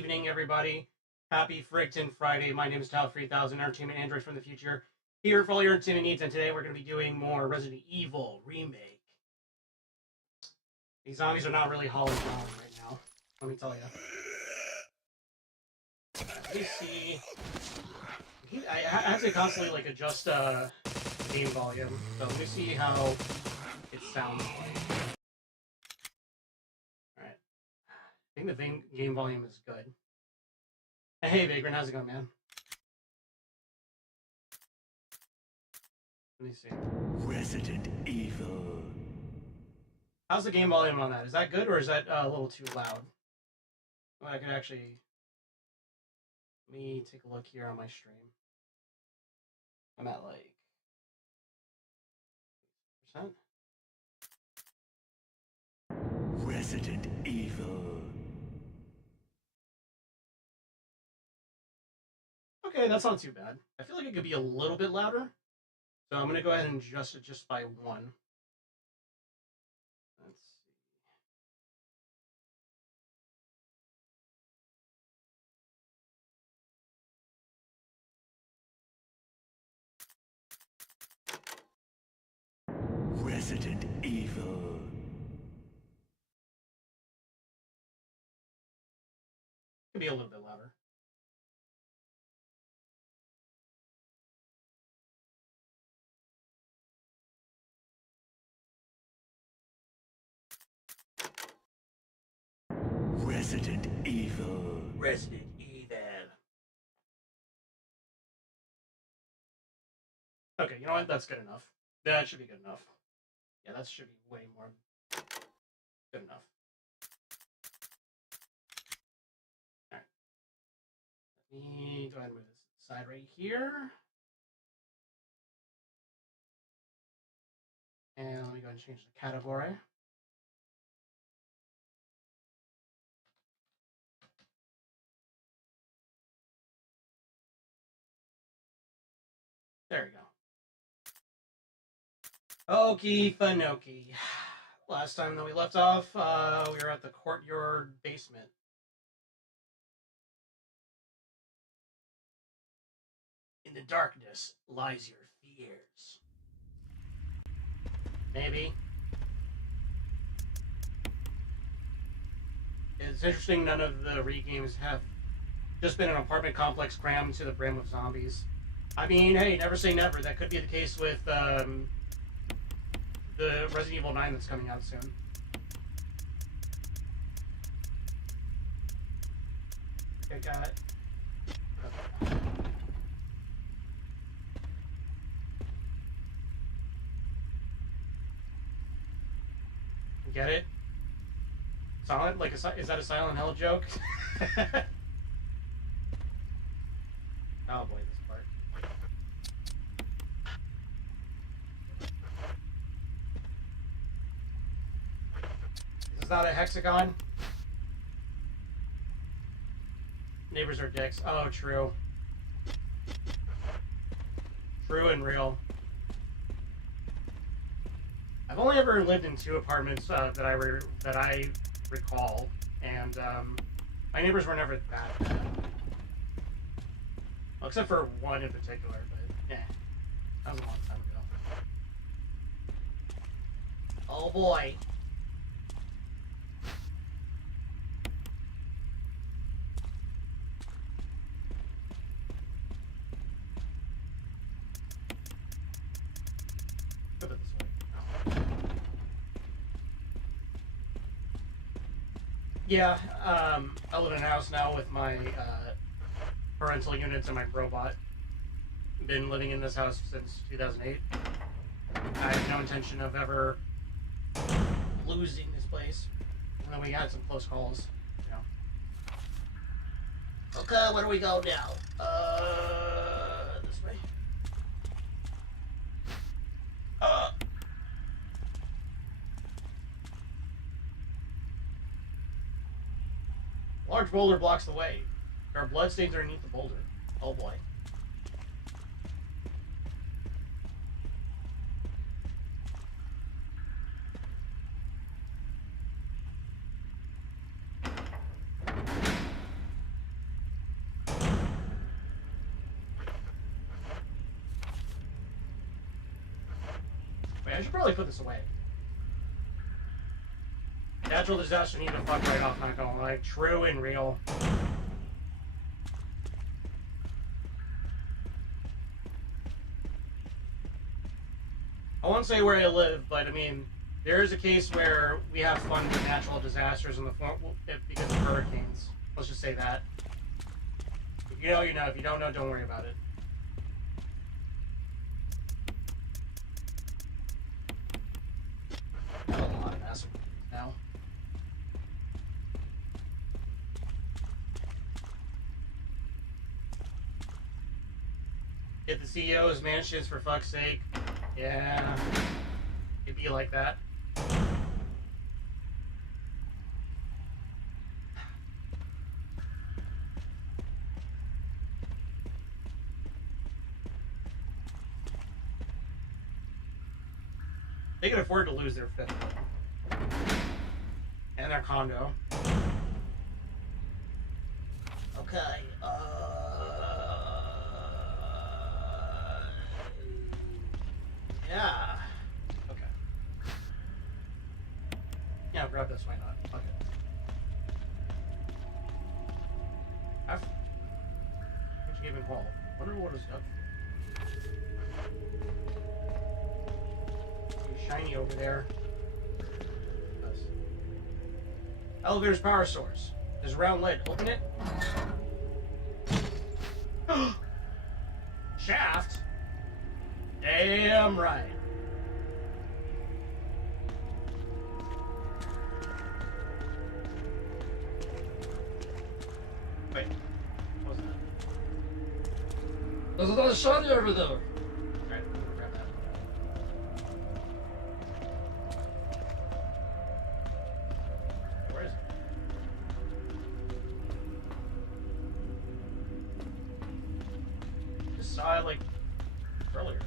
evening, everybody. Happy Frigten Friday. My name is Tal3000, Entertainment Android from the future, here for all your entertainment needs, and today we're going to be doing more Resident Evil Remake. These zombies are not really hauling down right now, let me tell you. Let me see. I have to constantly like adjust game volume, so let me see how it sounds like. Alright. I think the game volume is good. Hey, Vagrant, how's it going, man? Let me see. Resident Evil. How's the game volume on that? Is that good or is that a little too loud? Well, I could actually... Let me take a look here on my stream. I'm at like... percent. Resident Evil. Okay, that's not too bad. I feel like it could be a little bit louder. So I'm going to go ahead and adjust it just by one. Let's see. Resident Evil. Could be a little bit louder. Resident Evil. Resident Evil. Okay, you know what? That's good enough. That should be good enough. Yeah, that should be way more good enough. Alright. Let me go ahead and move this side right here. And let me go ahead and change the category. There we go. Okie Fanoki. Last time that we left off, we were at the courtyard basement. In the darkness lies your fears. Maybe. It's interesting none of the re-games have just been an apartment complex crammed to the brim with zombies. I mean, hey, never say never. That could be the case with the Resident Evil 9 that's coming out soon. Okay, got it. Okay. Get it? Silent? Like, is that a Silent Hill joke? Oh boy, this part. This is not a hexagon? Neighbors are dicks. Oh, true. True and real. I've only ever lived in 2 apartments that I recall, and my neighbors were never that bad. Well, except for one in particular, but yeah, that was a long time ago. Oh boy. Put it this way. Yeah, I live in a house now with my parental units and my robot. Been living in this house since 2008. I have no intention of ever losing this place. And then we had some close calls, you know. Okay, where do we go now? This way. Large boulder blocks the way. There are bloodstains underneath the boulder. Oh boy. I should probably put this away. Natural disaster need to fuck right off, not gonna lie. True and real. I won't say where I live, but I mean, there is a case where we have fun with natural disasters in the form because of hurricanes. Let's just say that. If you know, you know. If you don't know, don't worry about it. I have a lot of mess now. Get the CEO's mansions for fuck's sake. Yeah. It'd be like that. They can afford to lose their fifth and their condo. Okay. Yeah. Okay. Yeah, grab this. Why not? Okay. What you gave me Paul? Wonder what is up. Shiny over there. Elevator's power source. There's a round lid. Open it. Shaft? Damn right. Wait. What was that? There's another shiny over there. Alright, grab that. Where is it? Just saw it like earlier.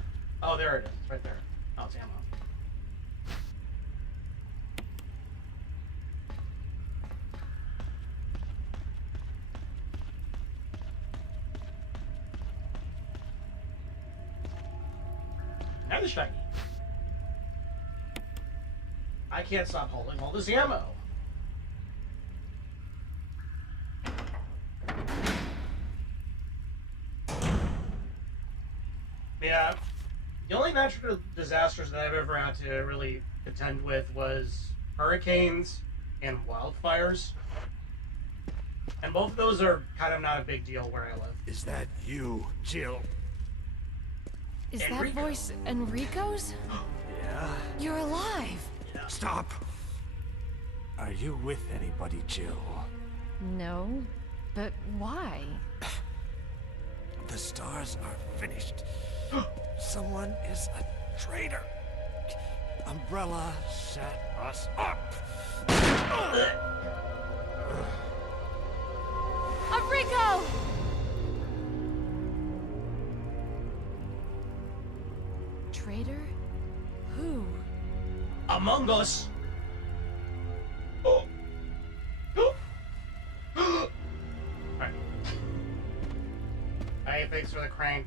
Oh, there it is. It's right there. Oh, it's ammo. Another shiny. I can't stop holding all this ammo. Yeah. The only natural disasters that I've ever had to really contend with was hurricanes and wildfires. And both of those are kind of not a big deal where I live. Is that you, Jill? Is that Enrico. voice Enrico's? Yeah? You're alive. Stop! Are you with anybody, Jill? No, but why? The stars are finished. Someone is a traitor. Umbrella set us up. Enrico! Traitor? Who? Among Us. Oh. Alright. Hey, thanks for the crank.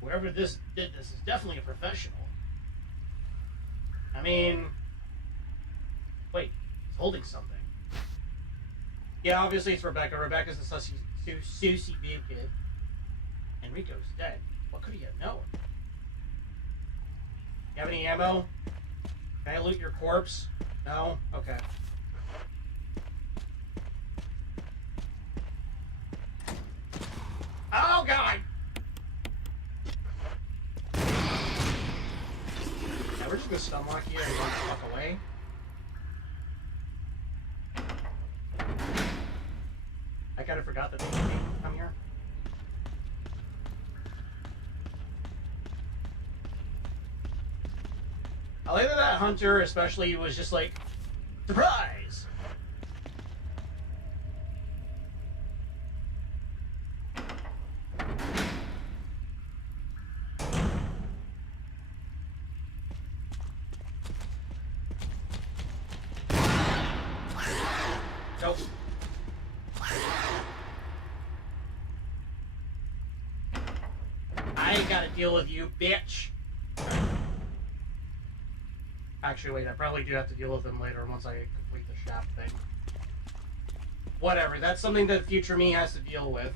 Whoever did this is definitely a professional. I mean, wait, he's holding something. Yeah, obviously it's Rebecca. Rebecca's the Susie Boo kid. Enrico's dead. What could he have known? You have any ammo? Can I loot your corpse? No? Okay. Oh, God! Yeah, we're just gonna stun lock you and run the fuck away. I kind of forgot that they came come here. I like that hunter, especially, was just like, surprise! Nope. I I ain't gotta deal with you, bitch. Actually, wait, I probably do have to deal with them later once I complete the shaft thing. Whatever, that's something that future me has to deal with.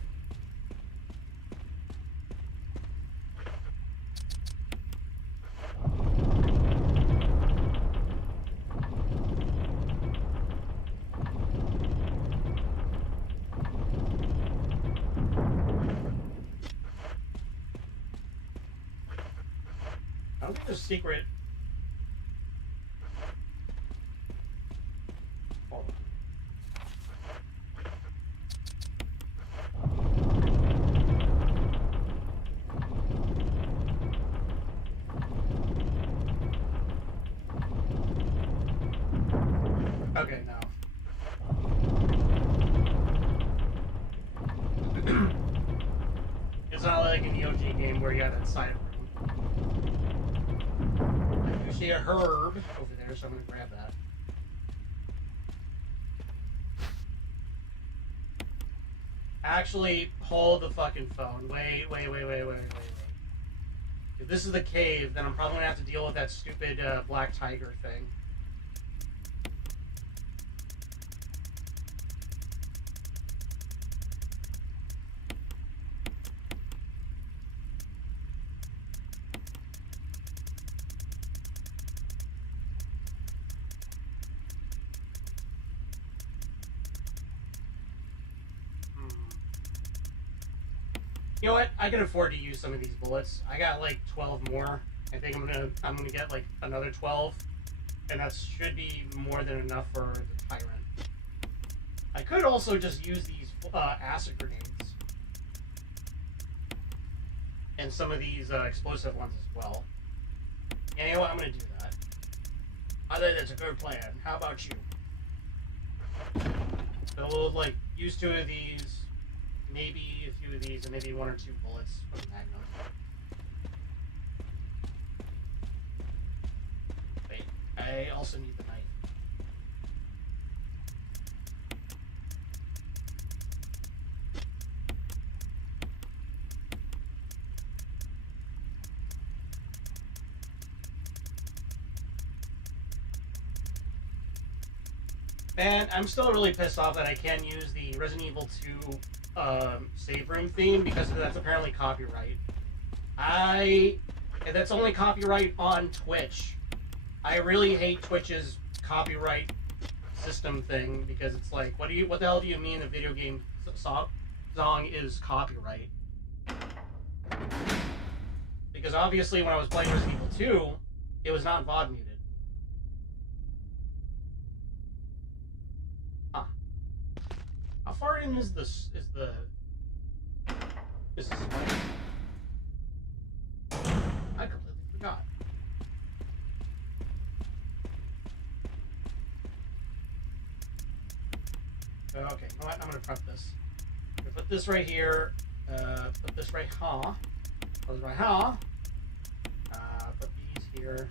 I don't think there's a secret. Hold on. Okay, now. It's not like an EOG game where you got that side room. I do see a herb over there, so I'm gonna grab that. Actually, hold the fucking phone. Wait. If this is the cave, then I'm probably gonna have to deal with that stupid black tiger thing. You know what? I can afford to use some of these bullets. I got like 12 more. I think I'm gonna get like another 12, and that should be more than enough for the tyrant. I could also just use these acid grenades and some of these explosive ones as well. Yeah, you know what? I'm gonna do that. I think that's a good plan. How about you? So we'll like use 2 of these. Maybe a few of these, and maybe 1 or 2 bullets from the Magnum. Wait, I also need the knife. Man, I'm still really pissed off that I can't use the Resident Evil 2 save room theme because that's apparently copyright. That's only copyright on Twitch. I really hate Twitch's copyright system thing because it's like, what the hell do you mean the video game song is copyright? Because obviously when I was playing Resident Evil 2, it was not VOD muted. How far in is this? Is this way? I completely forgot. Okay, you know what? I'm gonna prep this. I'm gonna put this right here. Put this right here. Put this right here. Put these here.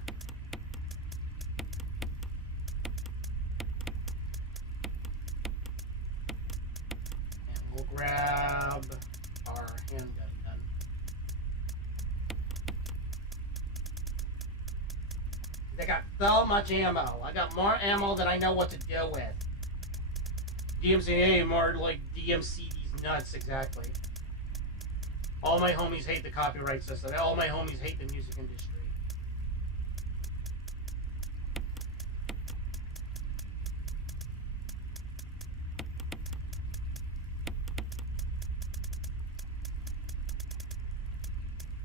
We'll grab our handgun then. They got so much ammo. I got more ammo than I know what to do with. DMCA more like DMC these nuts, exactly. All my homies hate the copyright system. All my homies hate the music industry.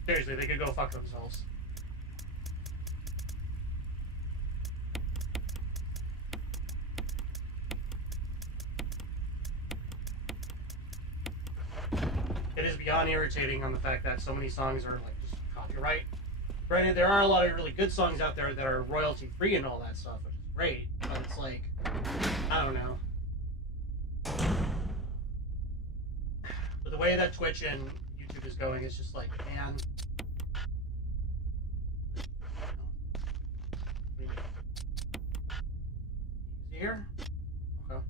Seriously, they could go fuck themselves. It is beyond irritating on the fact that so many songs are like just copyright. Granted, there are a lot of really good songs out there that are royalty free and all that stuff, which is great. But it's like, I don't know. But the way that Twitch and YouTube is going, it's just like, man. Here? Okay.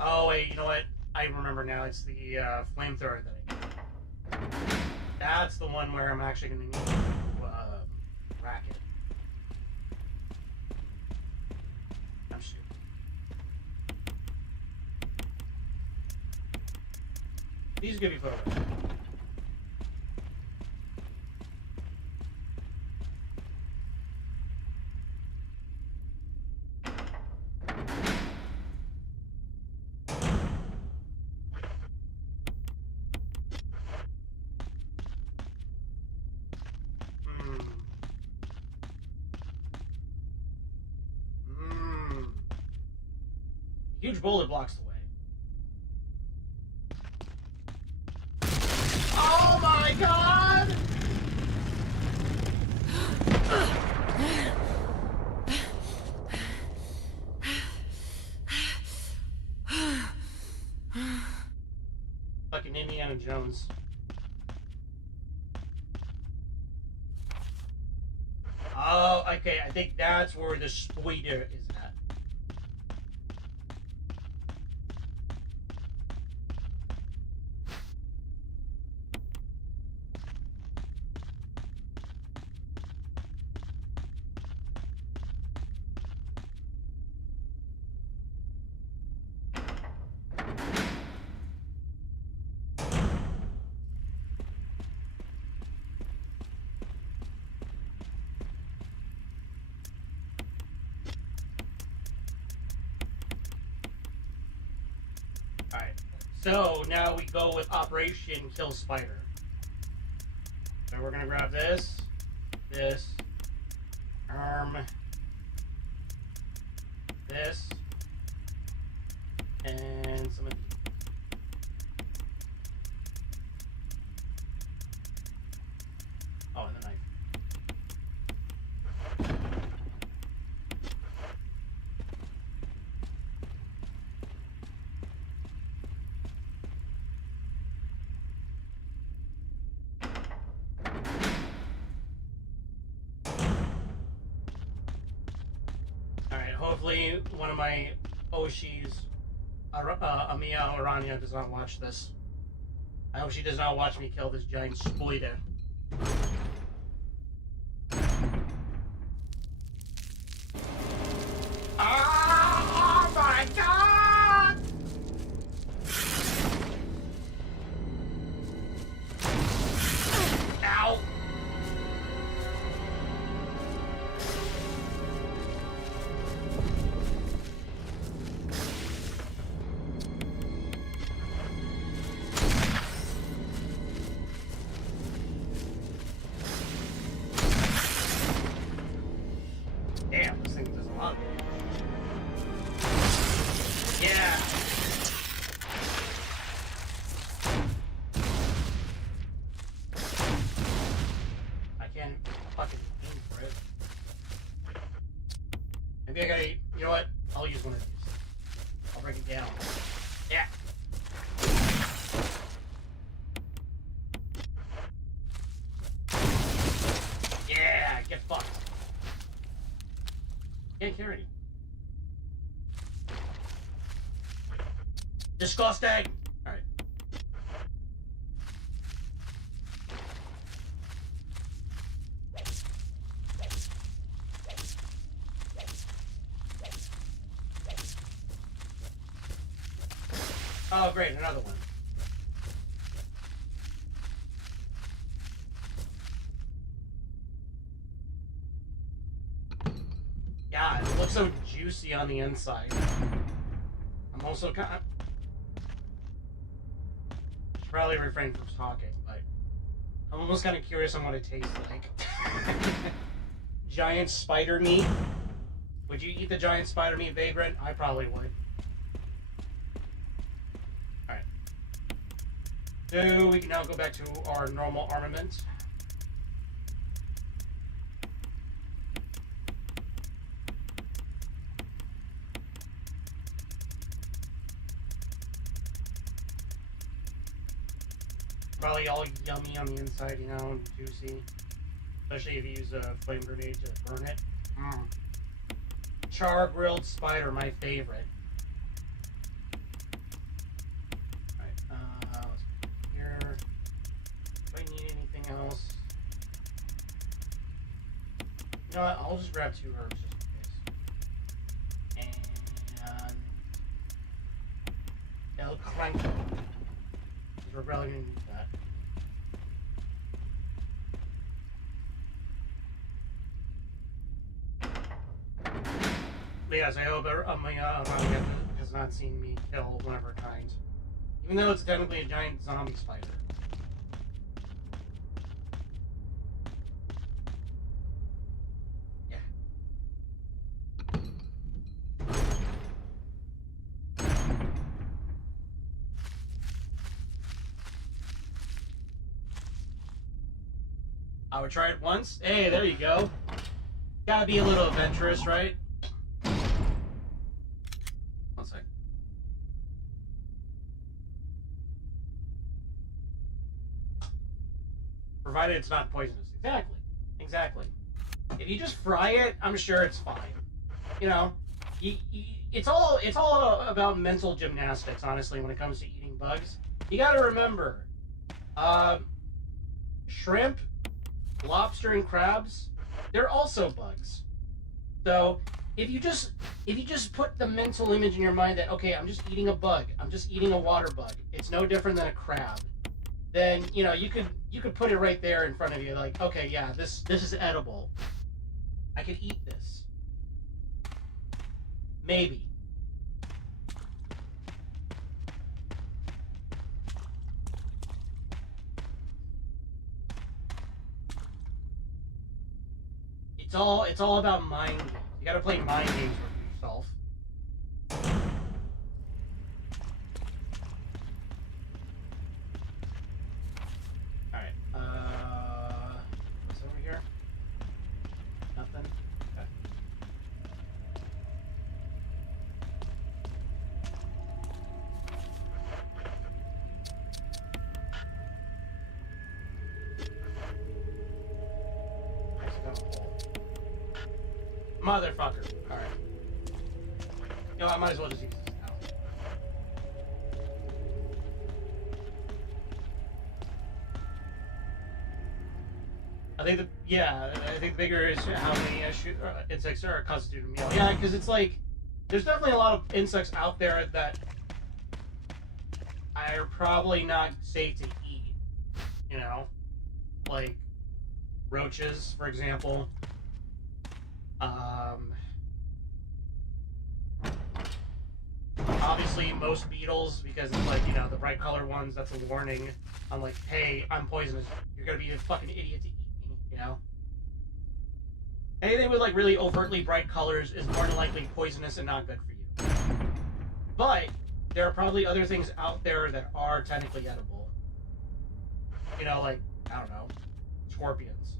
Oh wait, you know what? I remember remember now. It's the flamethrower that I need. That's the one where I'm actually going to need to rack it. I'm stupid. These could be put away. Huge boulder blocks the way. Oh my god! Fucking Indiana Jones. Oh, okay, I think that's where the spider is at. Alright, so now we go with Operation Kill Spider. So we're gonna grab this, this, this, and some of these. Oh, and the knife. Alright, hopefully one of my Oshis, Amiya Aranya, does not watch this. I hope she does not watch me kill this giant spider. Oh my god! Ow! Damn, this thing does a lot. Yeah. I can't fucking aim for it. Maybe I gotta, you know what? I'll use one of these. I'll break it down. Yeah. Yeah, get fucked. Can't carry. Disgusting! Alright. Oh, great, another one. God, it looks so juicy on the inside. I'm also kind of... should probably refrain from talking, but I'm almost kind of curious on what it tastes like. Giant spider meat. Would you eat the giant spider meat, Vagrant? I probably would. Alright. So we can now go back to our normal armament. Probably all yummy on the inside, you know, and juicy. Especially if you use a flame grenade to burn it. Char grilled spider, my favorite. Alright. You know what? I'll just grab 2 herbs just in case. And El Crank. We're probably gonna need that. But yes, I hope Amaya has not seen me kill one of her kind. Even though it's technically a giant zombie spider. Yeah. I would try it once. Hey, there you go. Gotta be a little adventurous, right? One sec. Provided it's not poisonous. Exactly. Exactly. If you just fry it, I'm sure it's fine. You know, it's all about mental gymnastics, honestly, when it comes to eating bugs. You gotta remember, shrimp, lobster, and crabs, they're also bugs. So if you just put the mental image in your mind that, okay, I'm just eating a bug, I'm just eating a water bug, it's no different than a crab, then you know you could put it right there in front of you, like, okay, yeah, this is edible. I could eat this. Maybe. It's all about mind games. You gotta play mind games with yourself. Alright, what's over here? Nothing? Okay. Motherfucker. Alright. You know, I might as well just use this now. I think the bigger is how many insects are constitute a meal. Yeah, because it's like, there's definitely a lot of insects out there that are probably not safe to eat. You know? Like roaches, for example. Obviously most beetles, because it's like, you know, the bright color ones, that's a warning. I'm like, hey, I'm poisonous. You're gonna be a fucking idiot to eat me, you know? Anything with like really overtly bright colors is more than likely poisonous and not good for you. But there are probably other things out there that are technically edible. You know, like, I don't know, scorpions.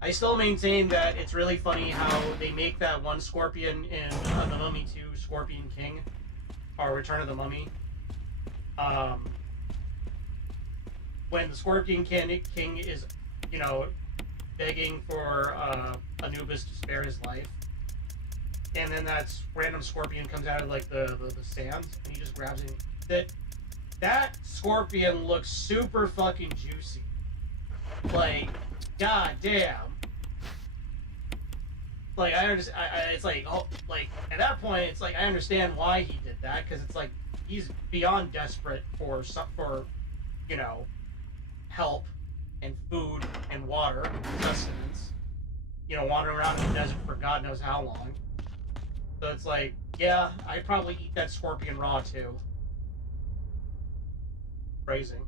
I still maintain that it's really funny how they make that one scorpion in The Mummy 2, Scorpion King, or Return of the Mummy. When the Scorpion King is, you know, begging for Anubis to spare his life, and then that random scorpion comes out of like the sand, and he just grabs it. That scorpion looks super fucking juicy. Like, god damn. Like, I understand. It's like, oh, like at that point, it's like I understand why he did that, because it's like he's beyond desperate for you know, help and food and water, sustenance. You know, wandering around in the desert for God knows how long. So it's like, yeah, I'd probably eat that scorpion raw too. Phrasing.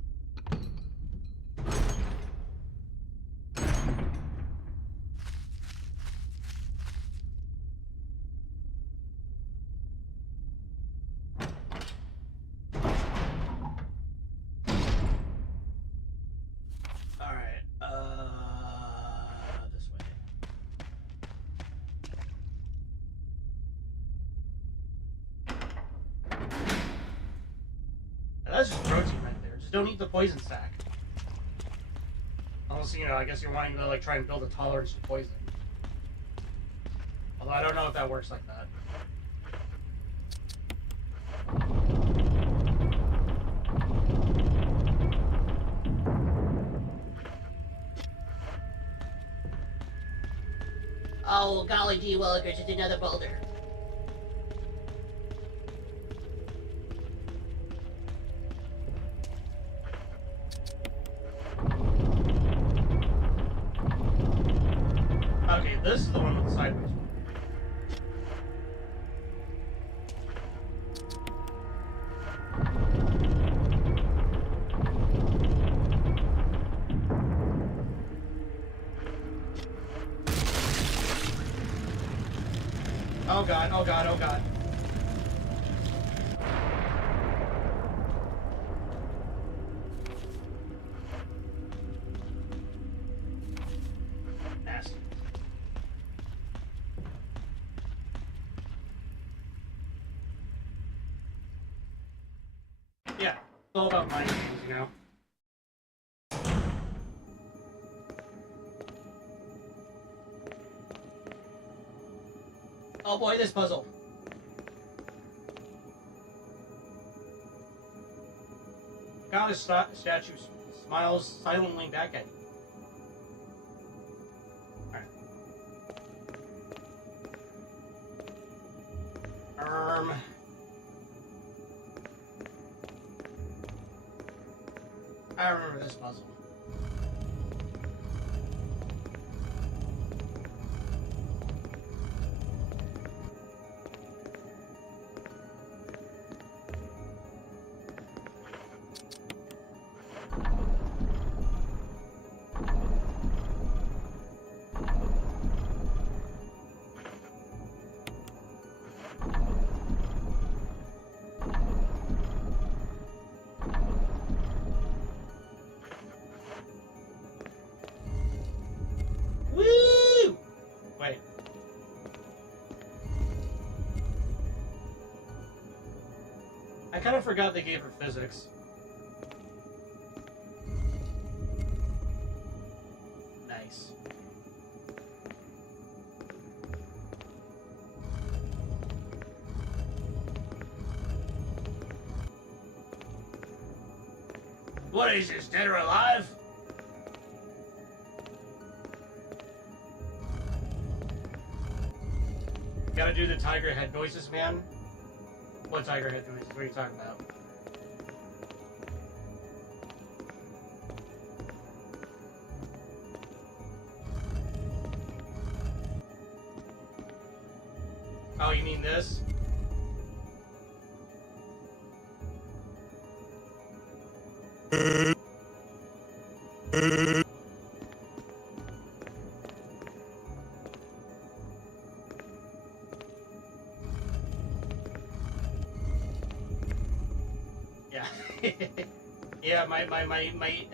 This way. That's just protein right there. Just don't eat the poison sack. Unless, you know, I guess you're wanting to like try and build a tolerance to poison. Although I don't know if that works like that. Oh, golly gee willikers, it's another boulder. Okay, this is the one with the sideways. Oh god, oh god, oh god. Nasty. Yeah, it's all about mind games, you know? Oh boy, this puzzle. Goddess statue smiles silently back at you. Alright. I remember this puzzle. Woo! Wait. I kind of forgot they gave her physics. Nice. What is this, dead or alive? Gotta do the tiger head noises, man. What tiger head noises? What are you talking about? Oh, you mean this? Yeah. Yeah, my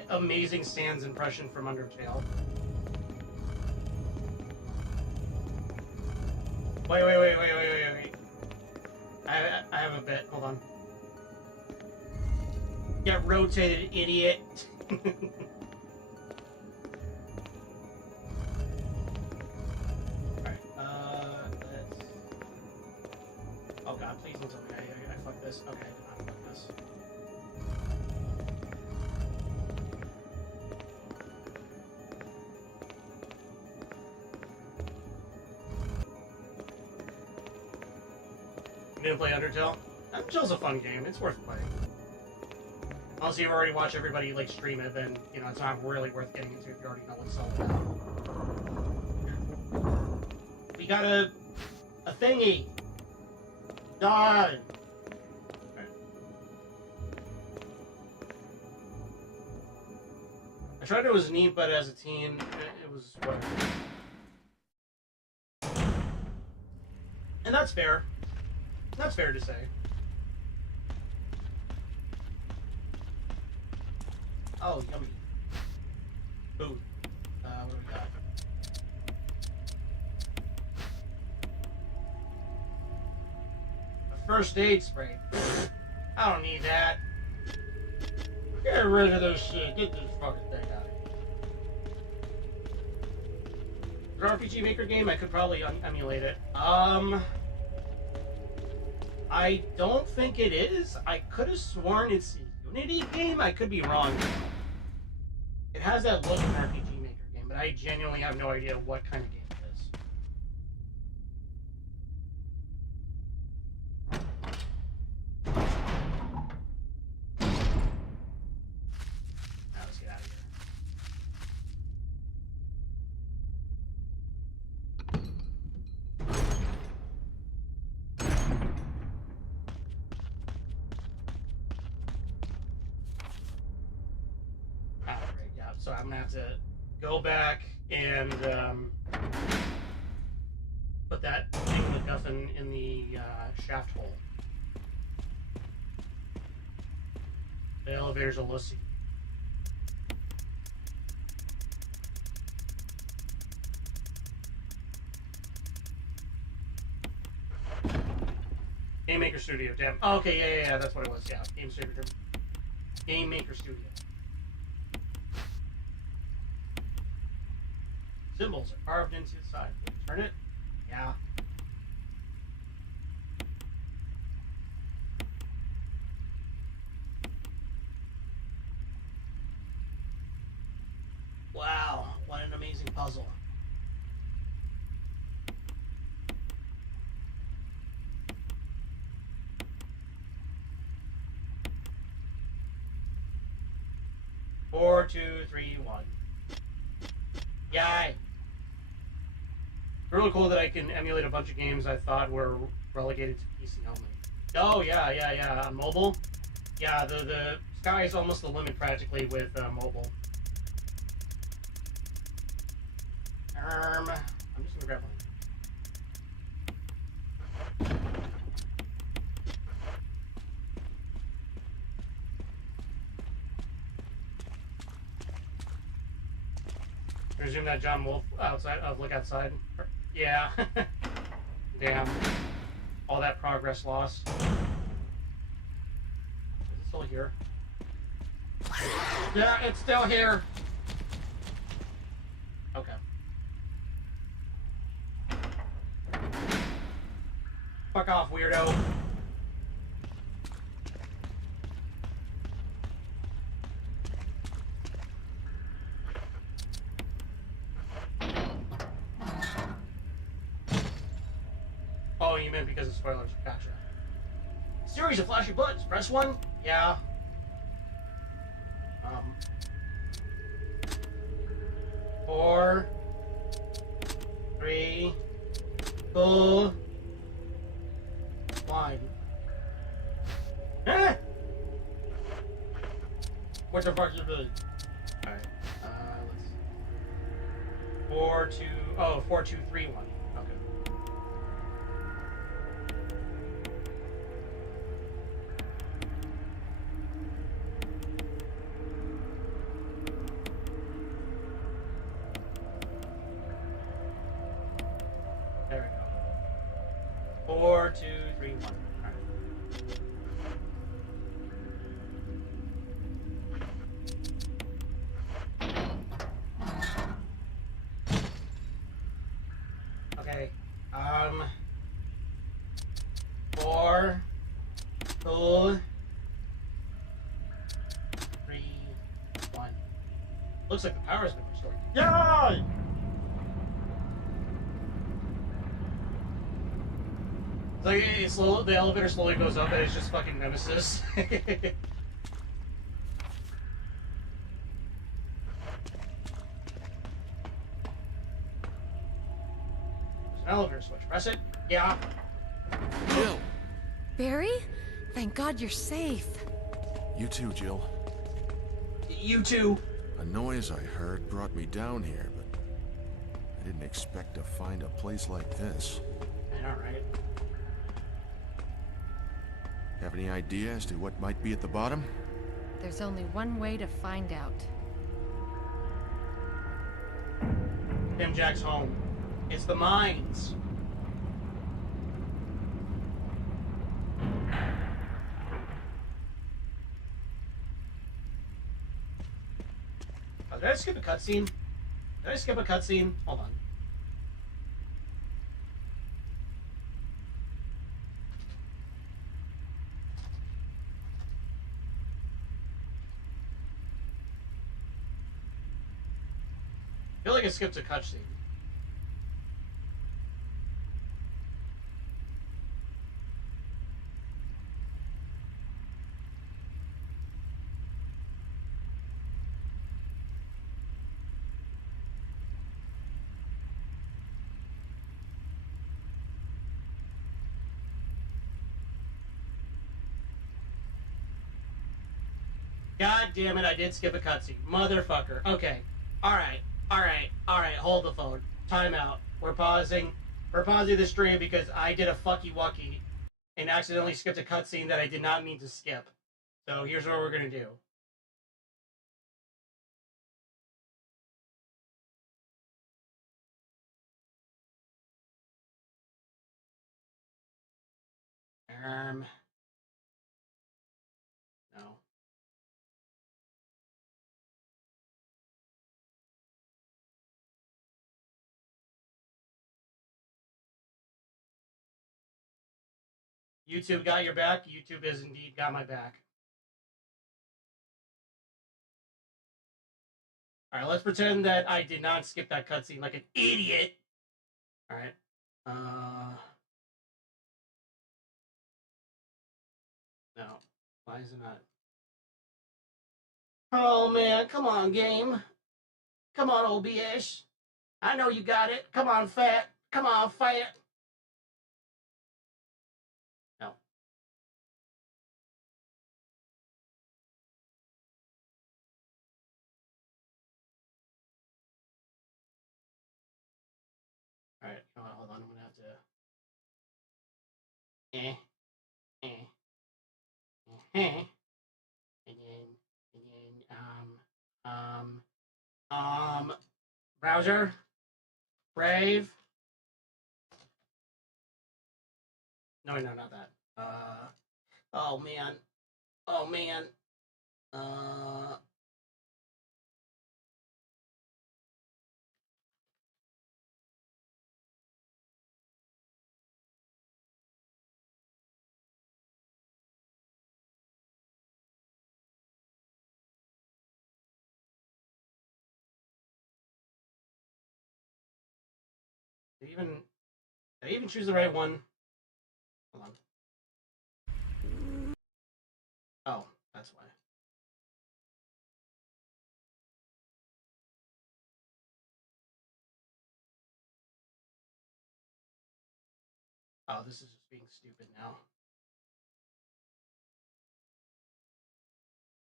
amazing Sans impression from Undertale. Wait. I have a bit. Hold on. Get rotated, idiot. Alright, let's... Oh god, please don't tell me I fucked this. Okay, I did not fuck this. You didn't play Undertale? Undertale's a fun game. It's worth playing. Unless you've already watched everybody like stream it, then you know it's not really worth getting into if you already know what it's all about. We got a thingy. Done. Okay. I tried it was neat, but as a teen, it was whatever. And that's fair. That's fair to say. Oh, yummy. Food. What do we got? A first aid spray. I don't need that. Get rid of this shit. Get this fucking thing out of here. Is it an RPG Maker game? I could probably emulate it. I don't think it is. I could have sworn it's a Unity game. I could be wrong. It has that look of an RPG Maker game, but I genuinely have no idea what kind of game it is. so I'm gonna have to go back and put that thing MacGuffin in the shaft hole. The elevator's a lussy. Game Maker Studio, damn. Oh, okay, yeah, that's what it was. Yeah, Game Maker Studio. Symbols are carved into the side. Turn it. Yeah. Wow, what an amazing puzzle. Four, two, three, one. Yay! Really cool that I can emulate a bunch of games I thought were relegated to PC only. Oh yeah. On mobile, yeah, the sky is almost the limit practically with mobile. I'm just gonna grab one. Resume that John Wolf outside. Look outside. Yeah. Damn. All that progress lost. Is it still here? Yeah, it's still here. Okay. Fuck off, weirdo. Oh, you meant because of spoilers. Gotcha. Series of flashy buttons. Press one. Yeah. 4, 3, 2, 1. Eh? What the fuck you doing? Alright. Let's see. 4, 2. Oh, 4, 2, 3, 1. Okay. There we go. 4, 2, 3, 1. Alright. Okay. 4, 2, 3, 1. Looks like the power's been restored. Yay! It's like the elevator slowly goes up and it's just fucking Nemesis. There's an elevator switch. Press it. Yeah. Jill! Barry? Thank God you're safe. You too, Jill. You too. A noise I heard brought me down here, but I didn't expect to find a place like this. I know, right? Have any idea as to what might be at the bottom? There's only one way to find out. Tim Jack's home. It's the mines. Oh, did I skip a cutscene? Did I skip a cutscene? Hold on. I feel like I skipped a cutscene. God damn it, I did skip a cutscene. Motherfucker. Okay. Alright. Hold the phone. Time out. We're pausing the stream because I did a fucky wucky and accidentally skipped a cutscene that I did not mean to skip. So here's what we're gonna do. No. YouTube got your back. YouTube has indeed got my back. All right, let's pretend that I did not skip that cutscene like an idiot. All right. No. Why is it not? Oh man, come on, game. Come on, OBS. I know you got it. Come on, fat. Come on, fat. No. All right, hold on. I'm gonna have to. And then, browser, Brave. No, not that. Oh man. Did I even choose the right one? Hold on. Oh, that's why. Oh, this is just being stupid now.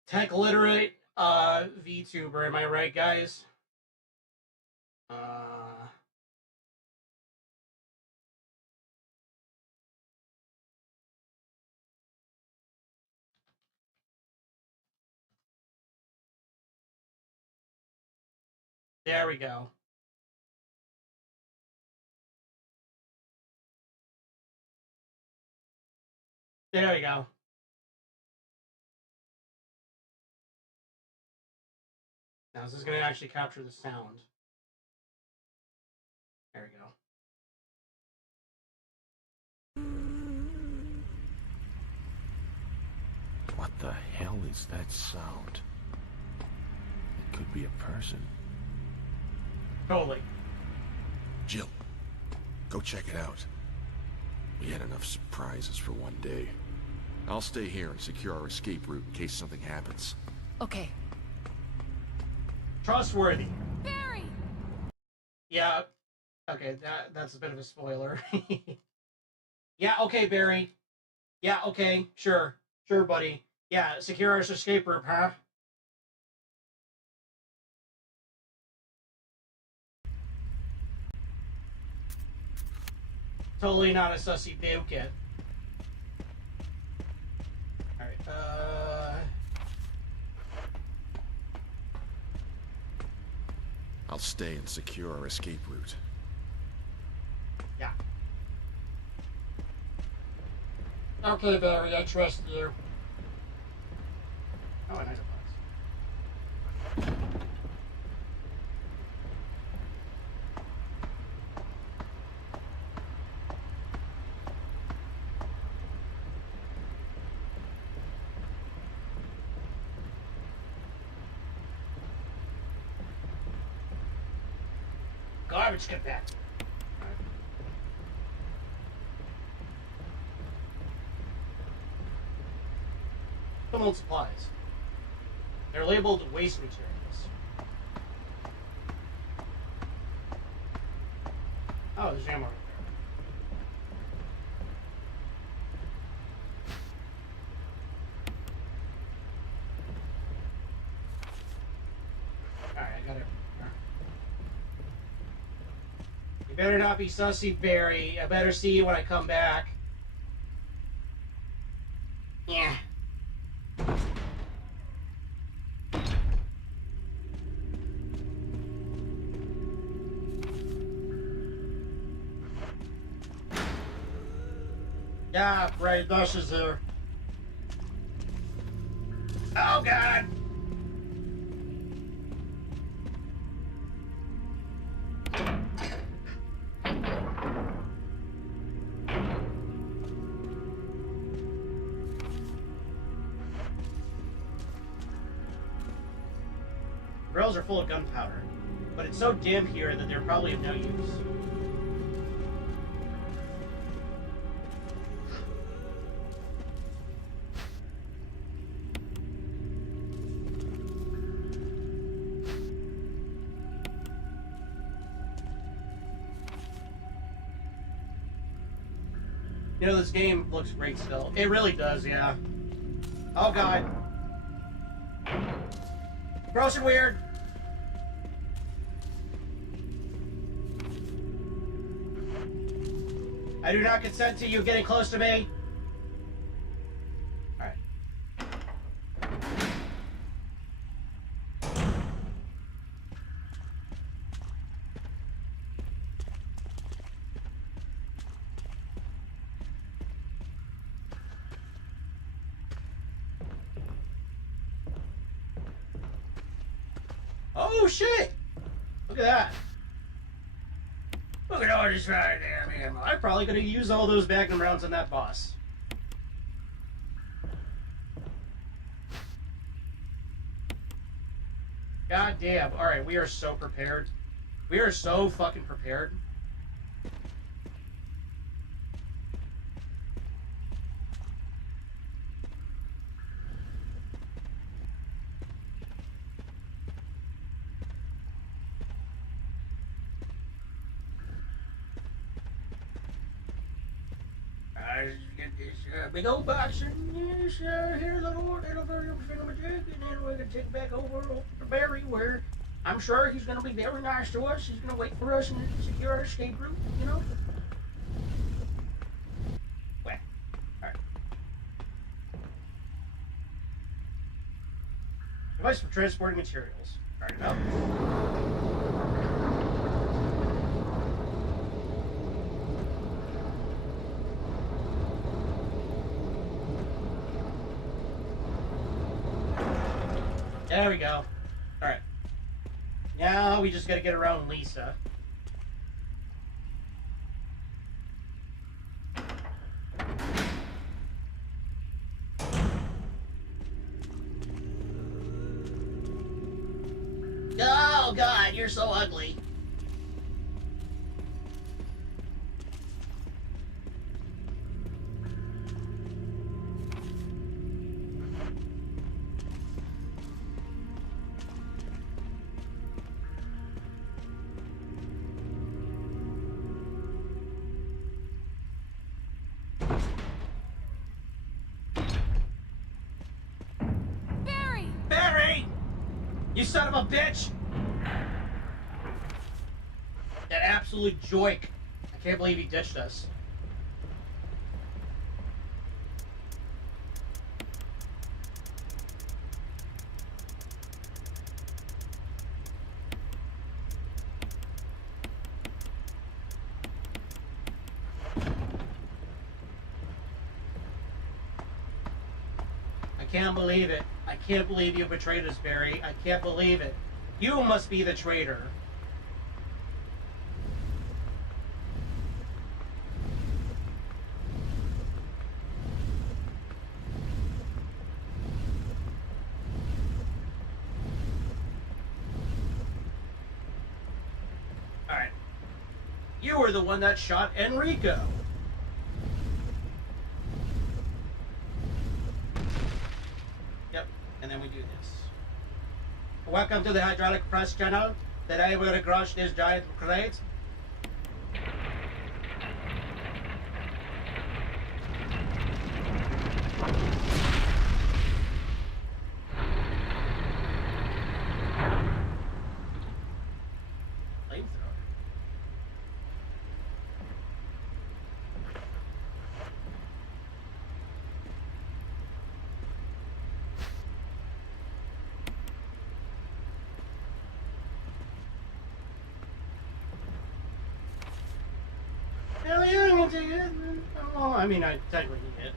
Tech literate VTuber, am I right, guys? There we go. There we go. Now, is this going to actually capture the sound? There we go. What the hell is that sound? It could be a person. Totally. Jill, go check it out. We had enough surprises for one day. I'll stay here and secure our escape route in case something happens. Okay. Trustworthy. Barry! Yeah. Okay, that's a bit of a spoiler. Yeah, okay, Barry. Yeah, okay, sure. Sure, buddy. Yeah, secure our escape route, huh? Totally not a sussy kid. Alright, I'll stay and secure our escape route. yeah. Okay, Barry, I trust you. Oh, a nice box. Garbage compactor. Some old supplies. They're labeled waste materials. Oh, there's ammo right there. Better not be sussy, Barry. I better see you when I come back. Yeah. Yeah, right, Dush is here. Oh, God! Rails are full of gunpowder, but it's so dim here that they're probably of no use. You know, this game looks great still. It really does, yeah. Oh, God. Gross and weird. I do not consent to you getting close to me. Alright. Oh, shit! Look at that. Look at all this right there, man. I'm probably going to use all those Magnum rounds on that boss. God damn. Alright, we are so prepared. We are so fucking prepared. Get this big old box and this here little version of thingamajig, and then we're gonna take it back over to Barry, where I'm sure he's gonna be very nice to us. He's gonna wait for us and secure our escape route, you know. Well, all right. Device for transporting materials. Start it up. There we go. Alright. Now we just gotta get around Lisa. Oh, God, you're so ugly. Barry! You son of a bitch! That absolute joik. I can't believe he ditched us. I can't believe it. I can't believe you betrayed us, Barry. I can't believe it. You must be the traitor. Alright. You were the one that shot Enrico. And then we do this. Welcome to the hydraulic press channel. Today we're gonna crush this giant crate. Flamethrower. Well, I mean, I technically need it.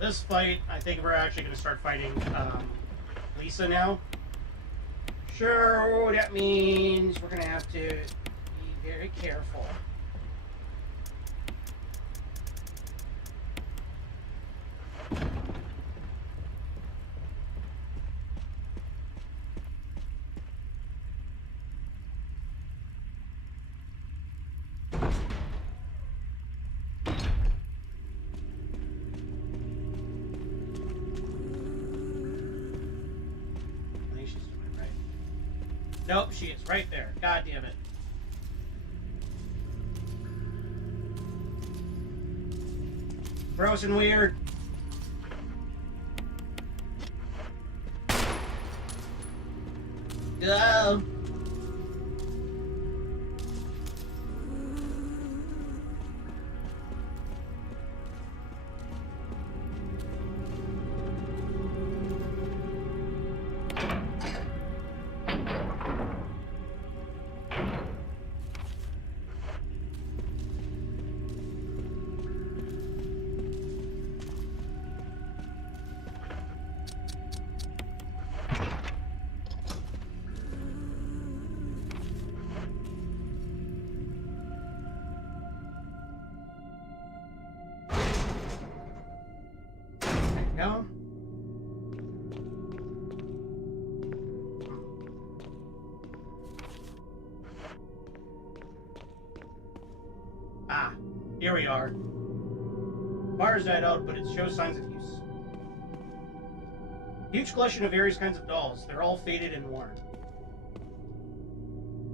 This fight, I think we're actually going to start fighting Lisa now. Sure, that means we're going to have to be very careful. Nope, she is right there. God damn it. Gross and weird. Go. Go. Ah, here we are. Fire's died out, but it shows signs of use. Huge collection of various kinds of dolls. They're all faded and worn.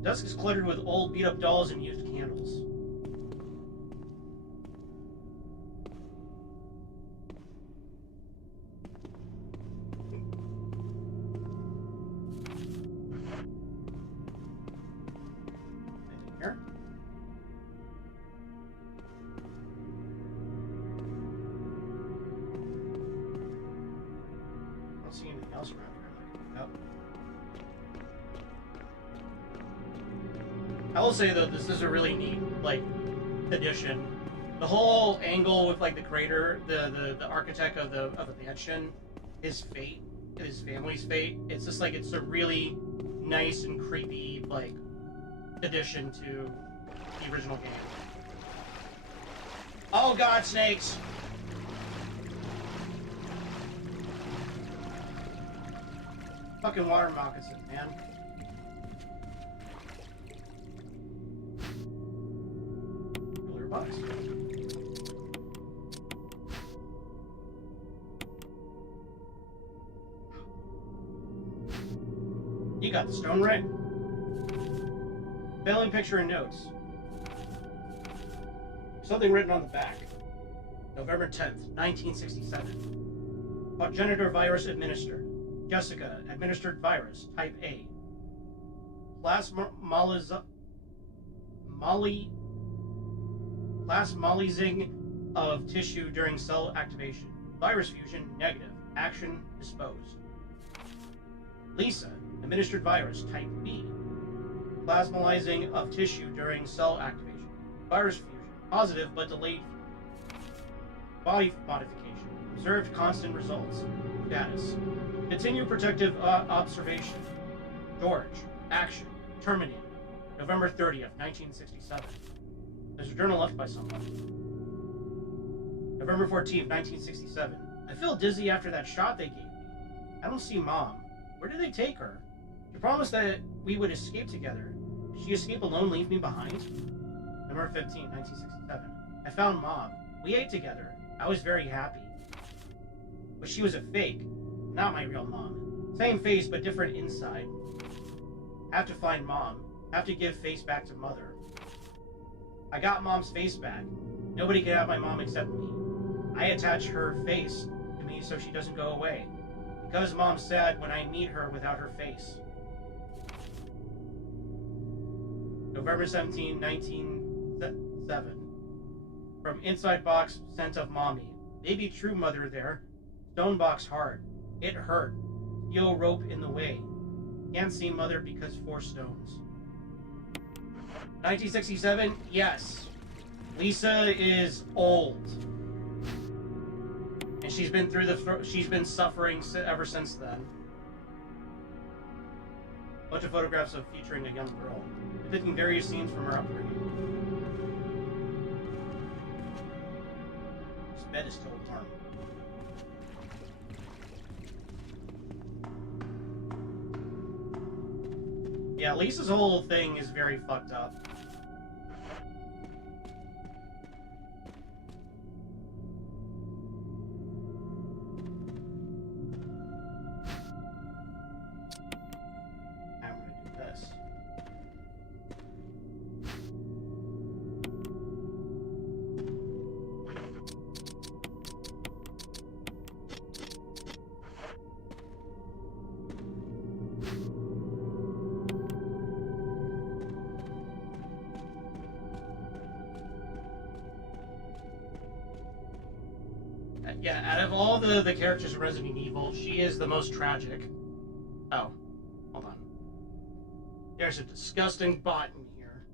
Dusk is cluttered with old, beat-up dolls and used candles. Here. I don't see anything else around here. Nope. I will say though, this is a really neat addition. The whole angle with the crater, the architect of the mansion, his fate, his family's fate. It's just it's a really nice and creepy addition to the original game. Oh god, snakes! Fucking water moccasin, man. Cooler box. You got the stone right. Failing picture and notes. Something written on the back. November 10th, 1967. Progenitor virus administered. Jessica, administered virus, type A. Plasmolizing of tissue during cell activation. Virus fusion, negative. Action, disposed. Lisa, administered virus, type B. Plasmolizing of tissue during cell activation. Virus fusion, positive but delayed. Body modification. Observed constant results. Status. Continue protective observation. George. Action. Terminated. November 30th, 1967. There's a journal left by someone. November 14th, 1967. I feel dizzy after that shot they gave me. I don't see Mom. Where did they take her? She promised that we would escape together. Did she escape alone, leave me behind? November 15th, 1967. I found Mom. We ate together. I was very happy. But she was a fake. Not my real mom. Same face, but different inside. Have to find Mom. Have to give face back to Mother. I got Mom's face back. Nobody can have my mom except me. I attach her face to me so she doesn't go away. Because mom's sad when I meet her without her face. November 17, 1907. From inside box, scent of mommy. Baby true mother there. Stone box hard. It hurt. Steel rope in the way. Can't see mother because 4 stones. 1967, yes. Lisa is old. And she's been through she's been suffering ever since then. A bunch of photographs of featuring a young girl, depicting various scenes from her upbringing. This bed is still warm. Yeah, Lisa's whole thing is very fucked up. I'm gonna do this. Yeah, out of all the characters in Resident Evil, she is the most tragic. Oh, hold on. There's a disgusting bot in here.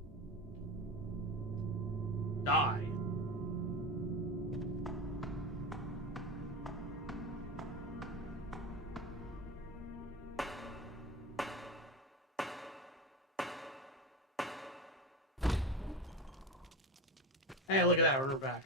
Die. Hey, look at that, we're back.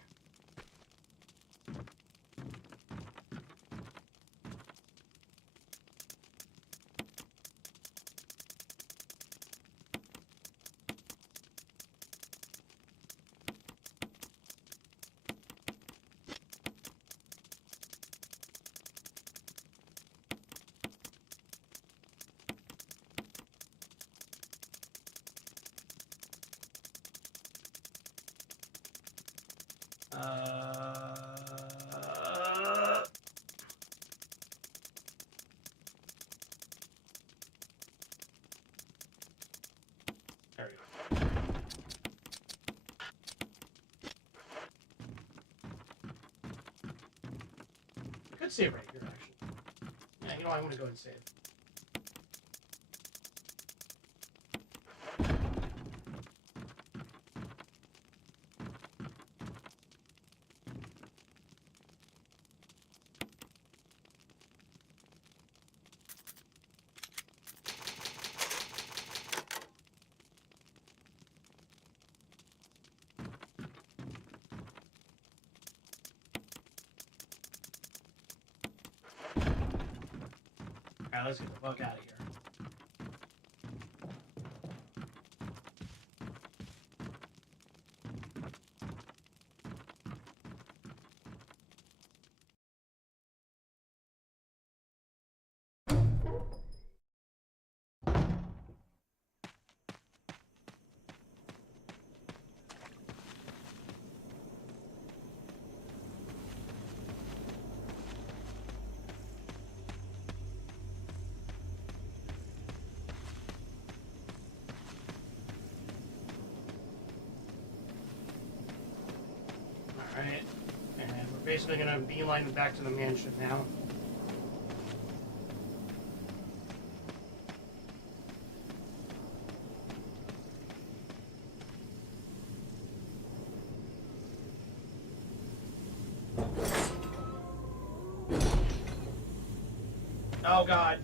There we go. I could save right here, actually. Yeah, you know what, I'm gonna go and save. Alright, let's get the fuck out of here. Alright, and we're basically gonna beeline back to the mansion now. Oh god.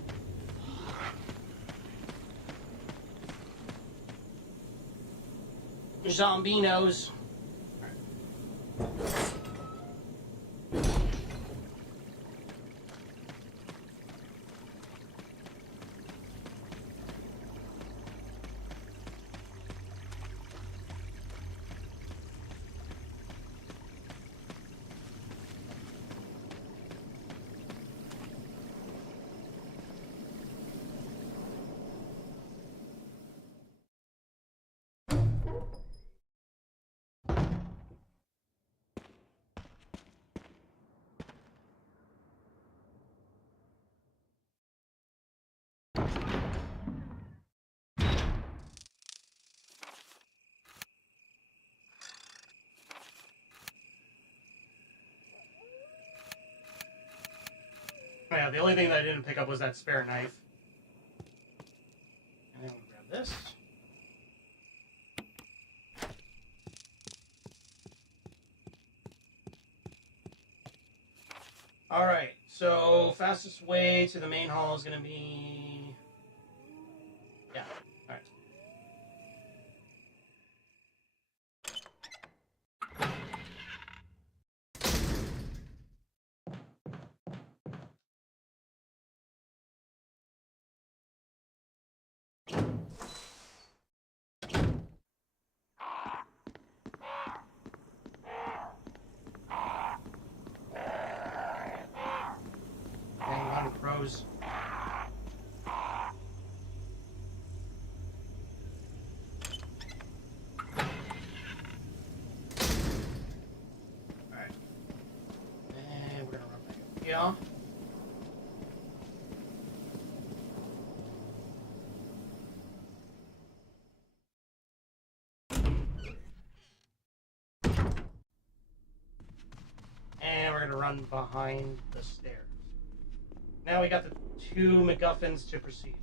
Zombinos. Yeah, the only thing that I didn't pick up was that spare knife. And then we'll grab this. Alright, so fastest way to the main hall is going to be... Yeah, alright. Hang on, crows. Alright. And we're gonna run back up here. And we're gonna run behind the stairs. Now we got the 2 MacGuffins to proceed.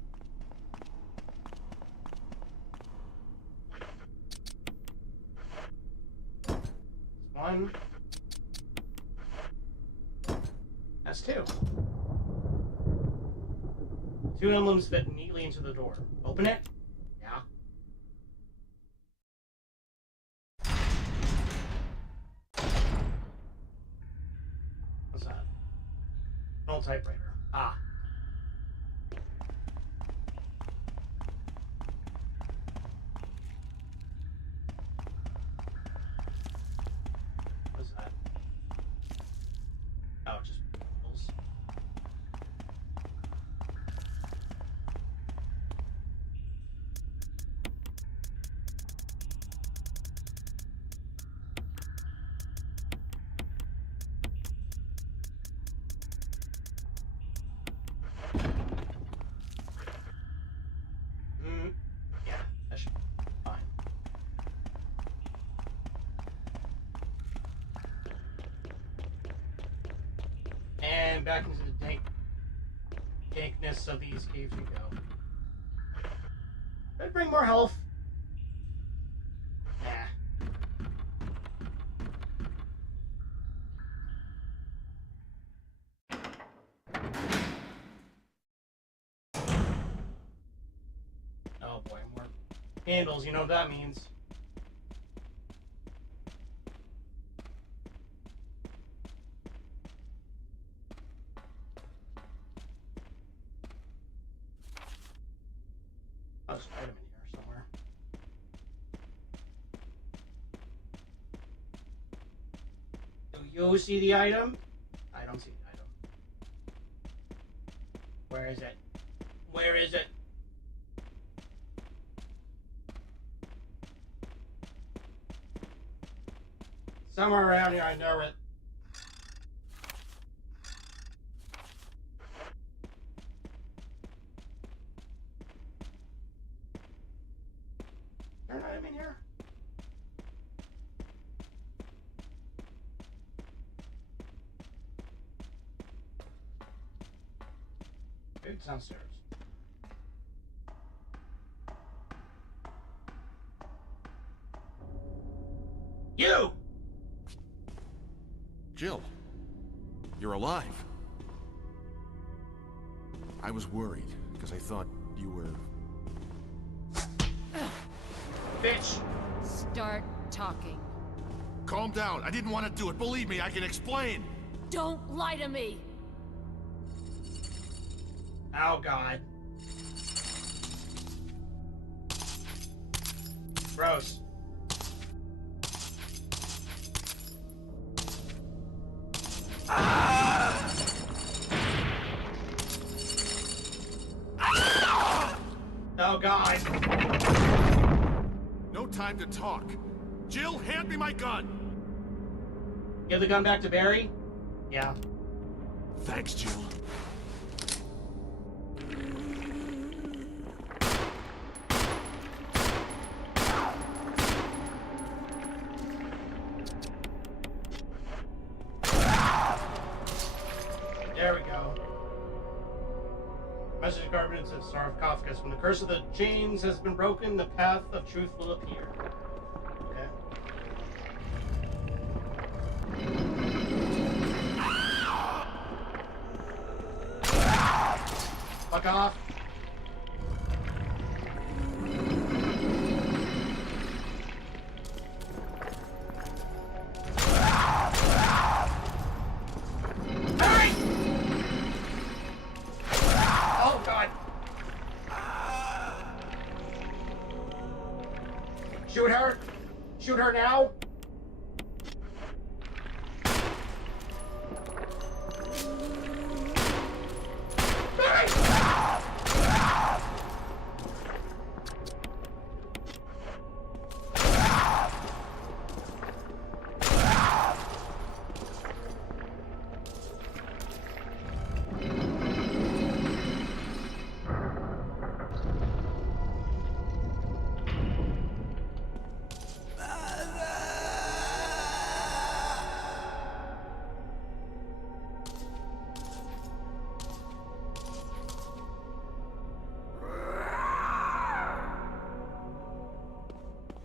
One. That's 2. 2 emblems fit neatly into the door. Open it? Yeah. What's that? An old typewriter. Ah. What's that? Oh, just bubbles. Yeah, that should be fine. And back into the dankness of these caves we go. That'd bring more health. Nah. Oh boy, more candles, you know what that means. Oh, there's an item in here somewhere. Do you see the item? I don't see the item. Where is it? Where is it? Somewhere around here, I know it. Is there an item in here? Maybe it's downstairs. You! Jill, you're alive. I was worried, because I thought you were... Bitch! Start talking. Calm down. I didn't want to do it. Believe me, I can explain. Don't lie to me! Oh, God. Gross. Ah! Oh, God. No time to talk. Jill, hand me my gun. Give the gun back to Barry? Yeah. Thanks, Jill. There we go. says Sarkophagus. When the curse of the chains has been broken, the path of truth will appear. Okay. Fuck off. Oh god. Shoot her. Shoot her now.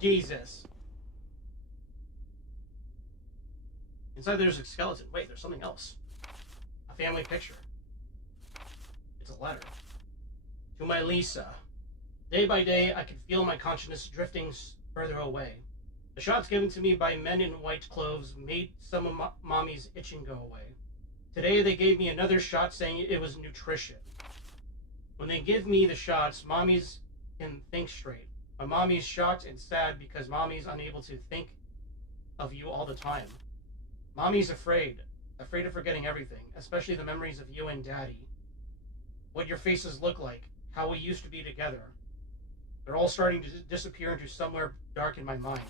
Jesus. Inside there's a skeleton. Wait, there's something else. A family picture. It's a letter. To my Lisa. Day by day, I could feel my consciousness drifting further away. The shots given to me by men in white clothes made some of Mommy's itching go away. Today they gave me another shot saying it was nutrition. When they give me the shots, Mommy's can think straight. My Mommy's shocked and sad because Mommy's unable to think of you all the time. Mommy's afraid of forgetting everything, especially the memories of you and Daddy. What your faces look like, how we used to be together. They're all starting to disappear into somewhere dark in my mind.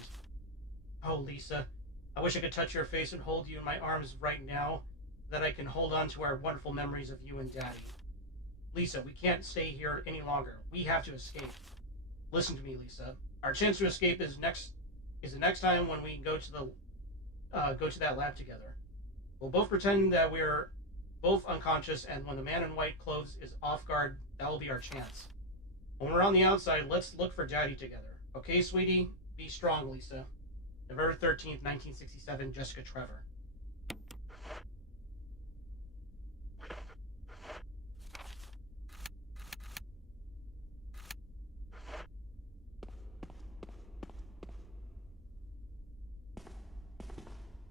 Oh, Lisa, I wish I could touch your face and hold you in my arms right now, so that I can hold on to our wonderful memories of you and Daddy. Lisa, we can't stay here any longer. We have to escape. Listen to me, Lisa. Our chance to escape is the next time when we go to that lab together. We'll both pretend that we're both unconscious, and when the man in white clothes is off guard, that will be our chance. When we're on the outside, let's look for Daddy together. Okay, sweetie? Be strong, Lisa. November 13th, 1967, Jessica Trevor.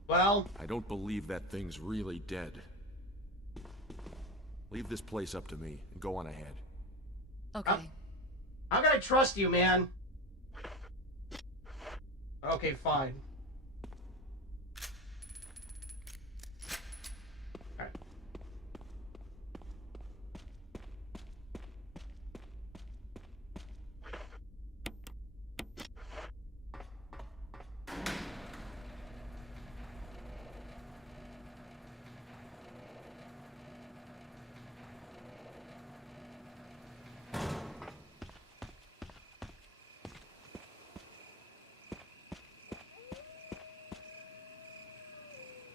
Well, I don't believe that thing's really dead. Leave this place up to me and go on ahead. Okay. I'm gonna trust you, man. Okay, fine. Alright.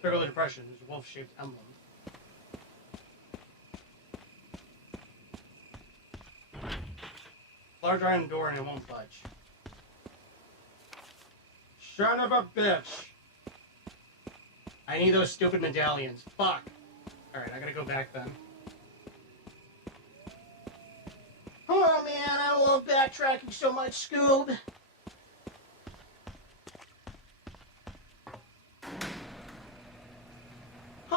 Circle of Depression. There's a wolf-shaped emblem. Large iron door and it won't budge. Son of a bitch! I need those stupid medallions. Fuck! Alright, I gotta go back then. Oh man, I love backtracking so much, Scoob.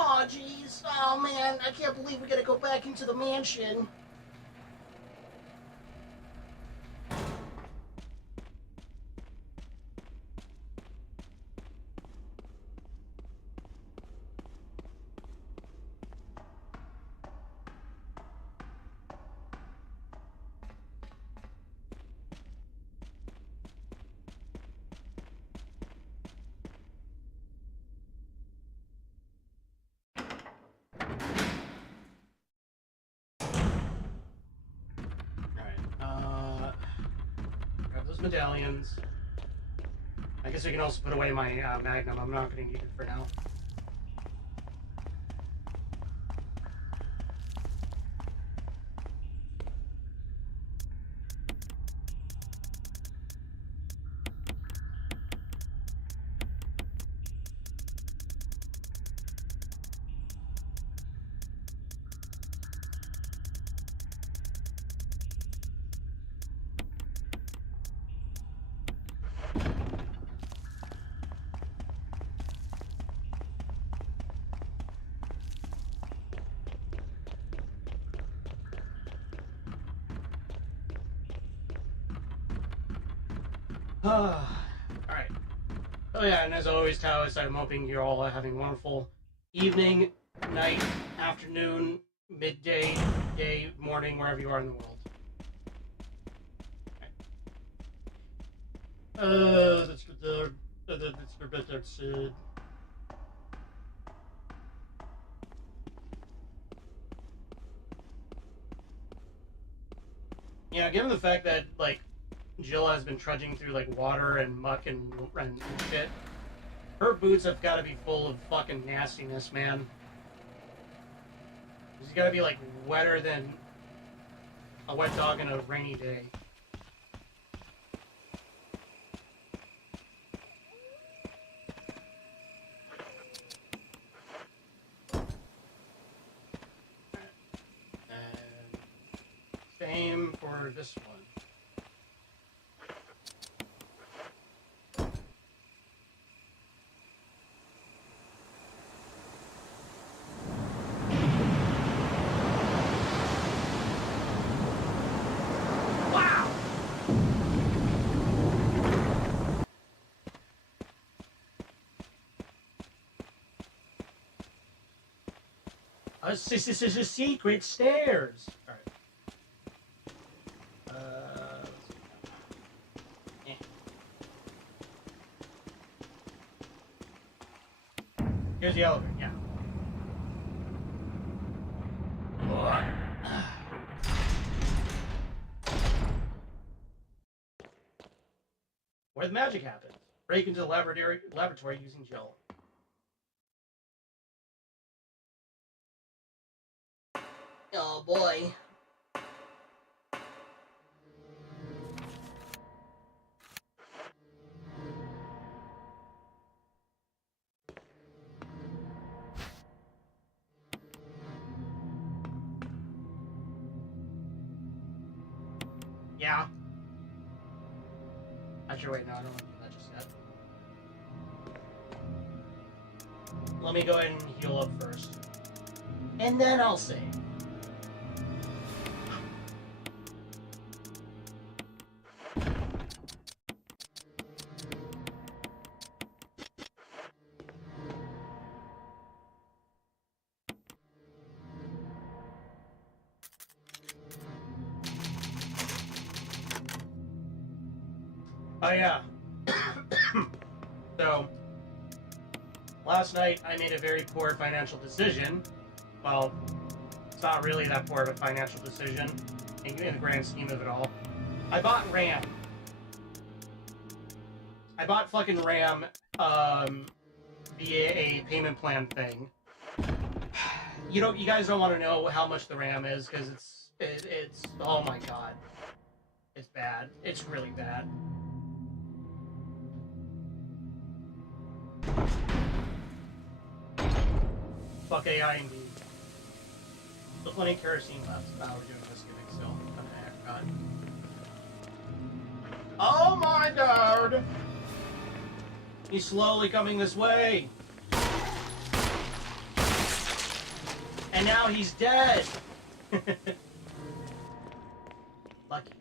Oh jeez, oh man, I can't believe we gotta go back into the mansion. Grab those medallions. I guess I can also put away my Magnum. I'm not going to need it for now. Alright. Oh yeah, and as always, Taoist, I'm hoping you're all having a wonderful evening, night, afternoon, midday, day, morning, wherever you are in the world. That's yeah, given the fact that, like, Jill has been trudging through, like, water and muck and shit, her boots have got to be full of fucking nastiness, man. She's got to be, like, wetter than a wet dog in a rainy day. And same for this one. Secret stairs. All right. Yeah. Here's the elevator. Yeah. Where the magic happens. Break into the laboratory using gel. Oh boy. Yeah. Actually, wait, no, I don't want to do that just yet. Let me go ahead and heal up first. And then I'll save. Oh yeah. So, last night I made a very poor financial decision. Well, it's not really that poor of a financial decision in the grand scheme of it all. I bought RAM. I bought fucking RAM via a payment plan thing. You guys don't want to know how much the RAM is because it's oh my god, it's bad. It's really bad. Fuck AI indeed. There's plenty of kerosene left. We're doing this gimmick still. Okay, I forgot. Oh my god! He's slowly coming this way! And now he's dead! Lucky.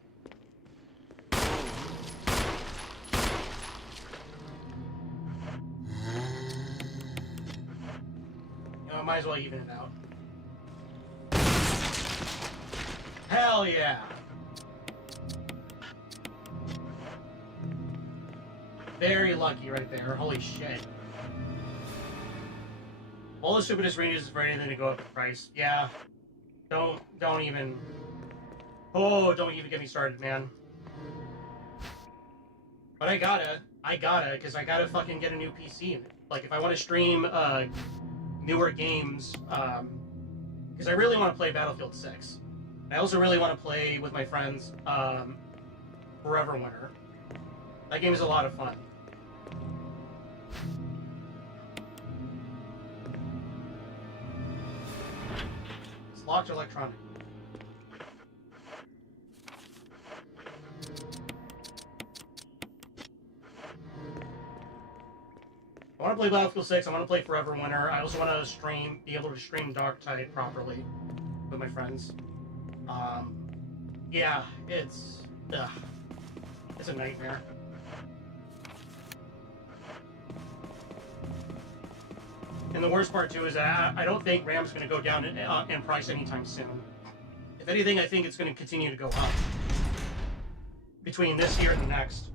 I might as well even it out. Hell yeah! Very lucky right there. Holy shit. All the stupidest ranges is for anything to go up in price. Yeah. Don't even... Oh, don't even get me started, man. But I gotta, because I gotta fucking get a new PC. Like, if I want to stream, newer games, because I really want to play Battlefield 6. I also really want to play with my friends, Forever Winter. That game is a lot of fun. It's locked electronic. I want to play Battlefield 6, I want to play Forever Winter, I also want to be able to stream Dark Tide properly with my friends. Yeah, it's a nightmare. And the worst part too is that I don't think RAM's going to go down in price anytime soon. If anything, I think it's going to continue to go up between this year and the next.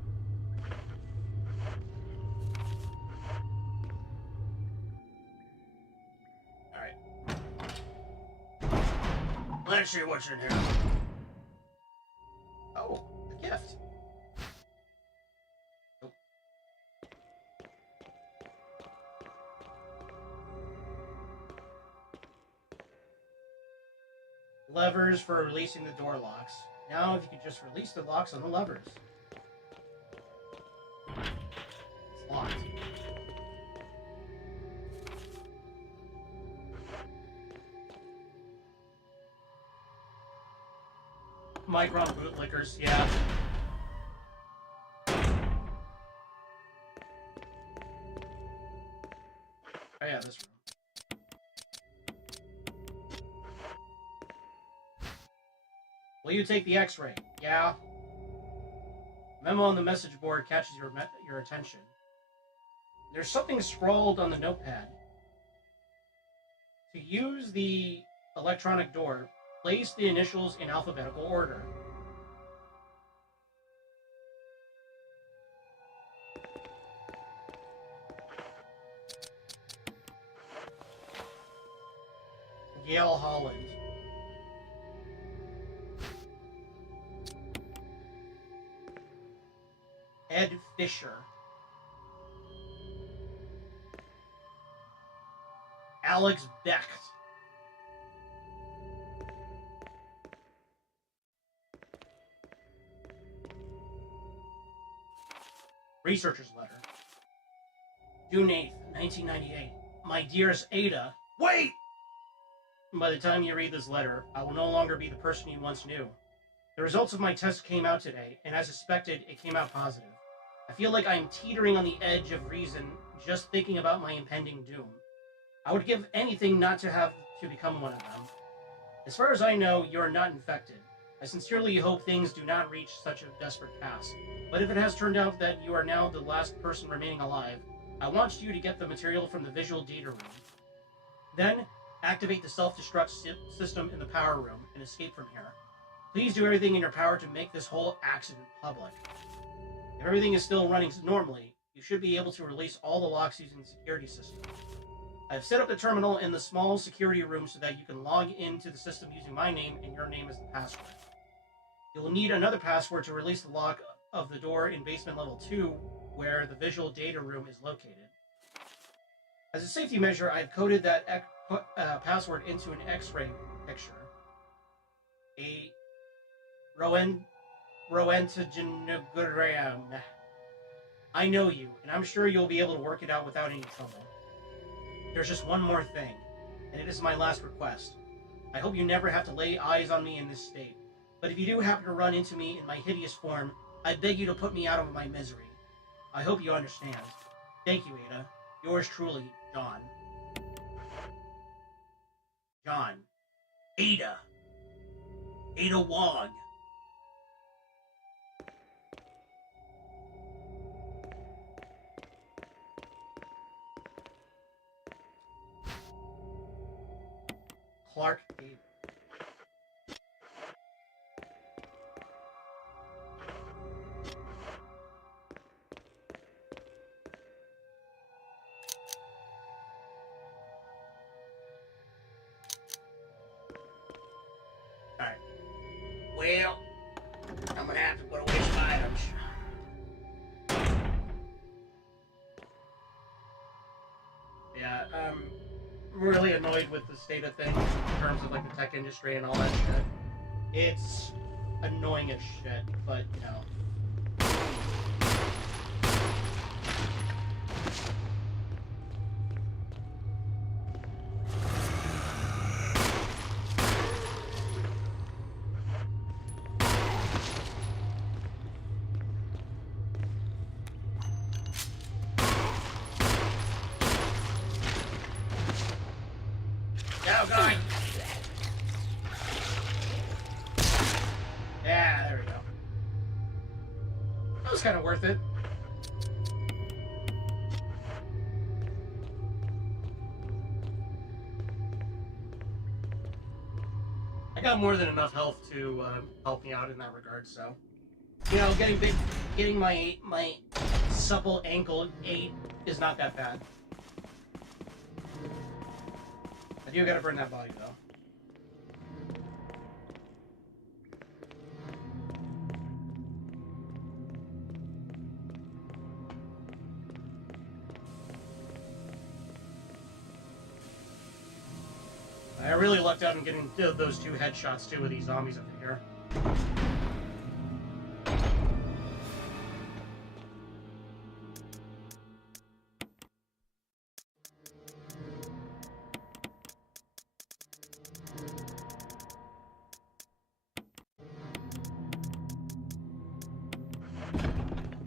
All right. Let's see what's in here. Oh, a gift. Levers for releasing the door locks. Now, if you could just release the locks on the levers. It's locked. Micron bootlickers, yeah. Oh yeah, this room. Will you take the X-ray? Yeah. Memo on the message board catches your attention. There's something scrawled on the notepad. To use the electronic door, place the initials in alphabetical order. Yale Holland. Ed Fisher. Alex Becht. Researcher's letter. June 8th, 1998. My dearest Ada. Wait! By the time you read this letter, I will no longer be the person you once knew. The results of my test came out today, and as suspected, it came out positive. I feel like I am teetering on the edge of reason just thinking about my impending doom. I would give anything not to have to become one of them. As far as I know, you are not infected. I sincerely hope things do not reach such a desperate pass. But if it has turned out that you are now the last person remaining alive, I want you to get the material from the visual data room. Then, activate the self-destruct system in the power room and escape from here. Please do everything in your power to make this whole accident public. If everything is still running normally, you should be able to release all the locks using the security system. I've set up the terminal in the small security room so that you can log into the system using my name and your name as the password. You will need another password to release the lock of the door in basement level 2, where the visual data room is located. As a safety measure, I've coded that password into an X-ray picture. A Röntgenogram. I know you, and I'm sure you'll be able to work it out without any trouble. There's just one more thing, and it is my last request. I hope you never have to lay eyes on me in this state, but if you do happen to run into me in my hideous form, I beg you to put me out of my misery. I hope you understand. Thank you, Ada. Yours truly, John. John. Ada. Ada Wong. Clark David. Alright. Well, I'm gonna have to put away some items. Yeah, I'm really annoyed with the state of things in terms of like the tech industry and all that shit. It's annoying as shit, but you know. Oh, God. Yeah, there we go. That was kind of worth it. got more than enough health to help me out in that regard. So, you know, getting my supple ankle 8 is not that bad. I do gotta burn that body though. I really lucked out in getting those 2 headshots too with these zombies up here.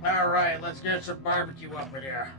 Alright, let's get some barbecue up in here.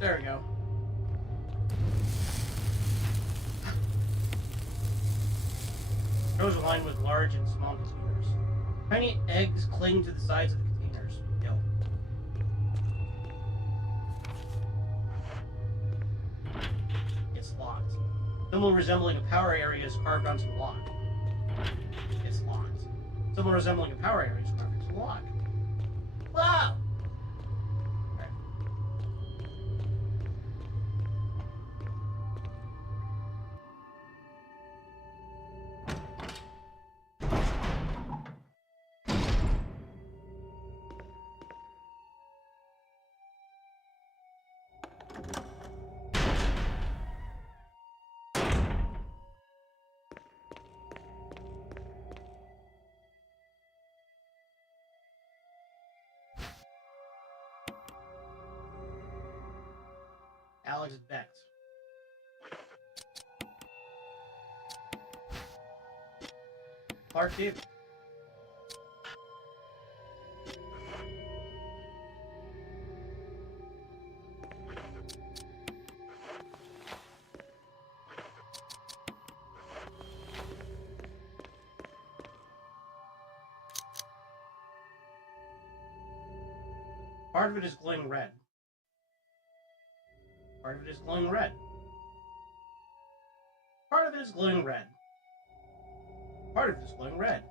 There we go. Rows are lined with large and small containers. Tiny eggs cling to the sides of the containers. Yo. It's locked. Symbol resembling a power area is carved onto the lock. It's locked. Symbol resembling a power area is carved onto the lock. Wow! Alex Becht. Clark David. Part of it is glowing red. Part of it is glowing red. Part of it is glowing red. Part of it is glowing red.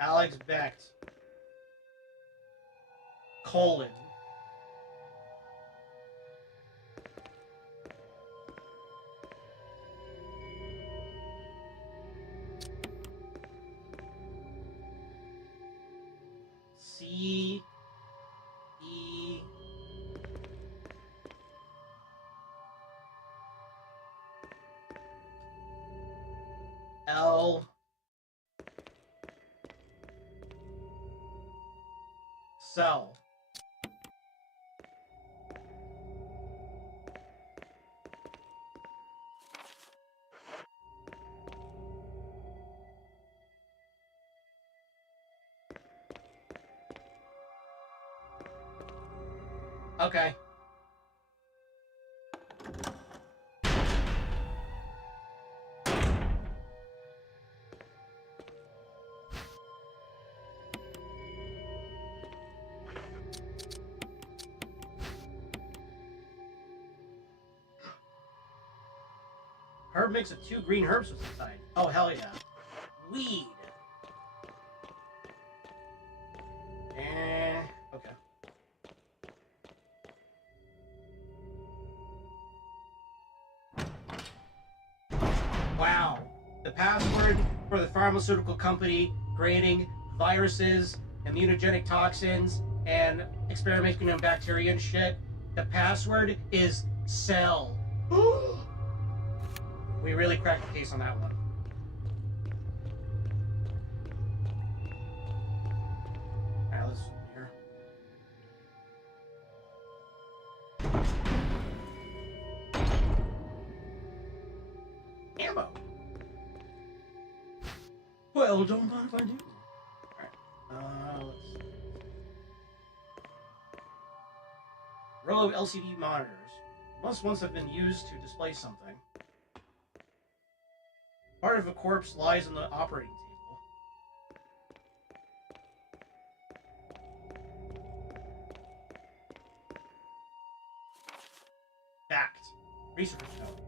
Alex Becht. Colon. C E L cell. Okay. Herb mix of 2 green herbs was inside. Oh, hell yeah. Weed. Okay. Wow. The password for the pharmaceutical company creating viruses, immunogenic toxins, and experimenting on bacteria and shit. The password is cell. We really cracked the case on that one. Alright, let's here. Ammo. Well, don't mind if I do. Alright. Let's see. Row of LCD monitors. Must once have been used to display something. Part of a corpse lies on the operating table. Fact. Research note.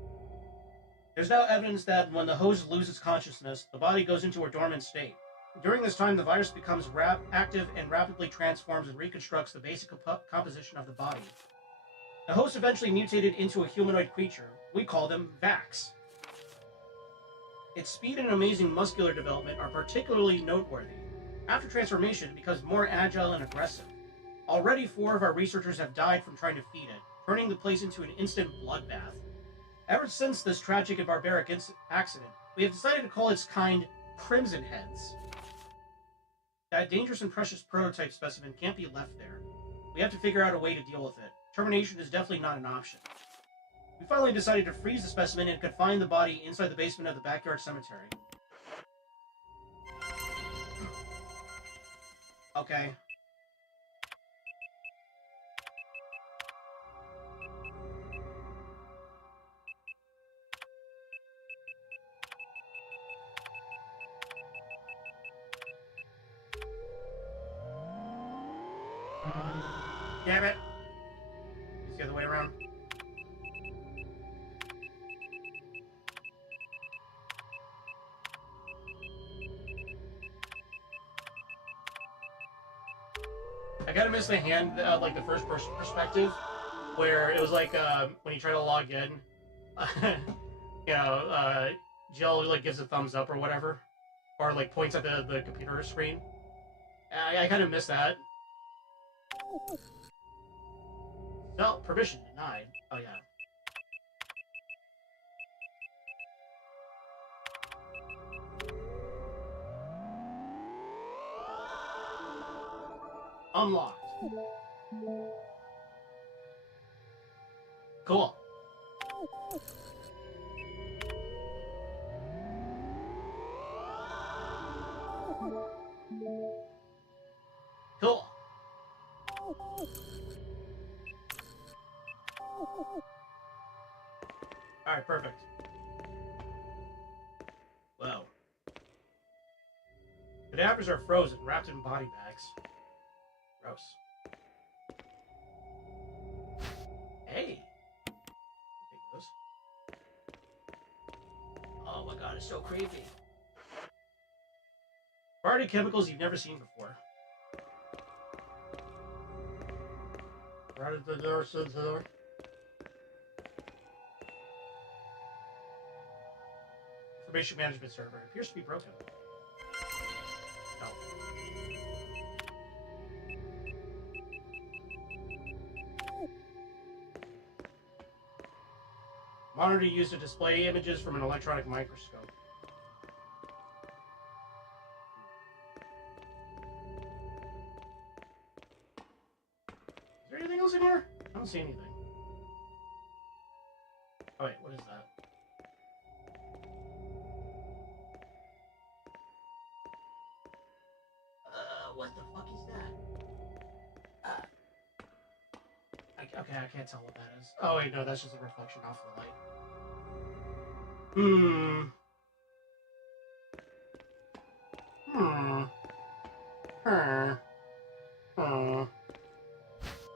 There's now evidence that when the host loses consciousness, the body goes into a dormant state. During this time, the virus becomes active and rapidly transforms and reconstructs the basic composition of the body. The host eventually mutated into a humanoid creature. We call them Vax. Its speed and amazing muscular development are particularly noteworthy. After transformation, it becomes more agile and aggressive. Already 4 of our researchers have died from trying to feed it, turning the place into an instant bloodbath. Ever since this tragic and barbaric accident, we have decided to call its kind Crimson Heads. That dangerous and precious prototype specimen can't be left there. We have to figure out a way to deal with it. Termination is definitely not an option. We finally decided to freeze the specimen and confine the body inside the basement of the backyard cemetery. Okay. Damn it. It's the other way around. I kind of miss the hand, like the first person perspective, where it was like when you try to log in, Jill like gives a thumbs up or whatever, or like points at the computer screen. I kind of miss that. No, permission denied. Oh yeah. Unlocked. Cool. Cool. Alright, perfect. Wow. Cadavers are frozen, wrapped in body bags. Gross. Hey! Take those. Oh my god, it's so creepy. Variety of chemicals you've never seen before. Right at the door, to the door. Information management server. It appears to be broken. No. Monitor used to display images from an electronic microscope. Is there anything else in here? I don't see anything. Oh wait, what is that? What the fuck is that? Okay, I can't tell what that is. Oh wait, no, that's just a reflection off the light.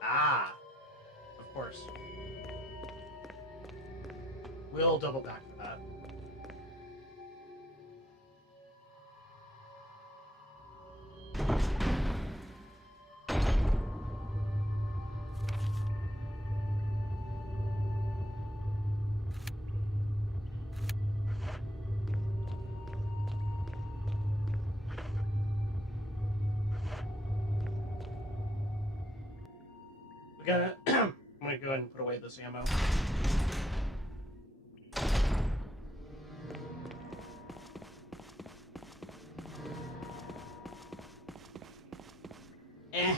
Ah, of course. We'll double back for that. I'm gonna go ahead and put away this ammo. Eh.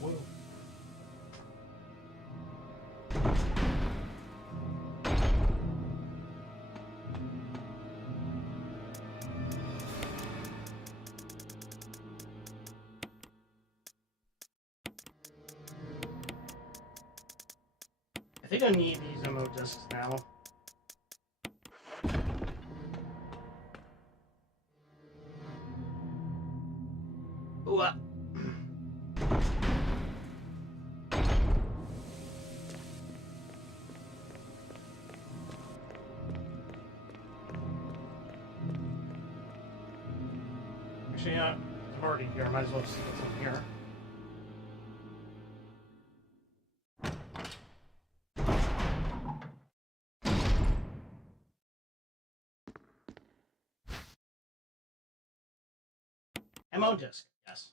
Whoa. I think I need these ammo discs now. Ooh, Actually, I'm already here. I might as well just get some here. Ammo disc, yes.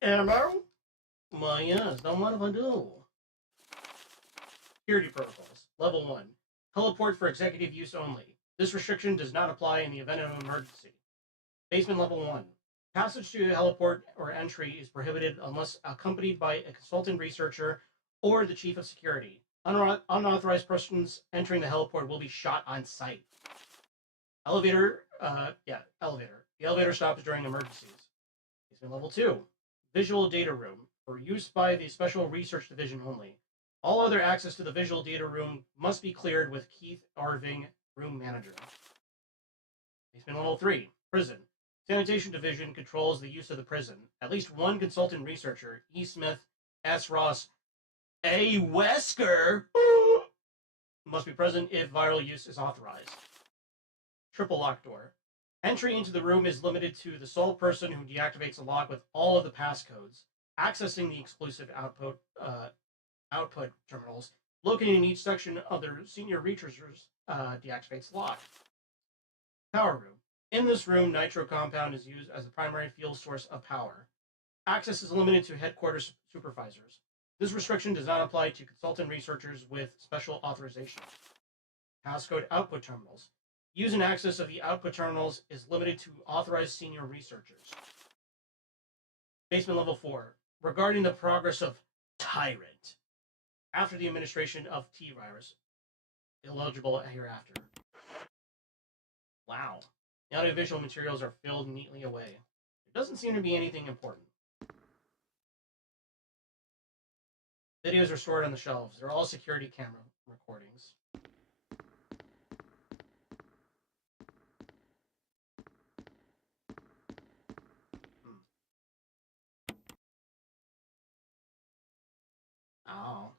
Ammo? Well, yes, then what if I do? Security protocols. Level 1. Teleport for executive use only. This restriction does not apply in the event of an emergency. Basement Level 1. Passage to a heliport or entry is prohibited unless accompanied by a consultant researcher or the chief of security. Unauthorized persons entering the heliport will be shot on sight. Elevator. Elevator. The elevator stops during emergencies. Basement Level 2. Visual data room. For use by the Special Research Division only. All other access to the visual data room must be cleared with Keith Arving, room manager. Basement Level 3. Prison. Sanitation Division controls the use of the prison. At least one consultant researcher, E. Smith, S. Ross, A. Wesker, must be present if viral use is authorized. Triple lock door. Entry into the room is limited to the sole person who deactivates the lock with all of the passcodes. Accessing the exclusive output terminals located in each section of the senior researchers deactivates the lock. Power room. In this room, nitro compound is used as the primary fuel source of power. Access is limited to headquarters supervisors. This restriction does not apply to consultant researchers with special authorization. Passcode output terminals. Use and access of the output terminals is limited to authorized senior researchers. Basement Level 4. Regarding the progress of Tyrant. After the administration of T-Virus. Illegible hereafter. Wow. The audiovisual materials are filled neatly away. There doesn't seem to be anything important. Videos are stored on the shelves. They're all security camera recordings. Oh.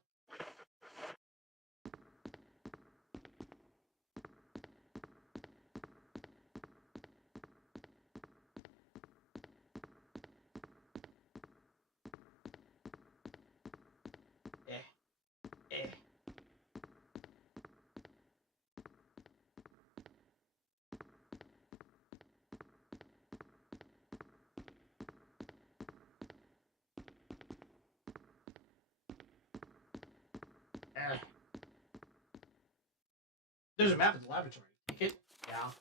Eh. Eh. There's a map of the laboratory. Take it? Yeah.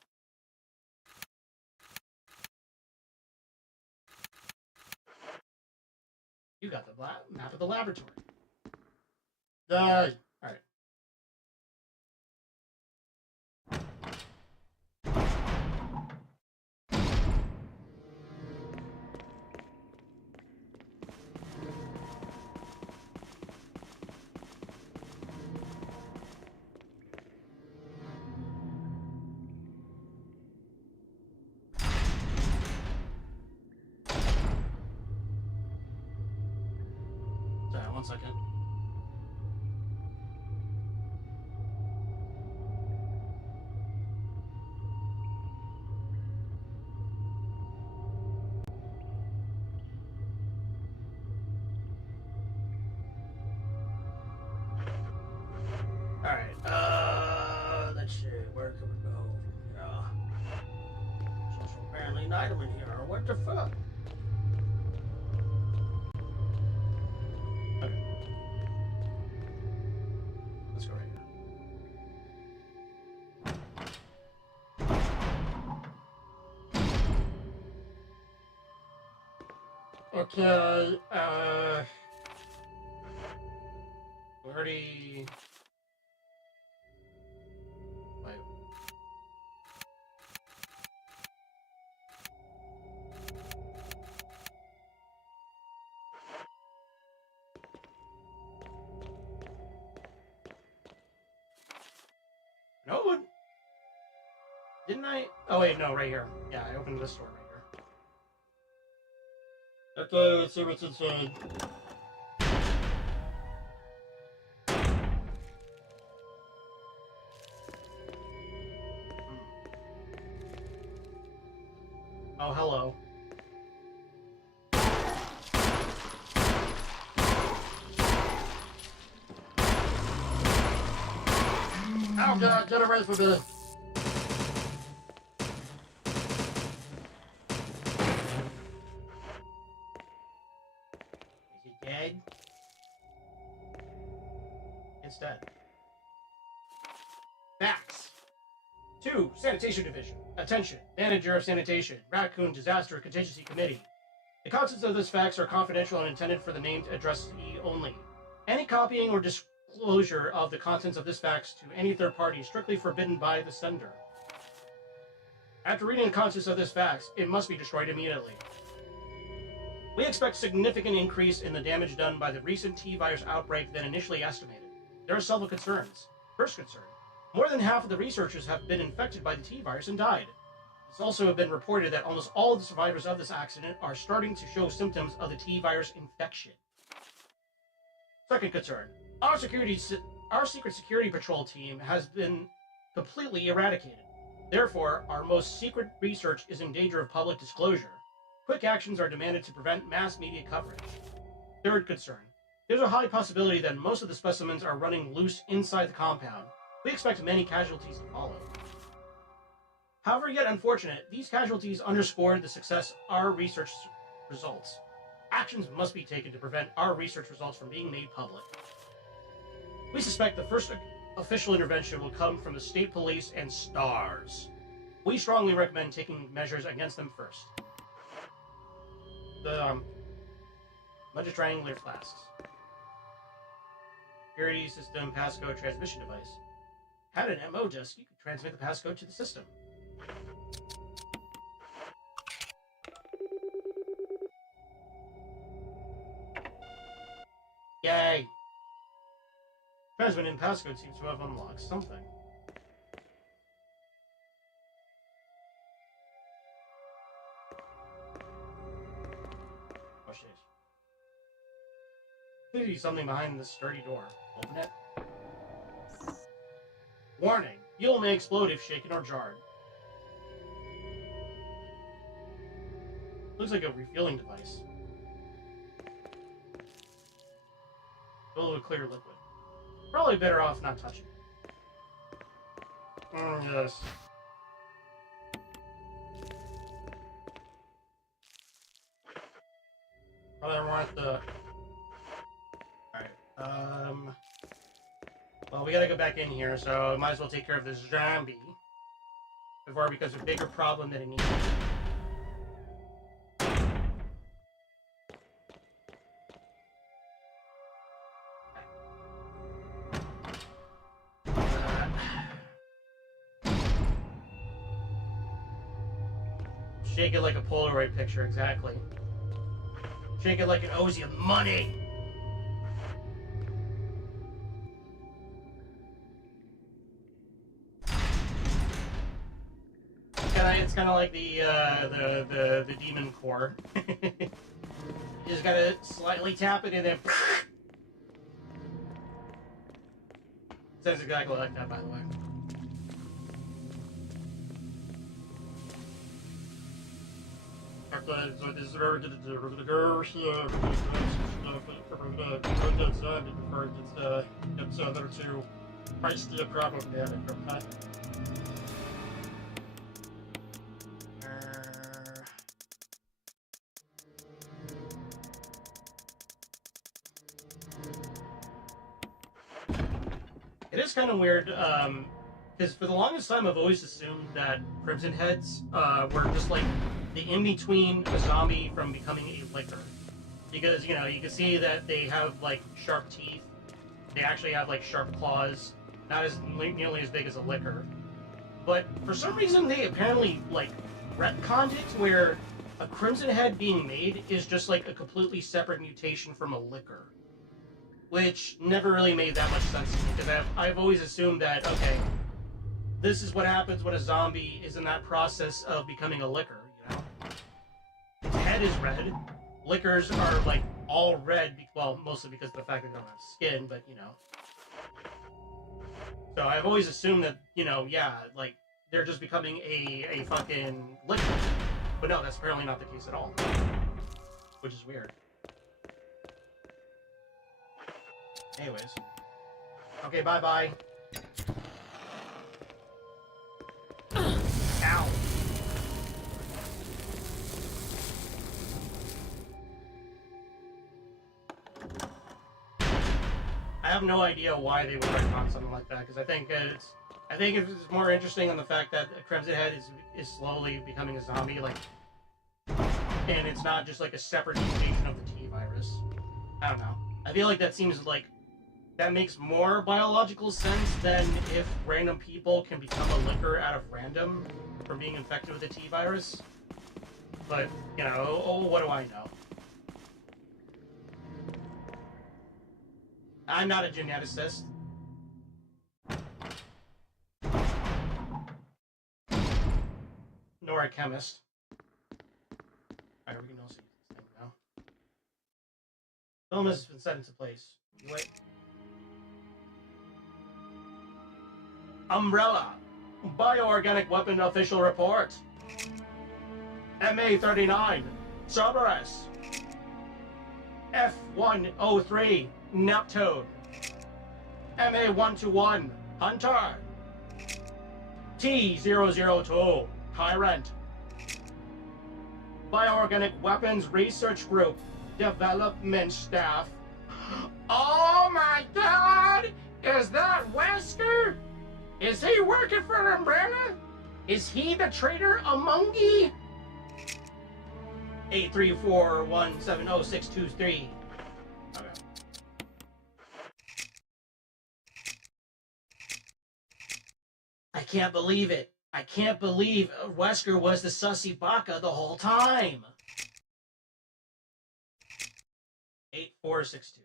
You got the map of the laboratory. Alright. Sorry, 1 second. an item in here. What the fuck? Okay. Let's go right here. Okay, we already... Wait. No, didn't I? Oh wait, no, right here. Yeah, I opened this door right here. Okay, let's see what's inside. Oh, hello. Oh god, get away from me! Is he dead? Instead. Facts. 2. Sanitation Division. Attention. Manager of Sanitation. Raccoon Disaster Contingency Committee. The contents of this fax are confidential and intended for the named addressee only. Any copying or disclosure of the contents of this fax to any third party is strictly forbidden by the sender. After reading the contents of this fax, it must be destroyed immediately. We expect significant increase in the damage done by the recent T-virus outbreak than initially estimated. There are several concerns. First concern. More than half of the researchers have been infected by the T-virus and died. It's also been reported that almost all of the survivors of this accident are starting to show symptoms of the T-virus infection. Second concern. Our secret security patrol team has been completely eradicated. Therefore, our most secret research is in danger of public disclosure. Quick actions are demanded to prevent mass media coverage. Third concern. There's a high possibility that most of the specimens are running loose inside the compound. We expect many casualties to follow. However, yet unfortunate, these casualties underscore the success of our research results. Actions must be taken to prevent our research results from being made public. We suspect the first official intervention will come from the state police and STARS. We strongly recommend taking measures against them first. The bunch of triangular flasks. Security system passcode transmission device. Had an MO disk, you could transmit the passcode to the system. Yay! Transmitting passcode seems to have unlocked something. Oh shit. There could be something behind this sturdy door. Open it. Warning! Fuel may explode if shaken or jarred. Looks like a refueling device. Full of clear liquid. Probably better off not touching it. Yes. Probably want the... Alright, well, we gotta go back in here, so might as well take care of this zombie before it becomes a bigger problem than it needs to be. Shake it like a Polaroid picture, exactly. Shake it like it owes you money! It's kind of like the demon core. You just gotta slightly tap it and then... Sounds exactly like that, by the way. Okay, so this is where the girl here. It's other two. Feisty problematic, okay? kind of weird, because for the longest time I've always assumed that Crimson Heads were just like the in-between a zombie from becoming a licker. Because, you know, you can see that they have, like, sharp teeth. They actually have, like, sharp claws. Not as nearly as big as a licker. But for some reason they apparently, like, retconned it to where a Crimson Head being made is just, like, a completely separate mutation from a licker. Which never really made that much sense to me, because I've always assumed that, okay, this is what happens when a zombie is in that process of becoming a licker, you know? Its head is red. Lickers are, like, all red, well, mostly because of the fact that they don't have skin, but, you know. So I've always assumed that, you know, yeah, like, they're just becoming a fucking licker. But no, that's apparently not the case at all. Which is weird. Anyways. Okay, bye-bye. Ow. I have no idea why they would retcon something like that, because I think it's more interesting on the fact that a Crimson Head is slowly becoming a zombie, like, and it's not just like a separate mutation of the T virus. I don't know. I feel like that seems like that makes more biological sense than if random people can become a licker out of random from being infected with the T virus. But, you know, oh, what do I know? I'm not a geneticist. Nor a chemist. Alright, we can also use this thing now. Film has been set into place. You wait. Umbrella. Bioorganic weapon official report. MA-39. Cerberus. F-103. Neptune. MA-121. Hunter. T-002. Tyrant. Bioorganic Weapons Research Group. Development Staff. Oh my god! Is that Wesker? Is he working for Umbrella? Is he the traitor among ye? 834170623. Okay. I can't believe it. I can't believe Wesker was the sussy baka the whole time. 8462.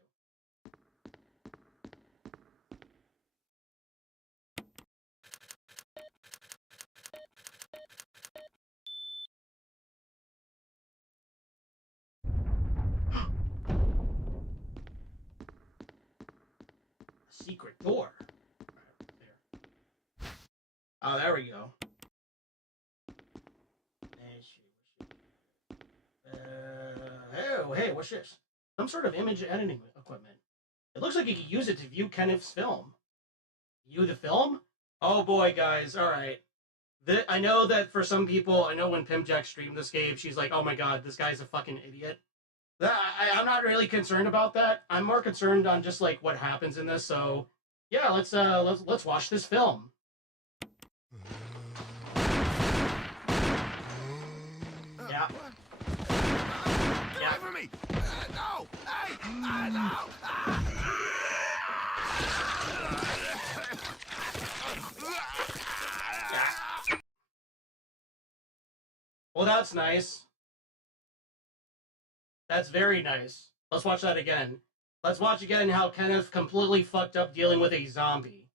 Secret door. There. Oh, there we go. Hey, what's this? Some sort of image editing equipment. It looks like you can use it to view Kenneth's film. View the film? Oh boy, guys. All right. I know that for some people, I know when Pimjack streamed this game, she's like, "Oh my god, this guy's a fucking idiot." I'm not really concerned about that. I'm more concerned on just like what happens in this. So, yeah, let's watch this film. Yeah. Get away from me! No! Hey! No! Well, that's nice. That's very nice. Let's watch that again. Let's watch again how Kenneth completely fucked up dealing with a zombie.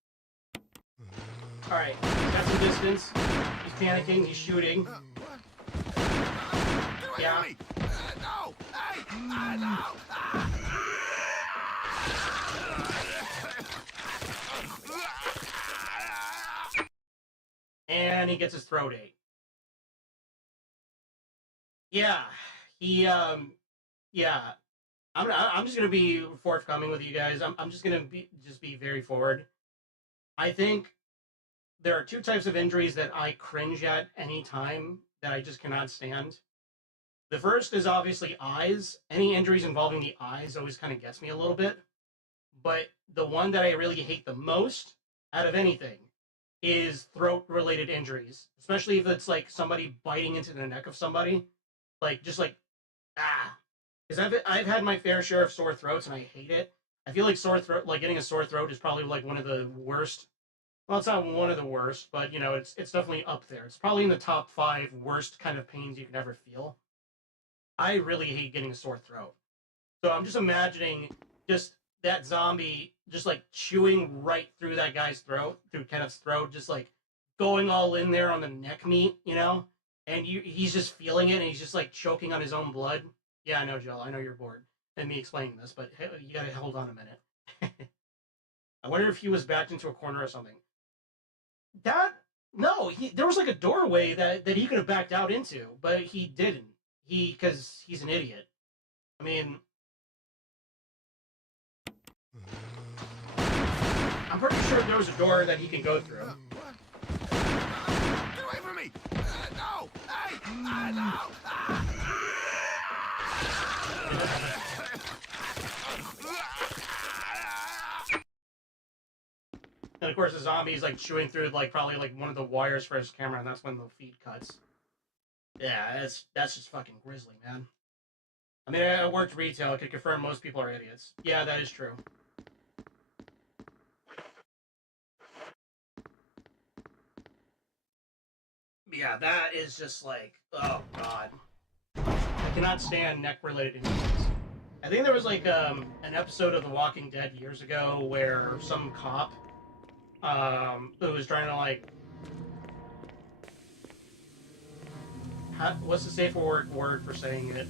Alright, got some distance. He's panicking, he's shooting. Yeah. No! Hey! No! And he gets his throat ate. Yeah, yeah. I'm just gonna be forthcoming with you guys. I'm just gonna be very forward. I think there are two types of injuries that I cringe at any time that I just cannot stand. The first is obviously eyes. Any injuries involving the eyes always kind of gets me a little bit. But the one that I really hate the most out of anything is throat-related injuries, especially if it's like somebody biting into the neck of somebody, like just like ah. Because I've had my fair share of sore throats and I hate it. I feel like sore throat, like getting a sore throat, is probably like one of the worst. Well, it's not one of the worst, but you know, it's definitely up there. It's probably in the top 5 worst kind of pains you can ever feel. I really hate getting a sore throat. So I'm just imagining just that zombie just like chewing right through that guy's throat, through Kenneth's throat, just like going all in there on the neck meat, you know? And he's just feeling it and he's just like choking on his own blood. Yeah, I know, Jill. I know you're bored and me explaining this, but hey, you gotta hold on a minute. I wonder if he was backed into a corner or something. That no, there was like a doorway that he could have backed out into, but he didn't. Because he's an idiot. I mean, I'm pretty sure there was a door that he can go through. Get away from me! No! Hey! No! And of course, the zombie's like chewing through like probably like one of the wires for his camera, and that's when the feed cuts. Yeah, that's just fucking grisly, man. I mean, I worked retail. I could confirm most people are idiots. Yeah, that is true. Yeah, that is just like, oh god. I cannot stand neck-related injuries. I think there was like an episode of The Walking Dead years ago where some cop who was trying to like, what's the safe word for saying it?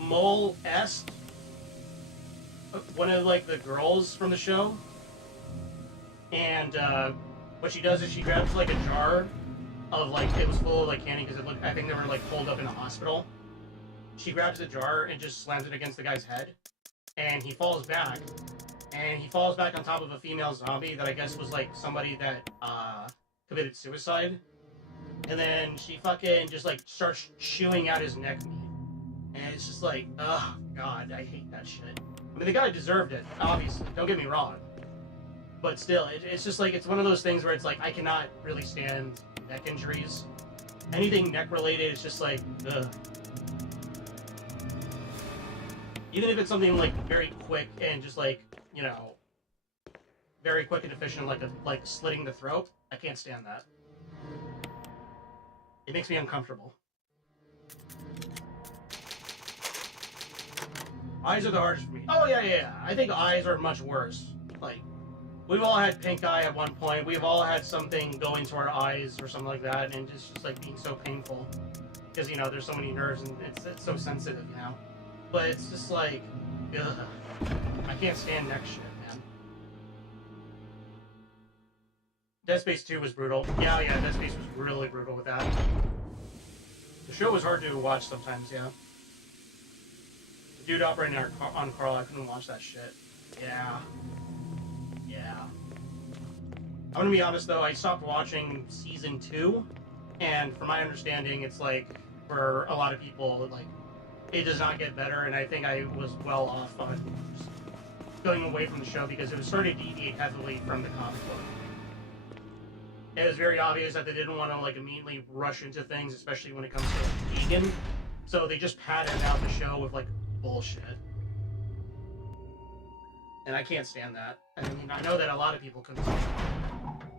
Molest one of like the girls from the show, and what she does is she grabs like a jar of like, it was full of like candy because it looked, I think they were like pulled up in a hospital. She grabs the jar and just slams it against the guy's head, and he falls back. And he falls back on top of a female zombie that I guess was like somebody that committed suicide. And then she fucking just like starts chewing out his neck meat. And it's just like, oh god, I hate that shit. I mean, the guy deserved it, obviously, don't get me wrong. But still, it's just like, it's one of those things where it's like, I cannot really stand neck injuries. Anything neck related is just like, ugh. Even if it's something like very quick and just like, you know, very quick and efficient, like slitting the throat, I can't stand that. It makes me uncomfortable. Eyes are the hardest for me. Oh yeah. I think eyes are much worse. Like, we've all had pink eye at one point. We've all had something go into our eyes or something like that, and it's just like being so painful because, you know, there's so many nerves and it's so sensitive, you know. But it's just like, ugh. I can't stand neck shit, man. Dead Space 2 was brutal. Yeah, Dead Space was really brutal with that. The show was hard to watch sometimes, yeah. The dude operating on Carl, I couldn't watch that shit. Yeah. I'm gonna be honest though, I stopped watching season 2, and from my understanding, it's like, for a lot of people, like, it does not get better, and I think I was well off on just going away from the show because it was starting to deviate heavily from the comic book. It was very obvious that they didn't want to like immediately rush into things, especially when it comes to Negan. So they just patterned out the show with like bullshit. And I can't stand that. I mean, I know that a lot of people couldn't stand it.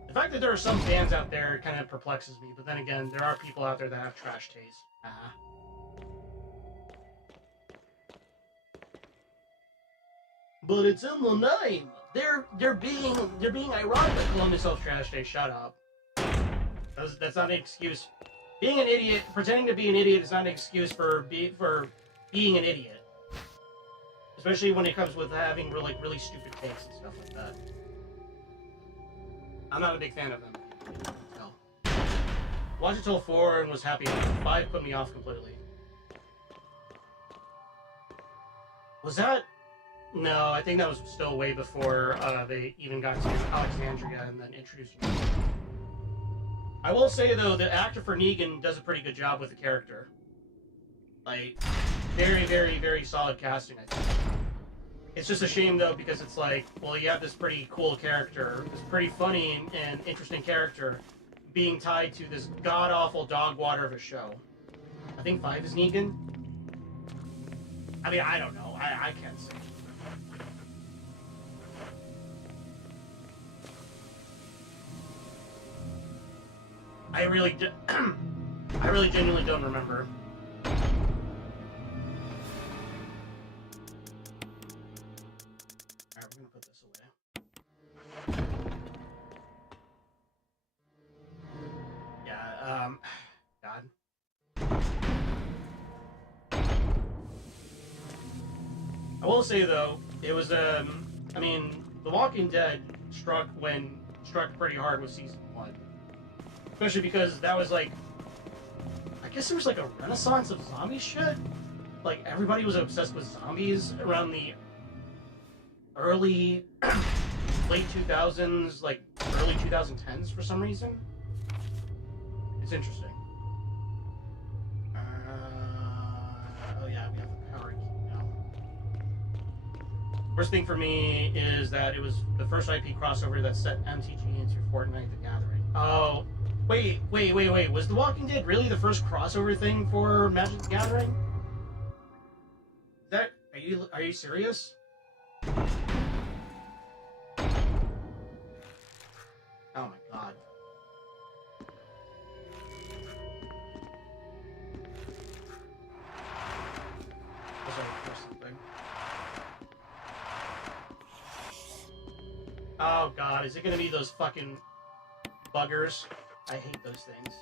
The fact that there are some fans out there kind of perplexes me, but then again, there are people out there that have trash taste. But it's in the name. They're being ironic by calling themselves trash taste. Shut up. That's not an excuse. Being an idiot, pretending to be an idiot, is not an excuse for being an idiot. Especially when it comes with having really stupid takes and stuff like that. I'm not a big fan of them. No. Watched it till 4 and was happy. 5 put me off completely. Was that? No, I think that was still way before they even got to Alexandria and then introduced me. I will say though, the actor for Negan does a pretty good job with the character. Like, very solid casting, I think. It's just a shame though, because it's like, well, you have this pretty cool character, this pretty funny and interesting character, being tied to this god awful dog water of a show. I think 5 is Negan. I mean, I don't know. I can't say. I really genuinely don't remember. Alright, we're gonna put this away. Yeah, God. I will say though, it was I mean, The Walking Dead struck pretty hard with season 1. Especially because that was like, I guess there was like a renaissance of zombie shit. Like everybody was obsessed with zombies around the early, late 2000s, like early 2010s for some reason. It's interesting. Oh yeah, we have the power key now. First thing for me is that it was the first IP crossover that set MTG into Fortnite: The Gathering. Oh. Wait. Was The Walking Dead really the first crossover thing for Magic: The Gathering? Are you serious? Oh my god. Oh god, is it gonna be those fucking buggers? I hate those things.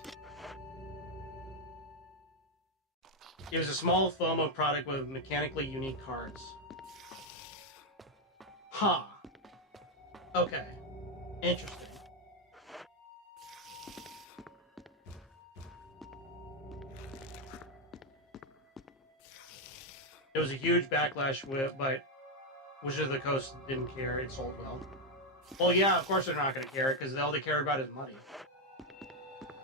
It was a small FOMO product with mechanically unique cards. Huh. Okay. Interesting. It was a huge backlash but Wizard of the Coast didn't care. It sold well. Well, yeah, of course they're not going to care, because all they care about is money.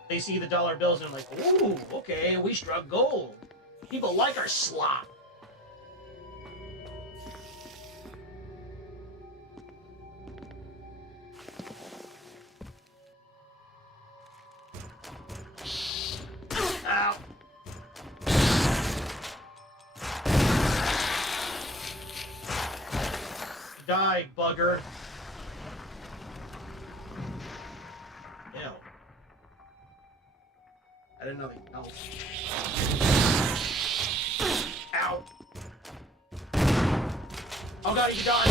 They see the dollar bills and they're like, ooh, okay, we struck gold. People like our slop. Ow. Die, bugger. Ew. I didn't know they felt. Ow. Oh god, you died.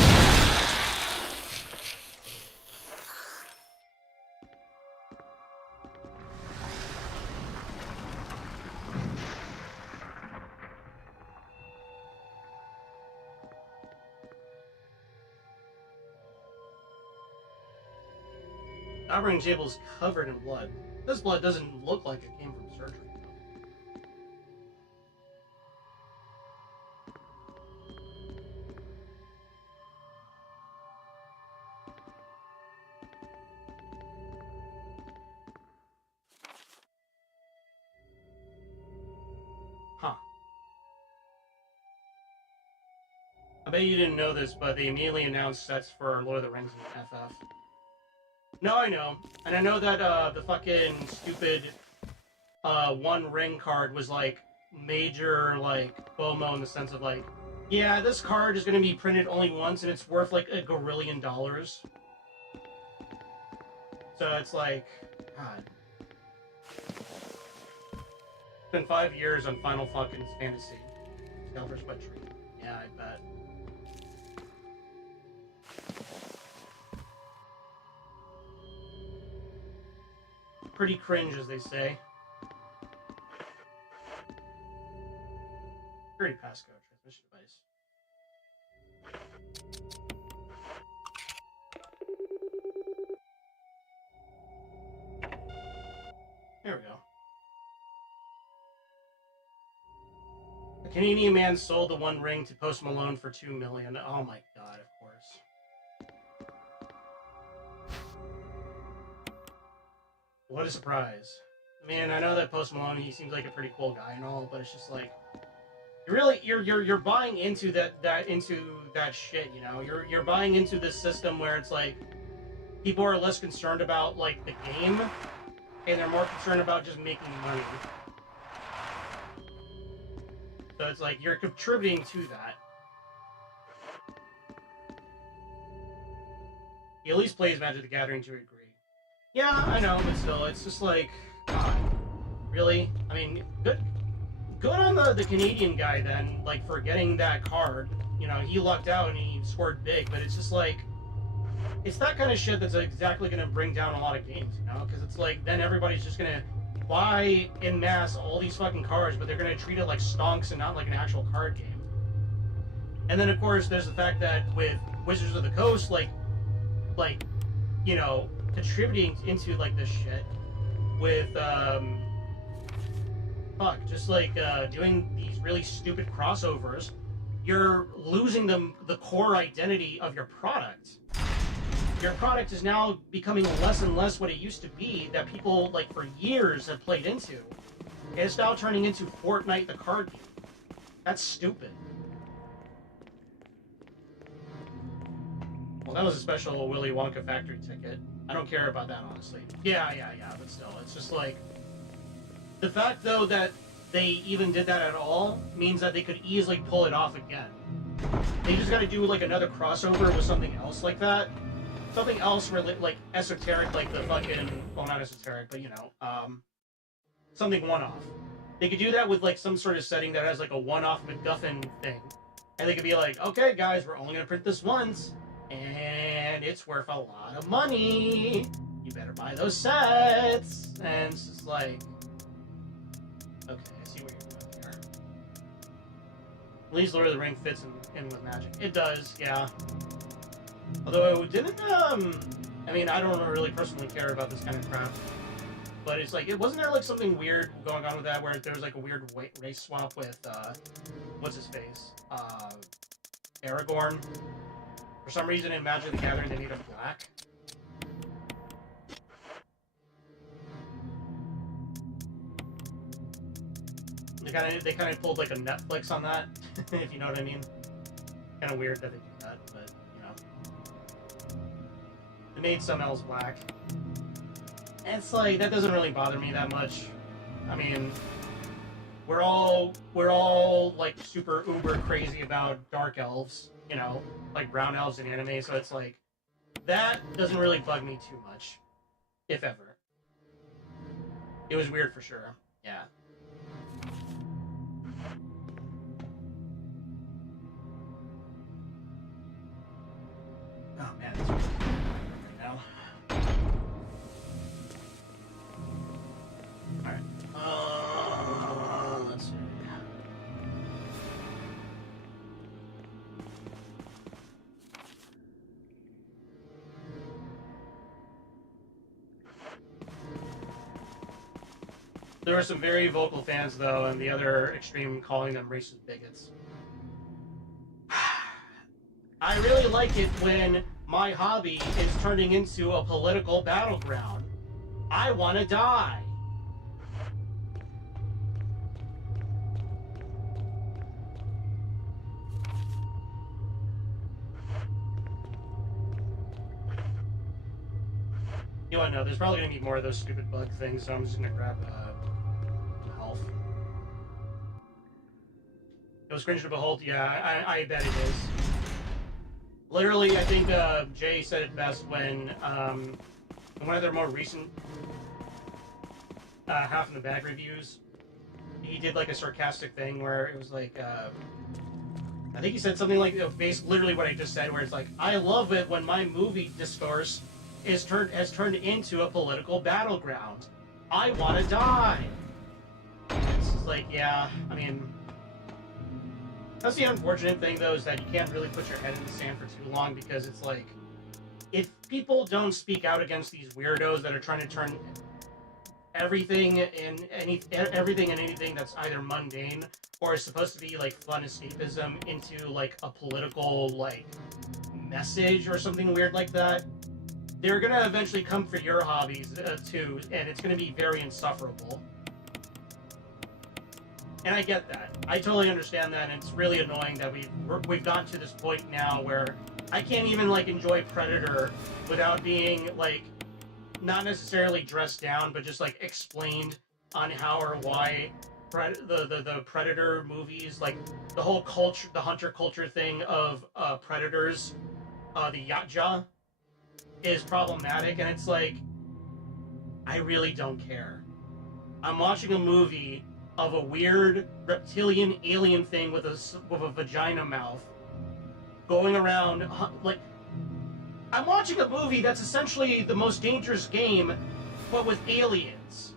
Operating table's covered in blood. This blood doesn't look like it came from surgery. Huh. I bet you didn't know this, but they immediately announced sets for Lord of the Rings and FF. No, I know. And I know that the fucking stupid One Ring card was like major like FOMO in the sense of like, yeah, this card is gonna be printed only once and it's worth like $1 gazillion. So it's like, God. It's been 5 years on Final fucking Fantasy. Scalpers by Tree. Yeah, I bet. Pretty cringe, as they say. Pretty passcode transmission device. There we go. A Canadian man sold the One Ring to Post Malone for $2 million. Oh my god, of course. What a surprise. I mean, I know that Post Malone, he seems like a pretty cool guy and all, but it's just like, You're buying into that shit, you know. You're buying into this system where it's like people are less concerned about like the game and they're more concerned about just making money. So it's like you're contributing to that. He at least plays Magic the Gathering to a degree. Yeah, I know, but still, it's just like, God, really? I mean, good on the Canadian guy then, like, for getting that card. You know, he lucked out and he scored big, but it's just like, it's that kind of shit that's exactly going to bring down a lot of games, you know? Because it's like, then everybody's just going to buy en masse all these fucking cards, but they're going to treat it like stonks and not like an actual card game. And then, of course, there's the fact that with Wizards of the Coast, like, you know, contributing into, like, this shit with, just like doing these really stupid crossovers, you're losing the core identity of your product. Your product is now becoming less and less what it used to be that people, like, for years have played into. It's now turning into Fortnite the card game. That's stupid. Well, that was a special Willy Wonka factory ticket. I don't care about that, honestly. Yeah, but still, it's just like... The fact, though, that they even did that at all means that they could easily pull it off again. They just gotta do, like, another crossover with something else like that. Something else, really, like, esoteric, like the fucking... Well, not esoteric, but, you know, something one-off. They could do that with, like, some sort of setting that has, like, a one-off MacGuffin thing. And they could be like, okay, guys, we're only gonna print this once, and it's worth a lot of money. You better buy those sets. And it's just like... Okay, I see what you're doing here. At least Lord of the Ring fits in with Magic. It does, yeah. Although it didn't, I mean, I don't really personally care about this kind of crap. But it's like, wasn't there like something weird going on with that where there was like a weird race swap with, what's his face? Aragorn? For some reason in Magic the Gathering they made him black. They kind of pulled like a Netflix on that, if you know what I mean. Kind of weird that they did that, but you know, they made some elves black. And it's like that doesn't really bother me that much. I mean, we're all like super uber crazy about dark elves, you know, like brown elves in anime. So it's like that doesn't really bug me too much, if ever. It was weird for sure, yeah. Oh man, it's really right now. Alright. Let's see. There were some very vocal fans, though, and the other extreme calling them racist bigots. I really like it when my hobby is turning into a political battleground. I want to die. You know what? No, there's probably going to be more of those stupid bug things, so I'm just going to grab health. It was cringe to behold. Yeah, I bet it is. Literally, I think Jay said it best when in one of their more recent half in the bag reviews, he did like a sarcastic thing where it was like, I think he said something like, basically literally what I just said, where it's like, I love it when my movie discourse has turned into a political battleground. I want to die. It's just like, yeah, I mean. That's the unfortunate thing, though, is that you can't really put your head in the sand for too long, because it's like, if people don't speak out against these weirdos that are trying to turn everything and anything that's either mundane or is supposed to be like fun escapism into like a political like message or something weird like that, they're gonna eventually come for your hobbies too, and it's gonna be very insufferable. And I get that. I totally understand that, and it's really annoying that we've gotten to this point now where I can't even like enjoy Predator without being like not necessarily dressed down, but just like explained on how or why the Predator movies, like the whole culture, the hunter culture thing of predators, the Yatja, is problematic, and it's like I really don't care. I'm watching a movie of a weird reptilian alien thing with a vagina mouth going around like I'm watching a movie that's essentially the most dangerous game but with aliens.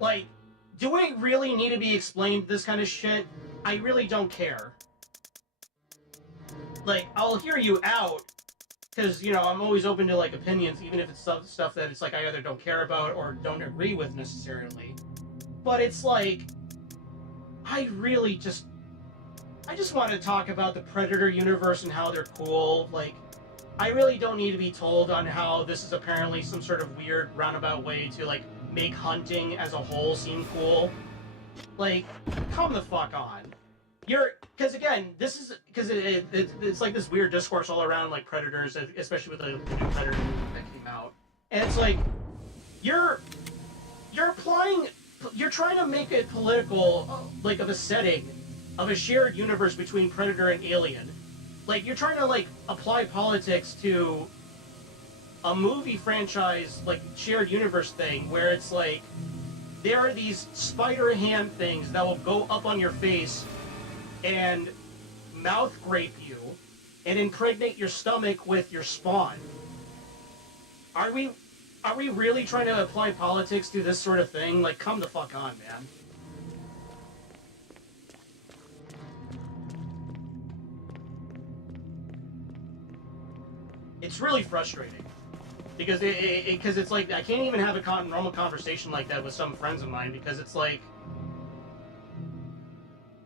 Like, do it really need to be explained, this kind of shit? I really don't care. Like, I'll hear you out because, you know, I'm always open to like opinions, even if it's stuff that it's like I either don't care about or don't agree with necessarily. But it's like, I just want to talk about the Predator universe and how they're cool. Like, I really don't need to be told on how this is apparently some sort of weird roundabout way to like make hunting as a whole seem cool. Like, come the fuck on. Because again, this is because it's like this weird discourse all around like Predators, especially with the new Predator movie that came out, and it's like you're trying to make it political, like of a setting of a shared universe between Predator and Alien. Like, you're trying to like apply politics to a movie franchise, like shared universe thing, where it's like there are these spider hand things that will go up on your face and mouth grape you and impregnate your stomach with your spawn. Are we really trying to apply politics to this sort of thing? Like, come the fuck on, man. It's really frustrating because it's like I can't even have a normal conversation like that with some friends of mine because it's like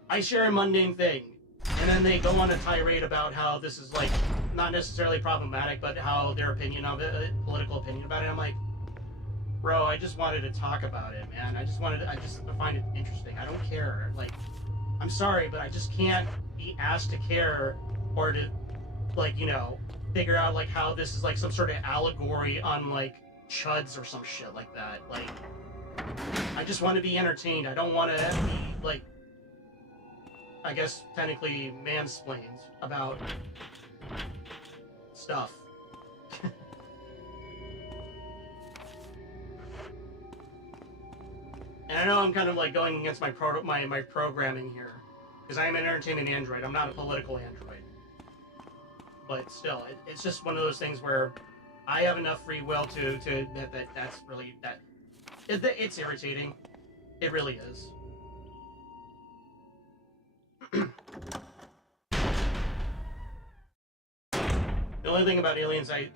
I share a mundane thing and then they go on a tirade about how this is like not necessarily problematic, but how their opinion of it, political opinion about it. I'm like, bro, I just wanted to talk about it, man. I just find it interesting. I don't care. Like, I'm sorry, but I just can't be asked to care or to, like, you know, figure out like how this is like some sort of allegory on like chuds or some shit like that. Like, I just want to be entertained. I don't want to be like, I guess technically mansplained about stuff. And I know I'm kind of like going against my programming here because I am an entertainment android. I'm not a political android. But still, it's just one of those things where I have enough free will to that's really it's irritating. It really is. The only thing about aliens I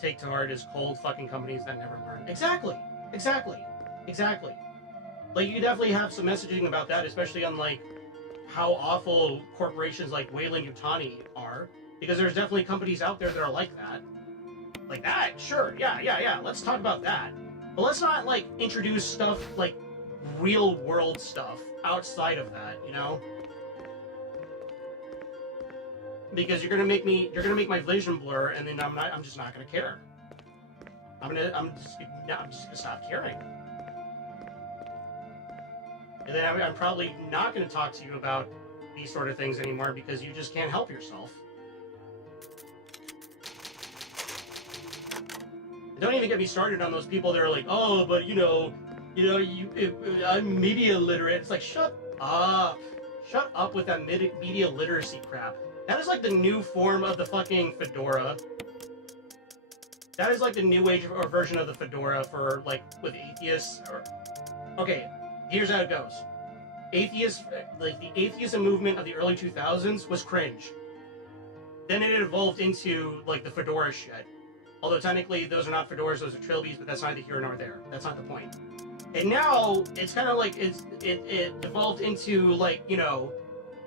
take to heart is cold fucking companies that never learn. Exactly. Like, you definitely have some messaging about that, especially on like how awful corporations like Weyland Yutani are. Because there's definitely companies out there that are like that. Like that, sure, yeah. Let's talk about that. But let's not like introduce stuff like real world stuff outside of that, you know? Because you're gonna make my vision blur, and then I'm just not gonna care. I'm just gonna stop caring. And then I'm probably not gonna talk to you about these sort of things anymore because you just can't help yourself. Don't even get me started on those people that are like, oh, but I'm media literate. It's like, shut up with that media literacy crap. That is like the new form of the fucking fedora. That is like the new age or version of the fedora for like with atheists. Okay, here's how it goes. Like the atheism movement of the early 2000s was cringe. Then it evolved into like the fedora shit. Although technically those are not fedoras, those are trilbies, but that's neither here nor there. That's not the point. And now it's kind of like it evolved into like, you know,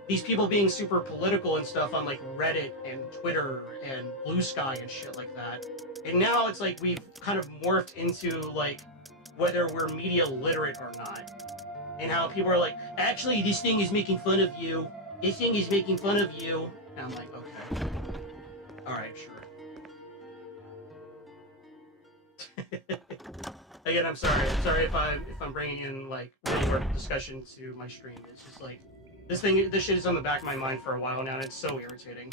these people being super political and stuff on like Reddit and Twitter and Blue Sky and shit like that. And now it's like we've kind of morphed into like whether we're media literate or not. and how people are like, actually, this thing is making fun of you. This thing is making fun of you. And I'm like, okay. Alright, sure. Again, I'm sorry. I'm sorry if I'm bringing in, like, really work discussion to my stream. It's just like, this shit is on the back of my mind for a while now, and it's so irritating.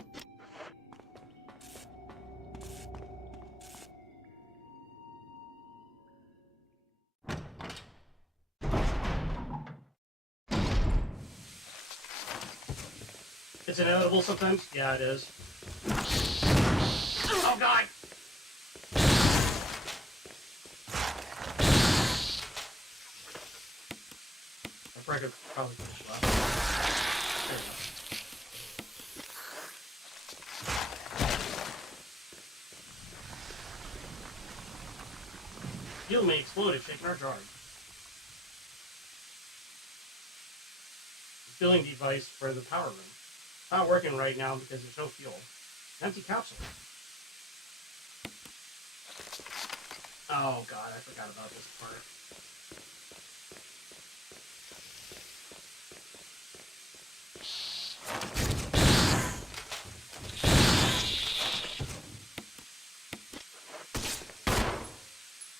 It's inevitable sometimes? Yeah, it is. Oh god! I could probably finish it off. There we go. Fuel may explode if shaken or jarred. Filling device for the power room. Not working right now because there's no fuel. An empty capsule. Oh god, I forgot about this part.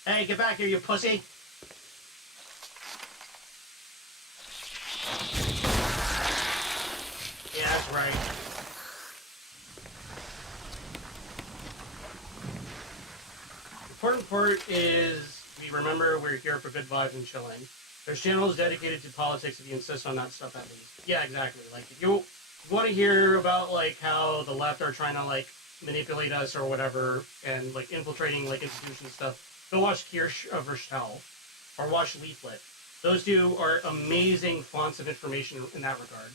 Hey, get back here, you pussy! Yeah, that's right. Important part is we remember we're here for good vibes and chilling. There's channels dedicated to politics if you insist on that stuff at least. Yeah, exactly. Like, if you want to hear about, like, how the left are trying to, like, manipulate us or whatever, and, like, infiltrating, like, institutions stuff, go watch Kirsch vs. Hell, or watch Leaflet. Those two are amazing fonts of information in that regard.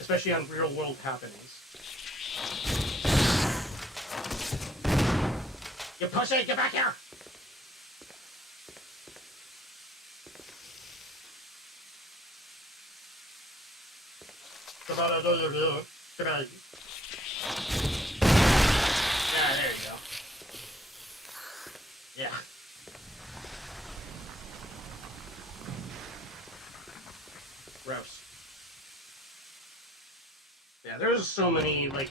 Especially on real-world happenings. You pussy, get back here! Yeah, there you go. Yeah. Gross. Yeah, there's so many, like,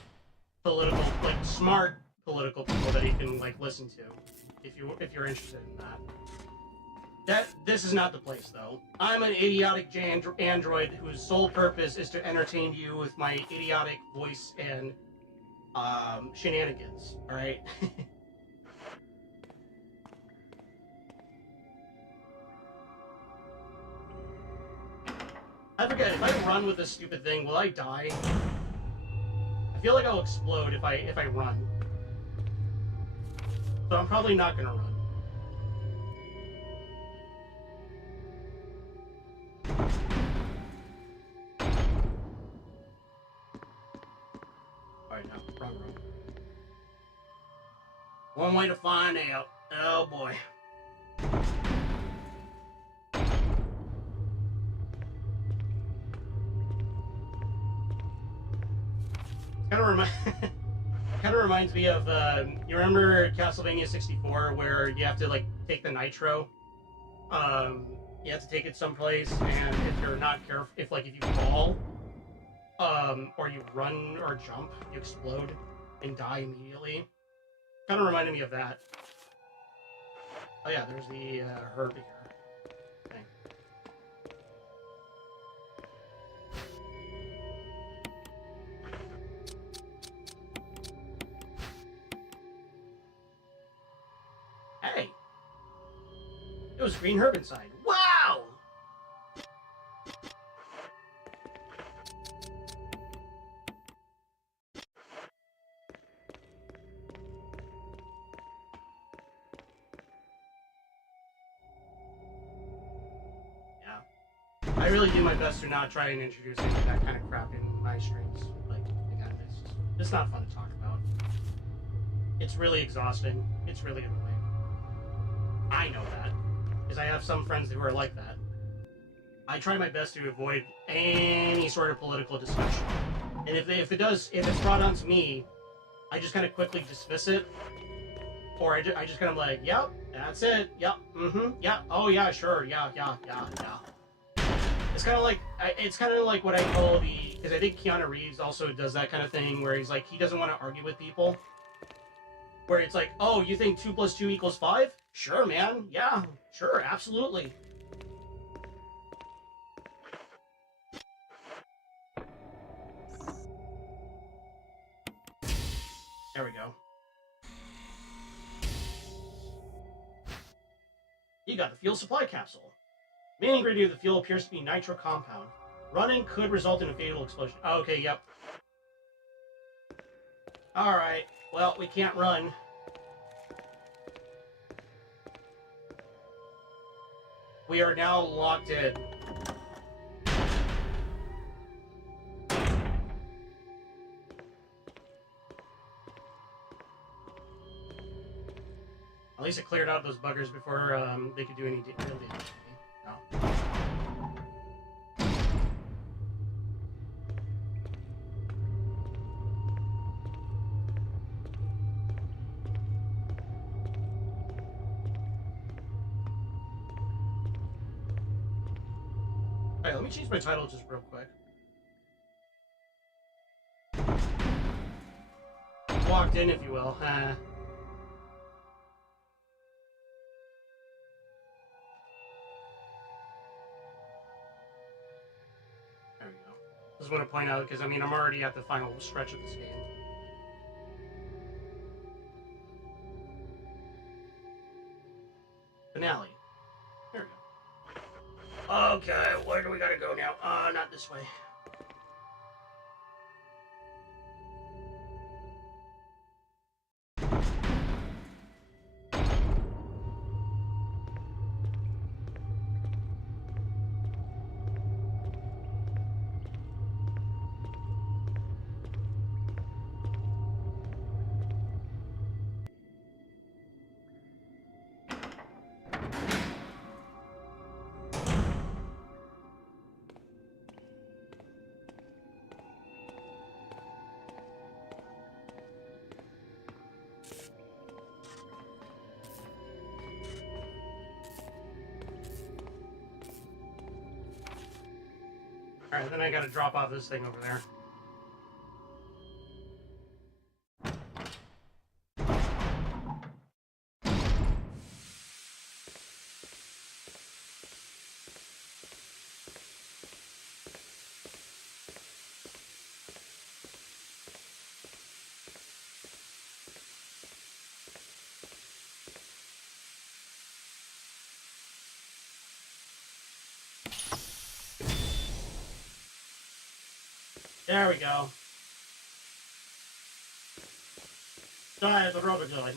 political, like, smart political people that you can, like, listen to if you're interested in that. This is not the place, though. I'm an idiotic android whose sole purpose is to entertain you with my idiotic voice and shenanigans. All right. I forget, if I run with this stupid thing, will I die? I feel like I'll explode if I run. So I'm probably not gonna run. Alright, now, wrong room. One way to find out. Oh boy. Kind of reminds me of you remember Castlevania 64 where you have to like take the nitro. You have to take it someplace, and if you're not careful, if you fall, or you run or jump, you explode and die immediately. Kind of reminded me of that. Oh yeah, there's the herb here. Thing. Hey! It was green herb inside. Wow! Yeah. I really do my best to not try and introduce any of that kind of crap in my streams. Like, again, it's not fun to talk about. It's really exhausting. It's really annoying. I know that, because I have some friends who are like that. I try my best to avoid any sort of political discussion. And if it's brought on to me, I just kind of quickly dismiss it. Or I just kind of like, yep, that's it, yep, yeah, oh yeah, sure, yeah. It's kind of like what I call the, because I think Keanu Reeves also does that kind of thing where he's like, he doesn't want to argue with people. Where it's like, oh, you think 2 + 2 = 5? Sure, man. Yeah, sure, absolutely. There we go. You got the fuel supply capsule. Main ingredient of the fuel appears to be nitro compound. Running could result in a fatal explosion. Oh, okay, yep. Alright, well, we can't run. We are now locked in. At least it cleared out those buggers before they could do any real damage to me. No. Alright, let me change my title just real quick. Walked in, if you will. There we go. Just want to point out, because I mean, I'm already at the final stretch of this game. Finale. There we go. Okay, where do we gotta go now? Not this way. Alright, then I gotta drop off this thing over there. There we go. Die the rubber gun.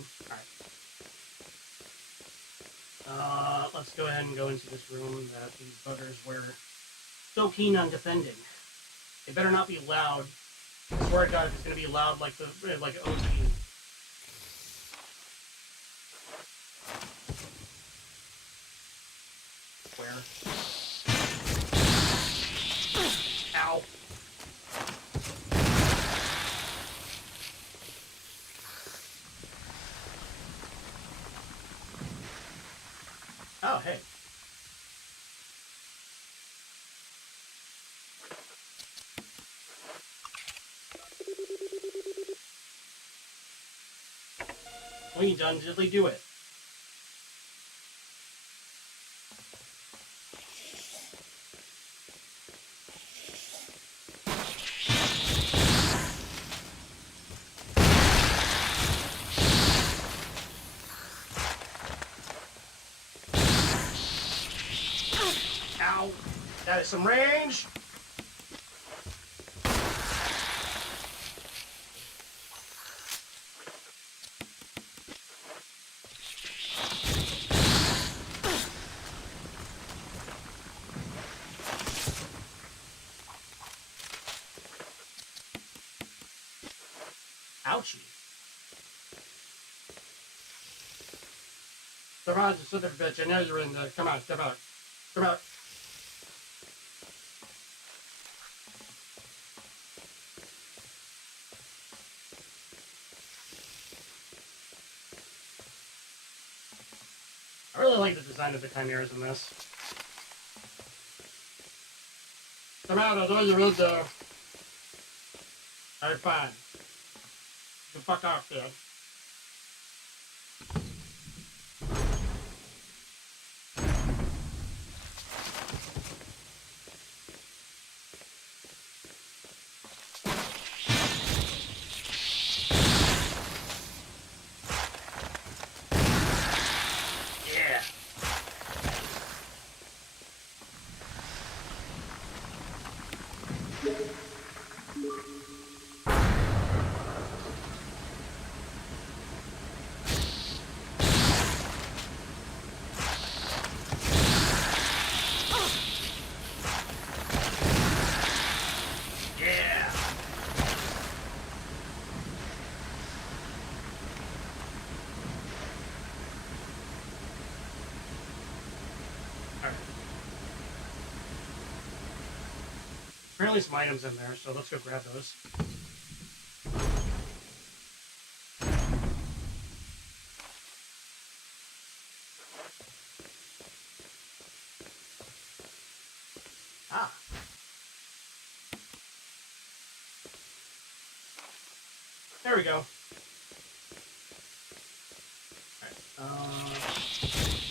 Alright. Let's go ahead and go into this room that these buggers were so keen on defending. It better not be loud. I swear to God, if it's gonna be loud like OG. Where? Ow. Oh, hey. We done diddly do it. Ow. That is some range. Ouchie. Surprise, you son of a bitch. I know you're in the. Come on, come out. Come out. I really like the design of the chimeras in this. Come out, I know you're in there. Alright, fine. You fuck off, kid. Yeah. Yeah. Alright. Apparently some items in there, so let's go grab those. Ah. There we go. Alright.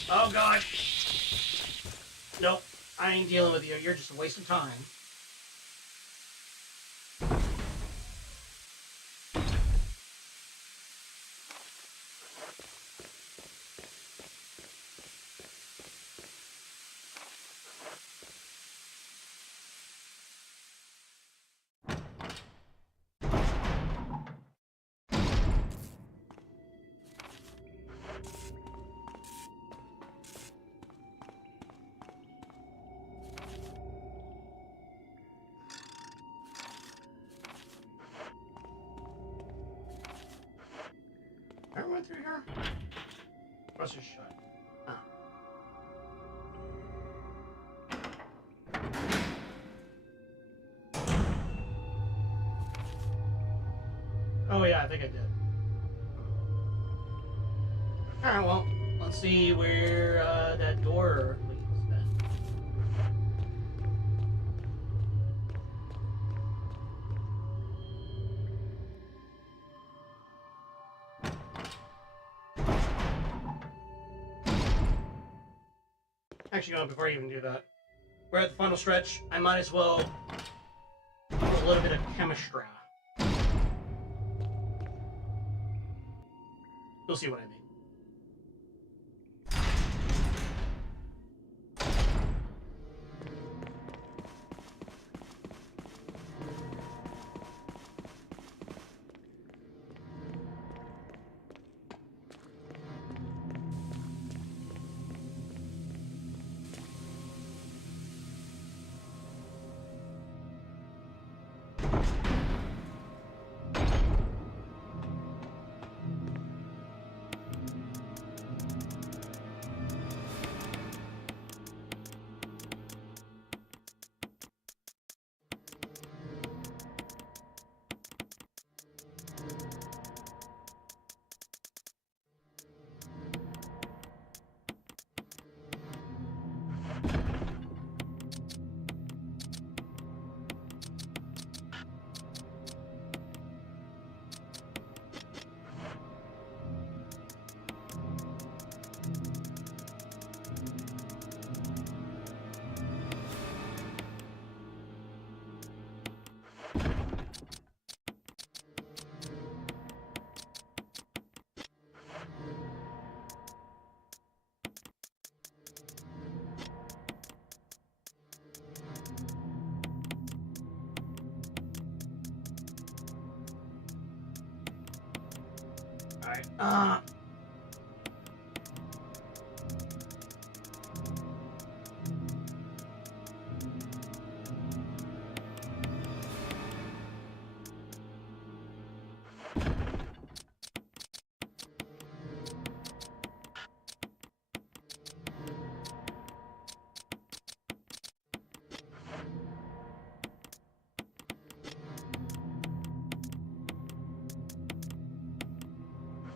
Oh god. Nope. I ain't dealing with you. You're just a waste of time. I went through here? What's this shut? Ah. Oh yeah, I think I did. Alright, well, let's see where that door leads then. Actually, before I even do that, we're at the final stretch. I might as well do a little bit of chemistry. You'll see what I mean. Alright,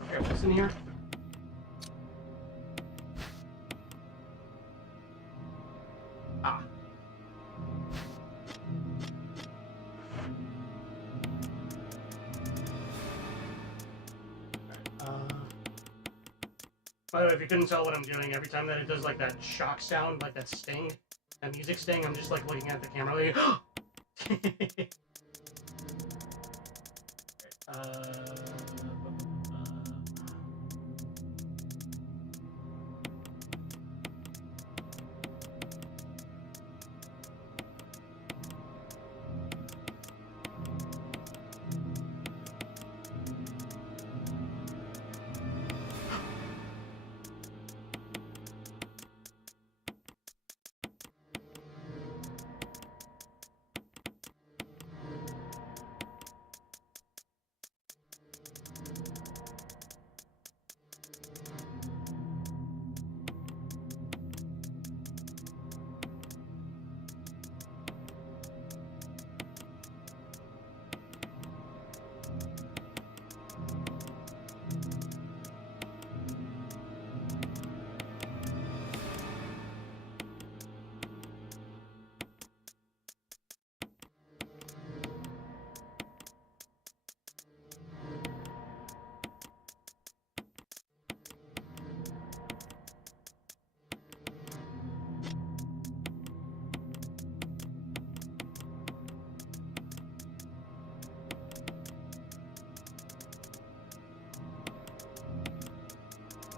okay, what's in here? Ah. By the way, if you couldn't tell what I'm doing, every time that it does like that shock sound, like that sting, that music sting, I'm just like looking at the camera like,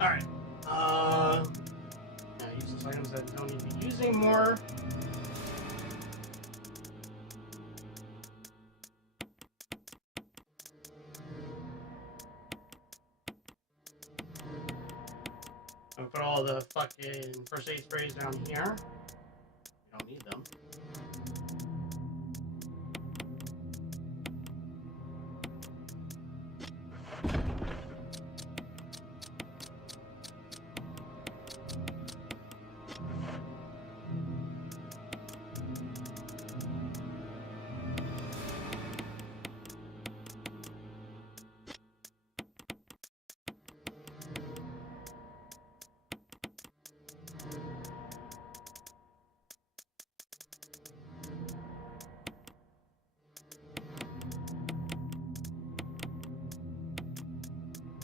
Alright. Yeah, useless items that don't need to be used anymore. I'm gonna put all the fucking first aid sprays down here. We don't need them.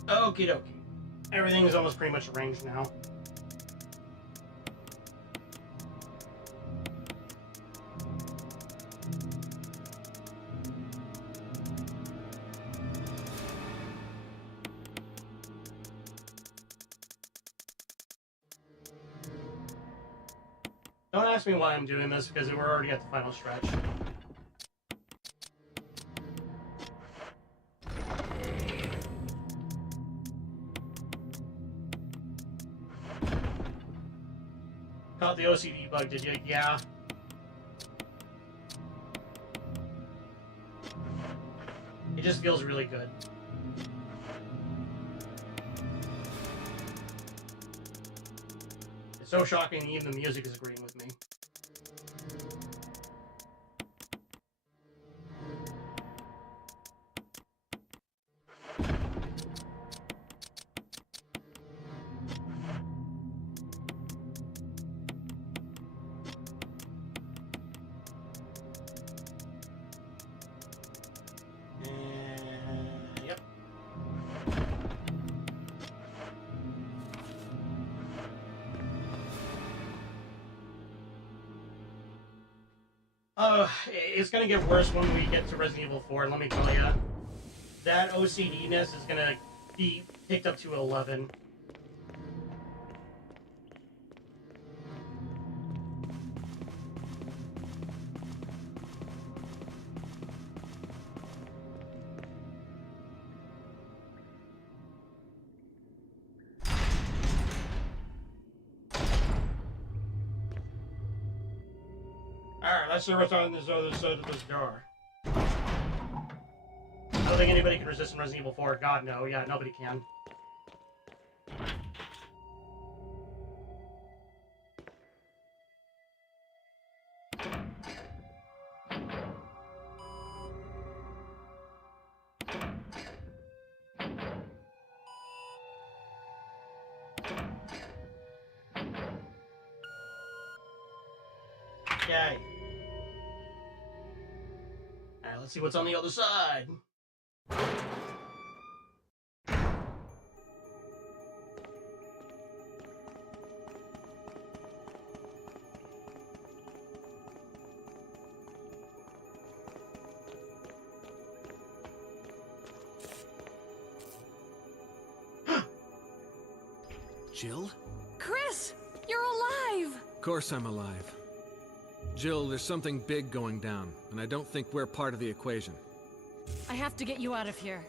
Okie dokie. Everything is almost pretty much arranged now. Don't ask me why I'm doing this, because we're already at the final stretch. Caught the OCD bug, did you? Yeah. It just feels really good. It's so shocking even the music is agreeing with me. Yep. It's gonna get worse when we get to Resident Evil 4, let me tell ya. That OCD-ness is gonna be picked up to 11. Alright, let's see what's on this other side of this door. I don't think anybody can resist in Resident Evil 4. God, no. Yeah, nobody can. Okay. Alright, let's see what's on the other side. Jill? Chris! You're alive! Of course I'm alive. Jill, there's something big going down, and I don't think we're part of the equation. I have to get you out of here.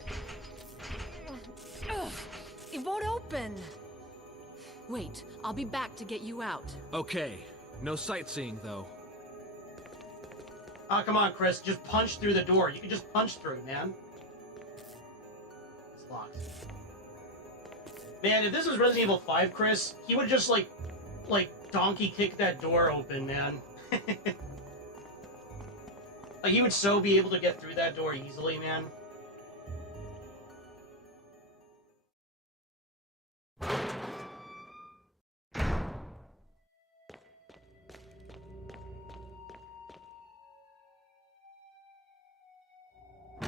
Ugh, it won't open. Wait, I'll be back to get you out. Okay. No sightseeing, though. Oh, come on, Chris. Just punch through the door. You can just punch through, man. It's locked. Man, if this was Resident Evil 5, Chris, he would just, like donkey kick that door open, man. Like, he would so be able to get through that door easily, man.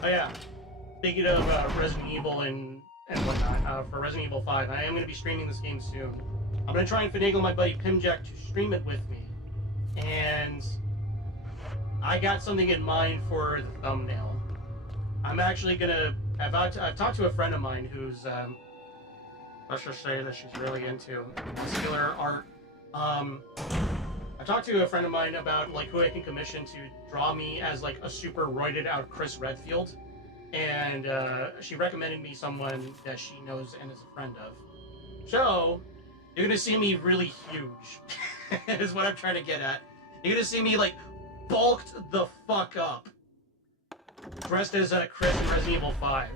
Oh yeah, speaking of Resident Evil and whatnot, for Resident Evil 5, I am going to be streaming this game soon. I'm going to try and finagle my buddy Pimjack to stream it with me. And I got something in mind for the thumbnail. I'm actually going to... I've talked to a friend of mine who's... let's just say that she's really into muscular art. I talked to a friend of mine about like who I can commission to draw me as like a super roided out Chris Redfield, and she recommended me someone that she knows and is a friend of. So you're gonna see me really huge, is what I'm trying to get at. You're gonna see me like bulked the fuck up, dressed as Chris in Resident Evil 5.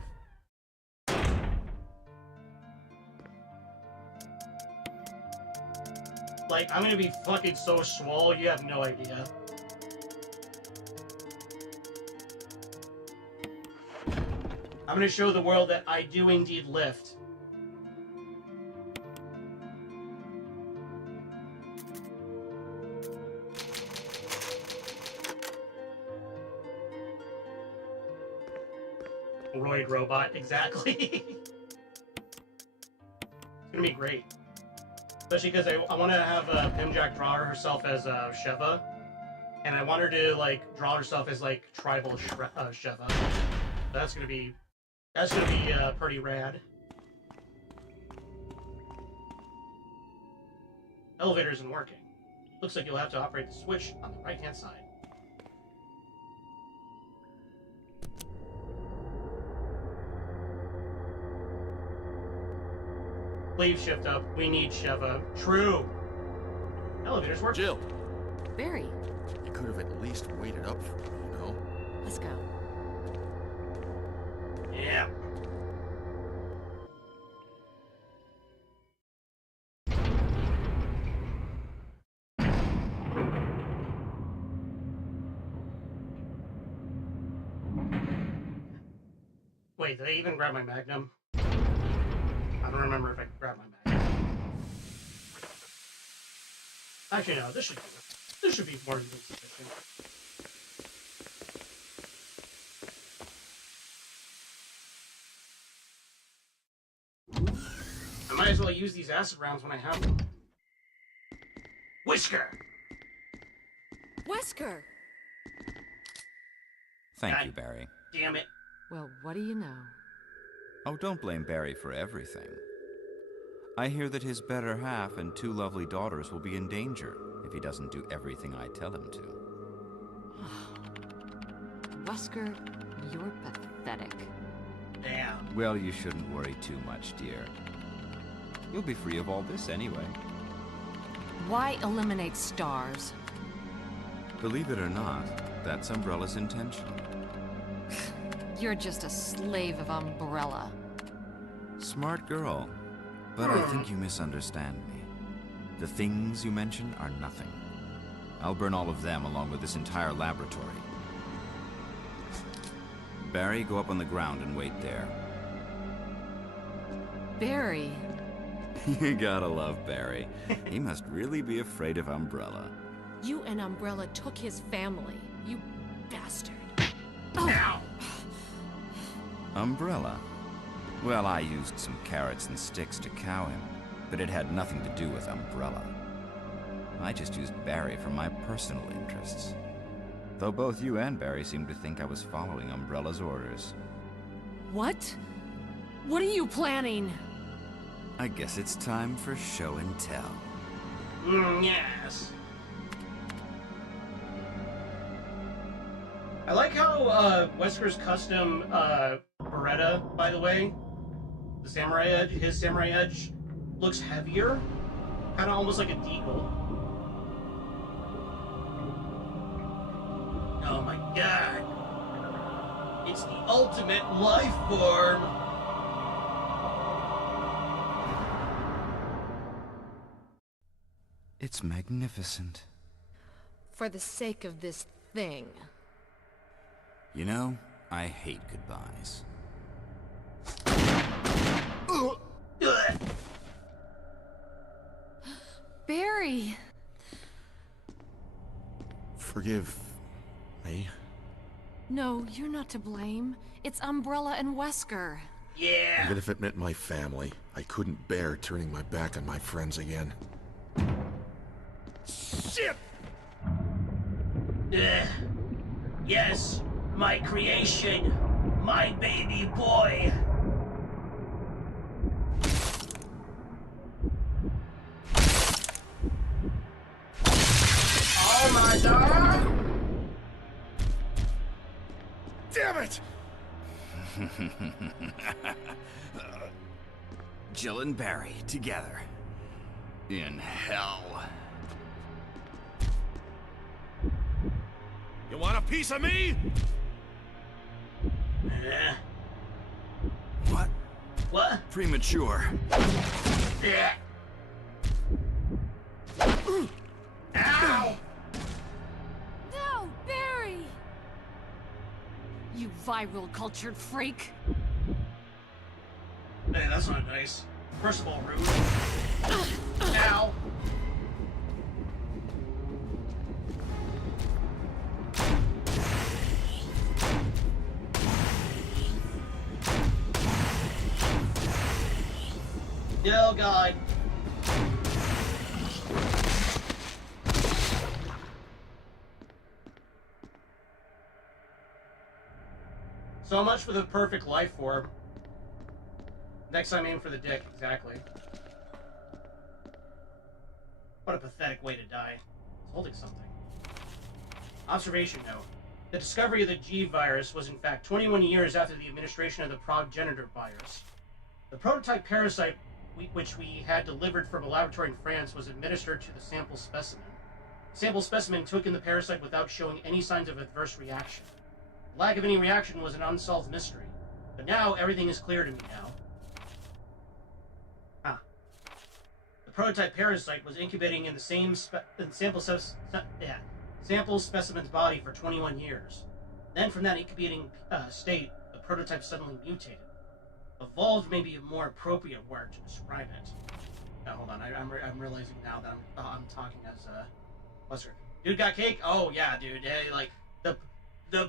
Like, I'm gonna be fucking so swole, you have no idea. I'm gonna show the world that I do indeed lift. Roid robot, exactly. It's gonna be great. Especially because I want to have Pimjack draw herself as Sheva, and I want her to like draw herself as like tribal Sheva. That's gonna be pretty rad. Elevator isn't working. Looks like you'll have to operate the switch on the right-hand side. Leave shift up. We need Sheva. True. Elevator's working. Jill, Barry, you could have at least waited up for me, you know? let's go. Yeah. Wait, did I even grab my Magnum? I don't remember if I could grab my Magnum. Actually, no, this should be more than sufficient. I might as well use these acid rounds when I have them. Whisker! Wesker! Thank God you, Barry. Damn it. Well, what do you know? Oh, don't blame Barry for everything. I hear that his better half and 2 lovely daughters will be in danger if he doesn't do everything I tell him to. Wesker, you're pathetic. Damn. Well, you shouldn't worry too much, dear. You'll be free of all this anyway. Why eliminate stars? Believe it or not, that's Umbrella's intention. You're just a slave of Umbrella. Smart girl. But I think you misunderstand me. The things you mention are nothing. I'll burn all of them along with this entire laboratory. Barry, go up on the ground and wait there. Barry. You gotta love Barry. He must really be afraid of Umbrella. You and Umbrella took his family. You bastard. Ow! Umbrella? Well, I used some carrots and sticks to cow him, but it had nothing to do with Umbrella. I just used Barry for my personal interests. Though both you and Barry seem to think I was following Umbrella's orders. What? What are you planning? I guess it's time for show and tell. Yes. I like how Wesker's custom Beretta, by the way, the samurai edge, his samurai edge, looks heavier, kind of almost like a deagle. Oh my god! It's the ultimate life form. It's magnificent. For the sake of this thing. You know, I hate goodbyes. Barry! Forgive me. No, you're not to blame. It's Umbrella and Wesker. Yeah. Even if it meant my family, I couldn't bear turning my back on my friends again. Shit! Yes, my creation, my baby boy. Oh my god! Damn it! Jill and Barry together. In hell. You want a piece of me? What? What? Premature. Yeah. Ow! No, Barry! You viral cultured freak. Hey, that's not nice. First of all, rude. Ow! Oh god. So much for the perfect life form. Next time aim for the dick, exactly. What a pathetic way to die. It's holding something. Observation note. The discovery of the G virus was in fact 21 years after the administration of the progenitor virus. The prototype parasite which we had delivered from a laboratory in France was administered to the sample specimen. The sample specimen took in the parasite without showing any signs of adverse reaction. The lack of any reaction was an unsolved mystery. But now everything is clear to me now. The prototype parasite was incubating in the same sample specimen's body for 21 years. Then from that incubating state, the prototype suddenly mutated. Evolved may be a more appropriate word to describe it. Now, hold on, I'm realizing now that I'm talking as Buster. Dude got cake? Oh yeah, dude. Hey, like the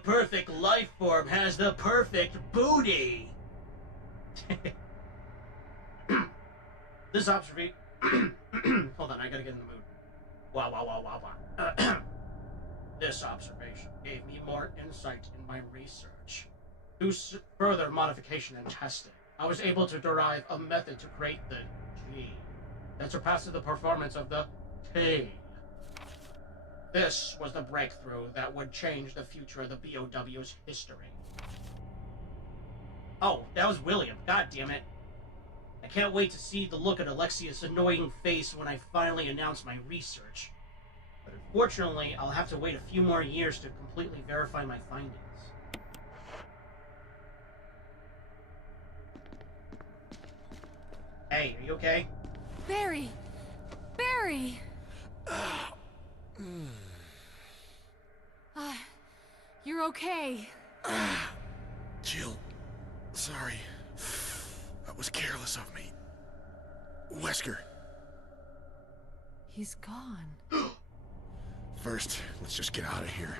perfect life form has the perfect booty. This observation. Hold on, I gotta get in the mood. Wow. This observation gave me more insight in my research. Through further modification and testing, I was able to derive a method to create the G that surpasses the performance of the T. This was the breakthrough that would change the future of the BOW's history. Oh, that was William. God damn it. I can't wait to see the look on Alexia's annoying face when I finally announce my research. But unfortunately, I'll have to wait a few more years to completely verify my findings. Hey, are you okay? Barry! Barry! You're okay. Jill, sorry. That was careless of me. Wesker. He's gone. First, let's just get out of here.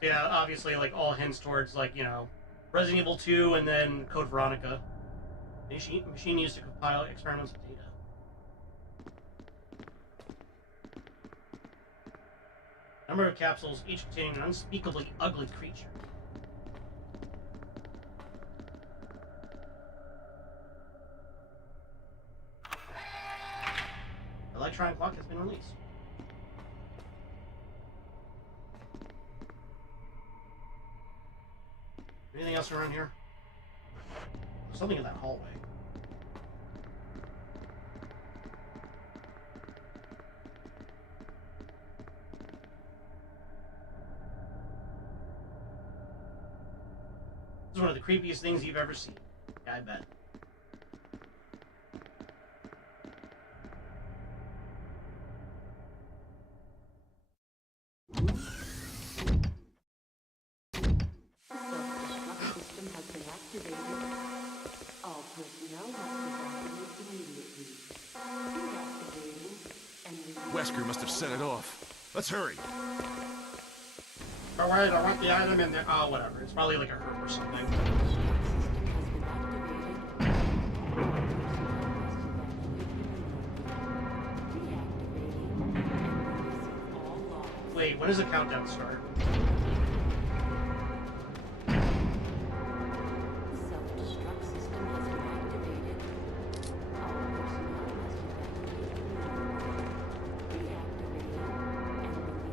Yeah, obviously, like, all hints towards, like, you know, Resident Evil 2 and then Code Veronica. Machine used to compile experiments with data. Number of capsules, each containing an unspeakably ugly creature. The electronic clock has been released. Anything else around here? There's something in that hallway. This is one of the creepiest things you've ever seen. Yeah, I bet. Wesker must have set it off. Let's hurry. Alright, I want the item in there. Oh, whatever. It's probably like a herb or something. Wait, when does the countdown start?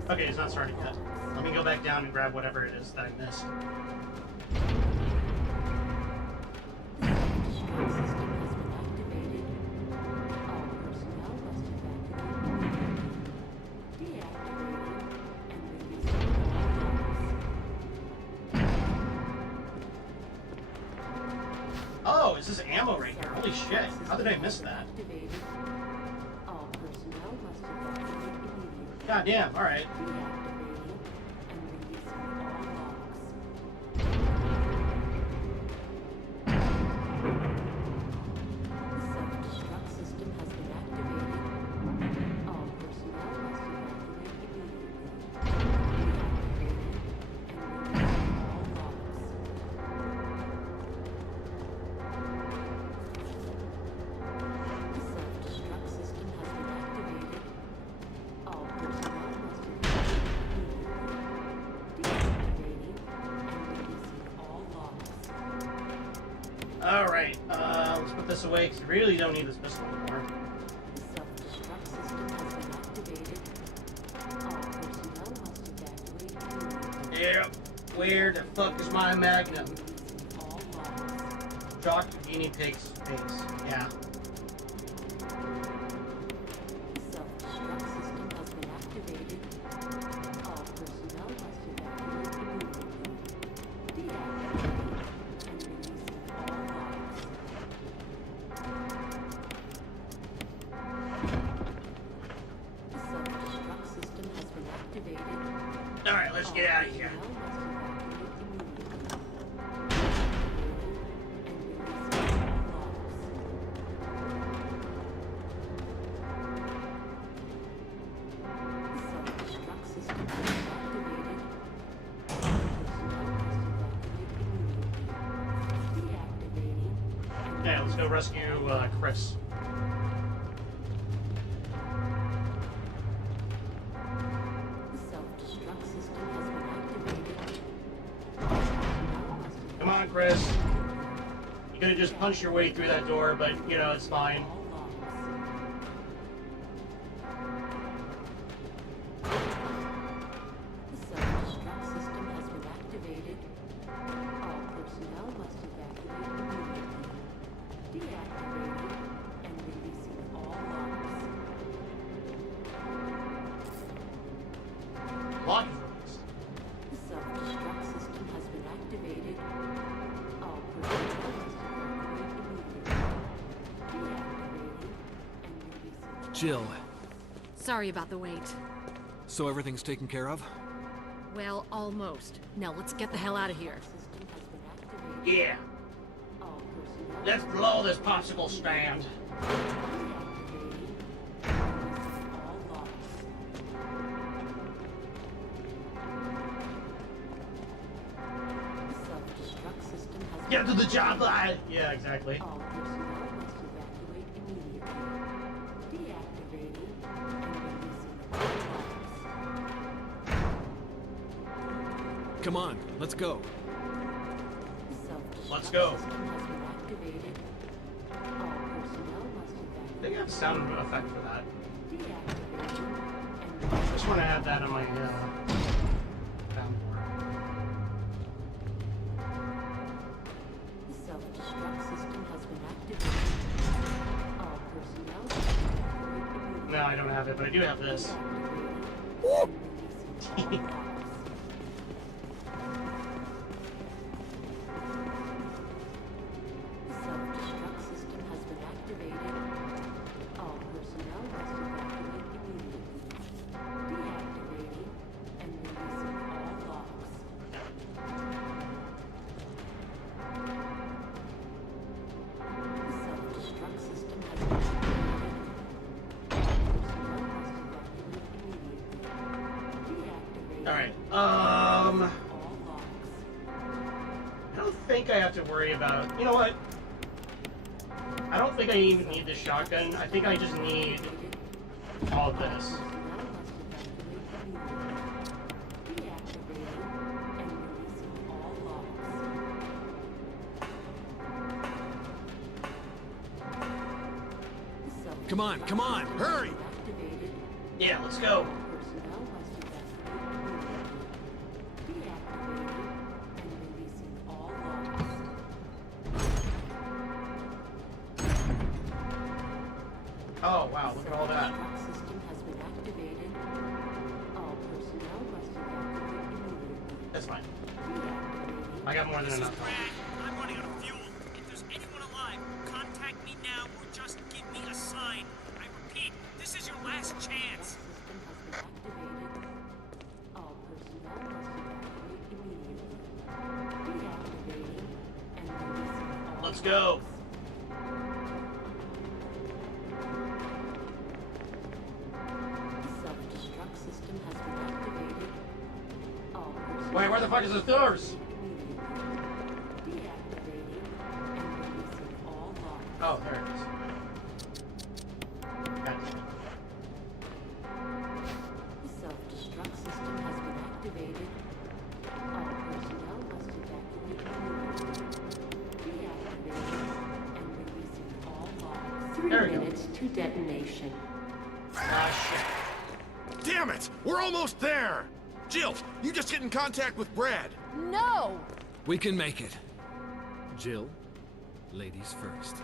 Okay, it's not starting yet. Let me go back down and grab whatever it is that I missed. Oh, is this ammo right here? Holy shit. How did I miss that? God damn, alright. Alright, let's put this away because we really don't need this pistol anymore. Yep, where the fuck is my magnum? Shocked guinea pig's face, yeah. Alright, let's get out of here. Okay, let's go rescue Chris. Come on, Chris. You could have just punched your way through that door, but, you know, it's fine. Lock is released. Jill, Sorry about the wait. so everything's taken care of? Well, almost. Now let's get the hell out of here. Yeah. Let's blow this popsicle stand. Get to the job, lad! Yeah, exactly. Come on, let's go. Let's go. I think I have a sound effect for that. I just want to add that on my soundboard. No, I don't have it, but I do have this. Alright, I don't think I have to worry about... You know what? I don't think I even need this shotgun. I think I just need all this. Come on, hurry! Yeah, let's go. Oh, wow, look at all that. That's fine. I got more than enough. I'm running out of fuel. If there's anyone alive, contact me now or just give me a sign. I repeat, this is your last chance. Let's go. Wait, where the fuck is the doors? Oh, there it is. Gotcha. The self-destruct system has been activated. All personnel must evacuate immediately. Deactivating and releasing all logs. 3 minutes to detonation. Ah, shit. Damn it! We're almost there! Jill, you just get in contact with Brad. No! We can make it. Jill, ladies first.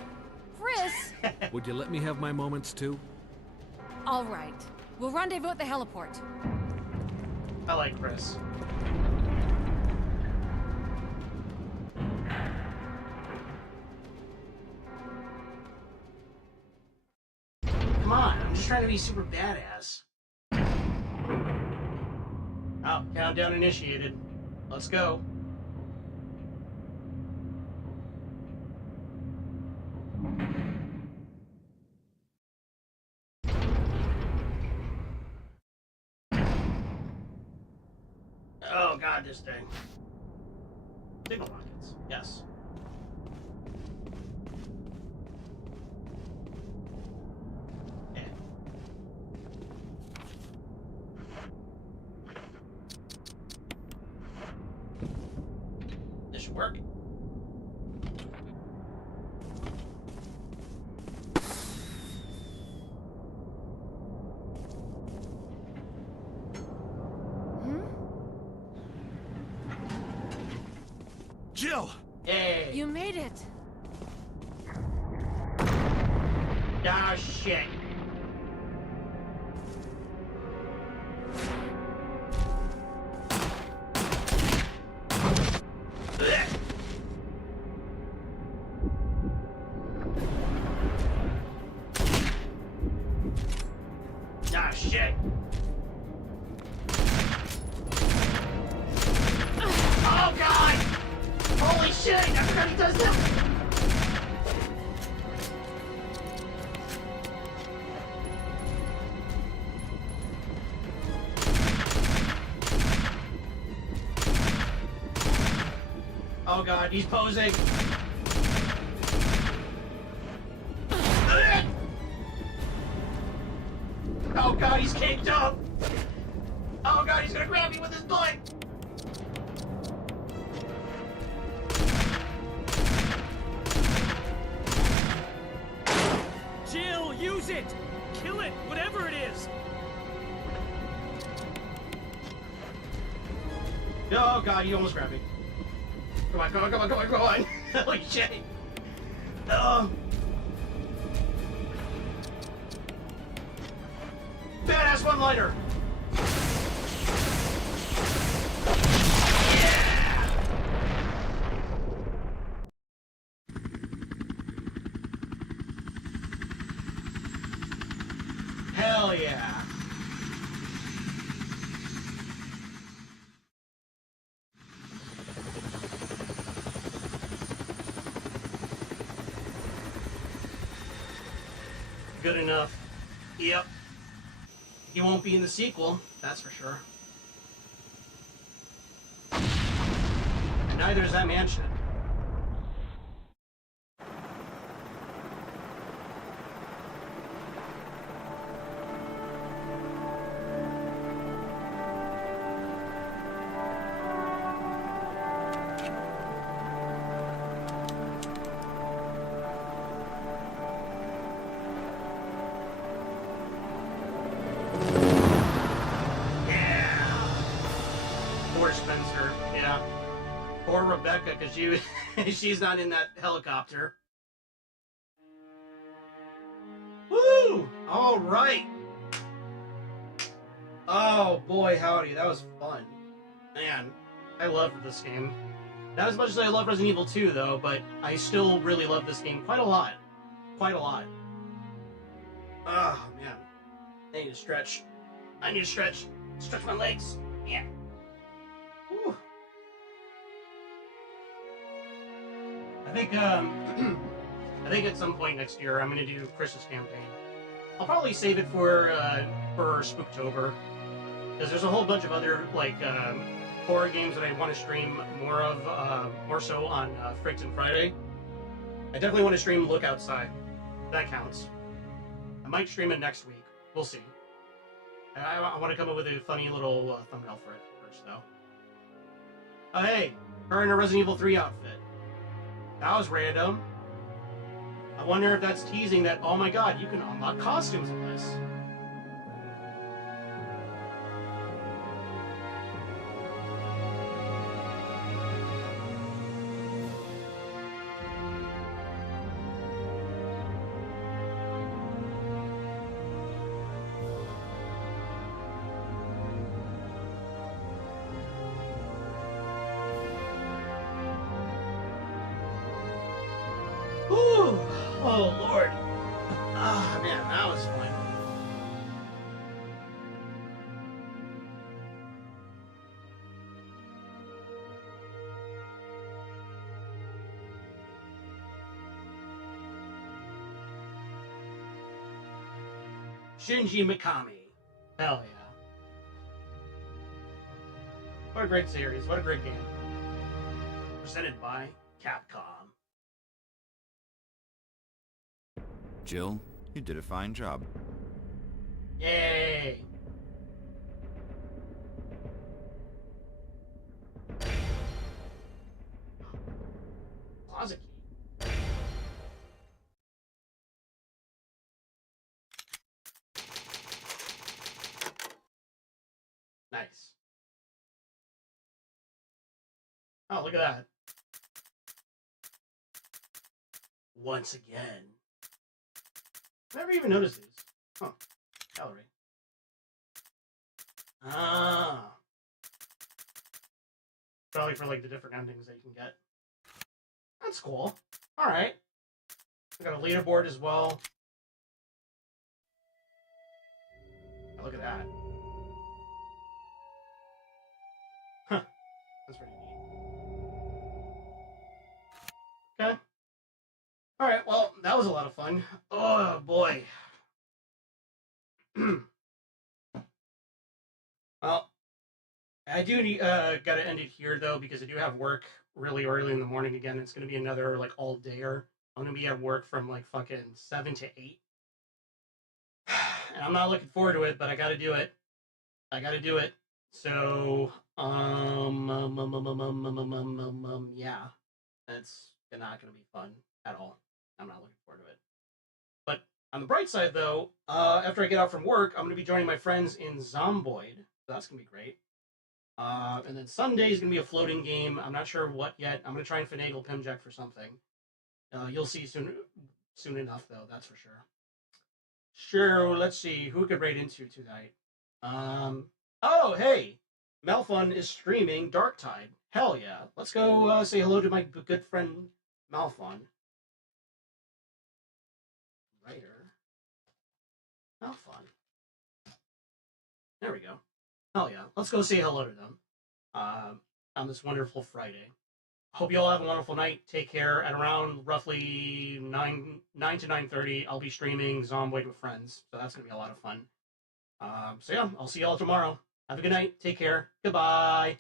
Chris! Would you let me have my moments too? All right. We'll rendezvous at the heliport. I like Chris. Come on, I'm just trying to be super badass. Oh, countdown initiated. Let's go. Oh god, this thing. Signal rockets. Yes. Yeah. This should work. Jill! Yay! You made it. Ah, shit. Blech. Ah, shit. Oh, God! Holy shit! I forgot he does that! Oh god, he's posing! Oh god, he's caked up! Oh god, he's gonna grab me with his butt! it! Kill it, whatever it is! Oh god, you almost grabbed me. Come on, come on, come on, come on, come on! Holy shit! Badass one-liner! Hell yeah! Good enough. Yep. He won't be in the sequel, that's for sure. And neither is that mansion. Spencer, yeah. Poor Rebecca, because she's not in that helicopter. Woo! All right. Oh boy, howdy, that was fun. Man, I loved this game. Not as much as I love Resident Evil 2, though, but I still really love this game quite a lot. Quite a lot. Oh man, I need to stretch. I need to stretch. Stretch my legs. Yeah. Whew. I think at some point next year I'm gonna do Chris's campaign. I'll probably save it for Spooktober, because there's a whole bunch of other like horror games that I want to stream more of, more so on Frigten Friday. I definitely want to stream Look Outside. That counts. I might stream it next week. We'll see. I want to come up with a funny little thumbnail for it first, though. Oh, hey, her in a Resident Evil 3 outfit. That was random. I wonder if that's teasing that, oh my god, you can unlock costumes in this. Whew. Oh, Lord. Ah, man, that was fun. Shinji Mikami. Hell yeah. What a great series. What a great game. Presented by Capcom. Jill, you did a fine job. Yay! Closet key. Nice. Oh, look at that. Once again. Never even noticed these. Huh. Gallery. Ah. Probably for like the different endings that you can get. That's cool. Alright. We got a leaderboard as well. Oh, look at that. Huh. That's pretty neat. Okay. Alright, well, that was a lot of fun. Oh, boy. Well, I do gotta end it here, though, because I do have work really early in the morning again. It's gonna be another, like, all-dayer. I'm gonna be at work from, like, fucking 7 to 8. And I'm not looking forward to it, but I gotta do it. I gotta do it. So, yeah. It's not gonna be fun at all. I'm not looking forward to it. But On the bright side, though, after I get out from work, I'm going to be joining my friends in Zomboid. So that's going to be great. And then Sunday is going to be a floating game. I'm not sure what yet. I'm going to try and finagle Pimjack for something. You'll see soon enough, though, that's for sure. Sure, let's see. Who could raid into tonight? Oh, hey! Malfun is streaming Darktide. Hell yeah. Let's go say hello to my good friend Malfun. Writer. Malfun. There we go. Hell yeah. Let's go say hello to them on this wonderful Friday. Hope you all have a wonderful night. Take care. At around roughly 9 to 9:30, I'll be streaming Zomboid with friends. So that's going to be a lot of fun. So yeah, I'll see you all tomorrow. Have a good night. Take care. Goodbye.